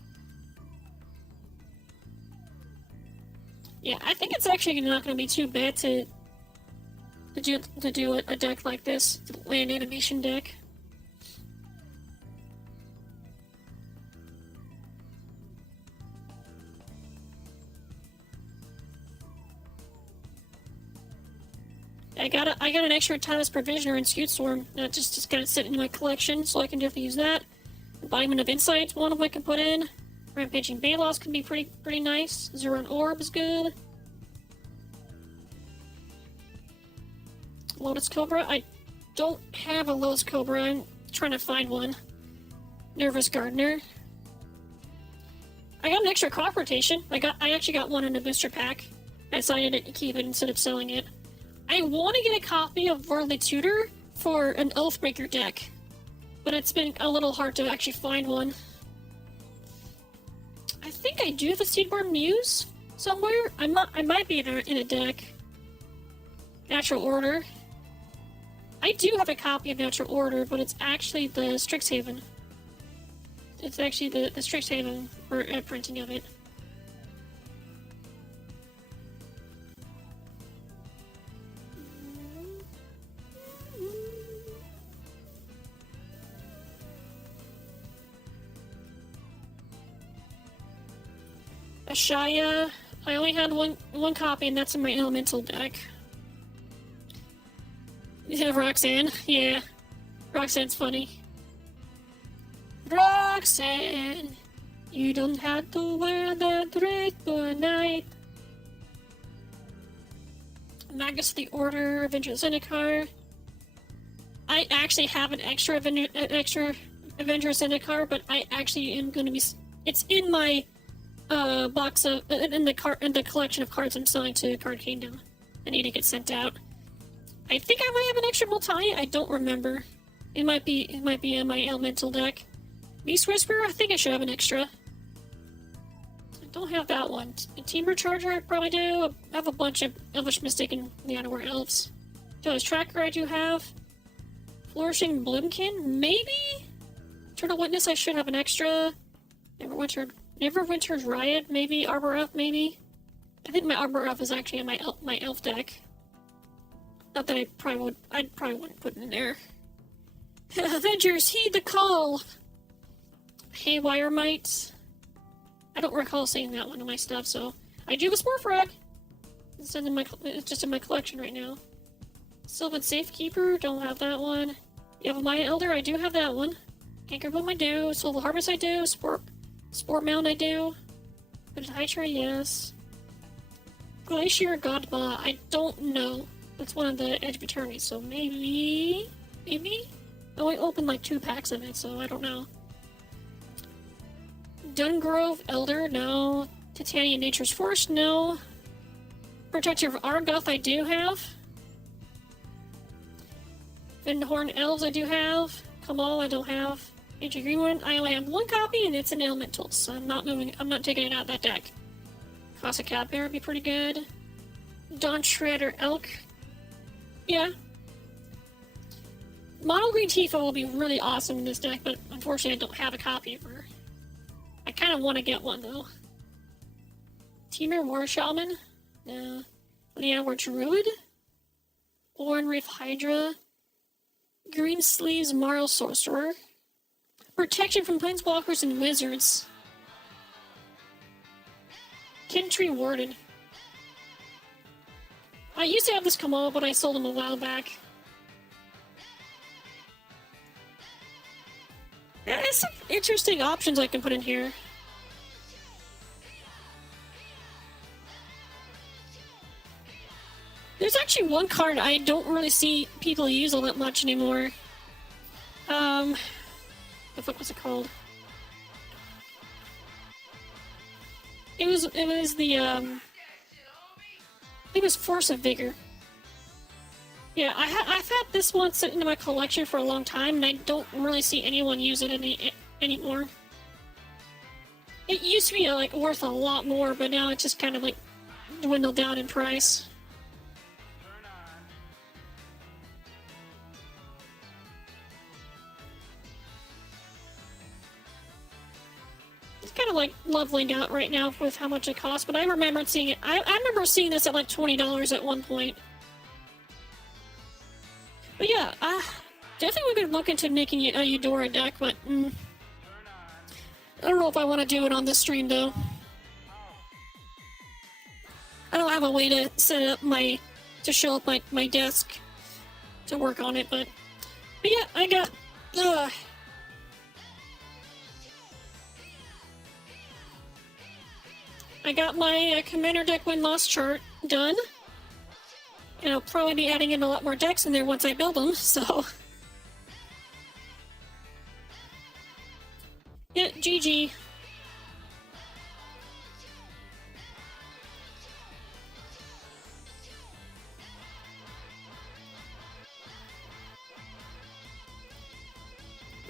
Yeah, I think it's actually not going to be too bad to do a deck like this, the land animation deck. I got an extra Timeless Provisioner and Skewed Storm that just kind of sit in my collection, so I can definitely use that. Embodiment of Insight, one of them I can put in. Rampaging Balos can be pretty nice. Zuran Orb is good. Lotus Cobra, I don't have a Lotus Cobra. I'm trying to find one. Nervous Gardener. I got an extra crop rotation. I actually got one in a booster pack. I decided to keep it instead of selling it. I want to get a copy of Worldly Tutor for an Oathbreaker deck, but it's been a little hard to actually find one. I think I do have a Seedborn Muse somewhere. I might be in a deck. Natural Order. I do have a copy of Natural Order, but it's actually the Strixhaven. It's actually the Strixhaven printing of it. Ashaya, I only had one copy, and that's in my elemental deck. You have Roxanne? Yeah. Roxanne's funny. Roxanne, you don't have to wear that dress for night. Magus of the Order, Avenger of Zendikar. I actually have an extra Avenger of Zendikar, but I actually am going to be... It's in my box of in the collection of cards I'm selling to Card Kingdom. I need to get sent out. I think I might have an extra multi. I don't remember. It might be in my elemental deck. Beast Whisperer, I think I should have an extra. I don't have that one. A Teamer Charger, I probably do. I have a bunch of Elvish Mystic and the Underwear Elves. Joe's Tracker, I do have. Flourishing Bloomkin, maybe? Eternal Witness, I should have an extra. Neverwinter's Riot, maybe. Arbor Elf, maybe. I think my Arbor Elf is actually in my elf deck. Not that I probably wouldn't put it in there. Avengers, heed the call! Haywire Might. I don't recall seeing that one in my stuff, so I do have a Spore Frag. It's just in my collection right now. Sylvan Safekeeper, don't have that one. You have a Maya Elder, I do have that one. Anchorbloom, I do. Soul Harvest, I do. Sport Mound, I do. But Hydra, yes. Glacier Godma, I don't know. That's one of the Edge of Eternity, so maybe? Maybe? Oh, I opened like 2 packs of it, so I don't know. Dungrove Elder, no. Titania Nature's Force, no. Protector of Argoth, I do have. Vindhorn Elves, I do have. Kamal, I don't have. Ancient Green One, I only have 1 copy, and it's an Elemental, so I'm not taking it out of that deck. Casa Cat Bear would be pretty good. Dawn Shredder Elk. Yeah. Mono Green Tifa will be really awesome in this deck, but unfortunately I don't have a copy of her. I kind of want to get one, though. Temur War Shaman. No. Leonwar Druid. Oran Reef Hydra. Green Sleeves Marl Sorcerer. Protection from Planeswalkers and Wizards. Kintree Warden. I used to have this Kamal, but I sold him a while back. There's some interesting options I can put in here. There's actually one card I don't really see people use all that much anymore. The fuck was it called? It was the, I think it was Force of Vigor. Yeah, I've had this one sitting in my collection for a long time, and I don't really see anyone use it anymore. It used to be like worth a lot more, but now it's just kind of like dwindled down in price. It's kind of like leveling out right now with how much it costs, but I remember seeing it. I remember seeing this at like $20 at one point. But yeah, definitely we could look into making a Eudora deck, but I don't know if I want to do it on this stream, though. I don't have a way to set up to show up my desk to work on it, but yeah, I got my Commander deck win-loss chart done. And I'll probably be adding in a lot more decks in there once I build them, so... Yeah, GG.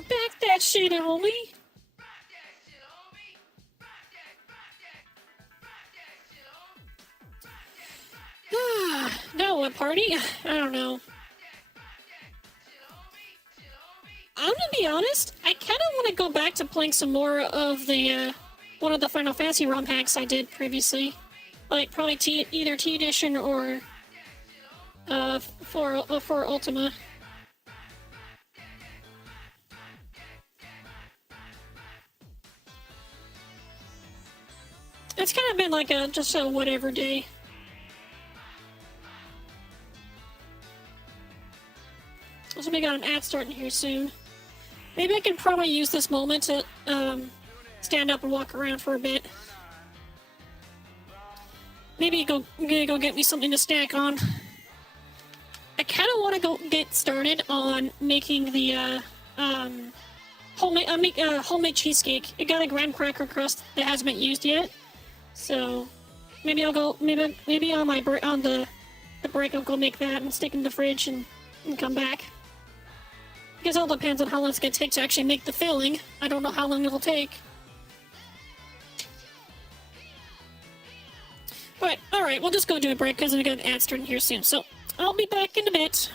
Back that shit, homie! No, what party? I don't know. I'm gonna be honest, I kind of want to go back to playing some more of the, one of the Final Fantasy ROM hacks I did previously. Like, probably either T Edition or, for Ultima. It's kind of been like just a whatever day. So we got an ad starting here soon. Maybe I can probably use this moment to stand up and walk around for a bit. Maybe go get me something to snack on. I kind of want to go get started on making the homemade cheesecake. I got a graham cracker crust that hasn't been used yet. So maybe I'll go. Maybe on my on the break I'll go make that and stick it in the fridge and come back. I guess it all depends on how long it's gonna take to actually make the filling. I don't know how long it'll take. But alright, we'll just go do a break because I'm gonna get an ad starting here soon. So I'll be back in a bit.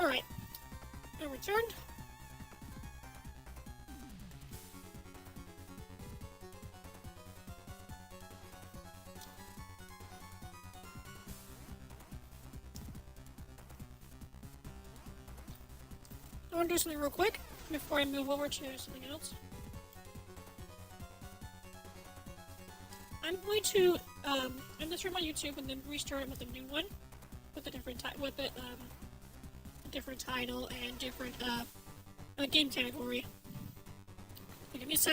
Alright. I returned. I want to do something real quick before I move over to something else. I'm going to end this from my YouTube and then restart it with a new one with a different different title and different game category. So give me a sec.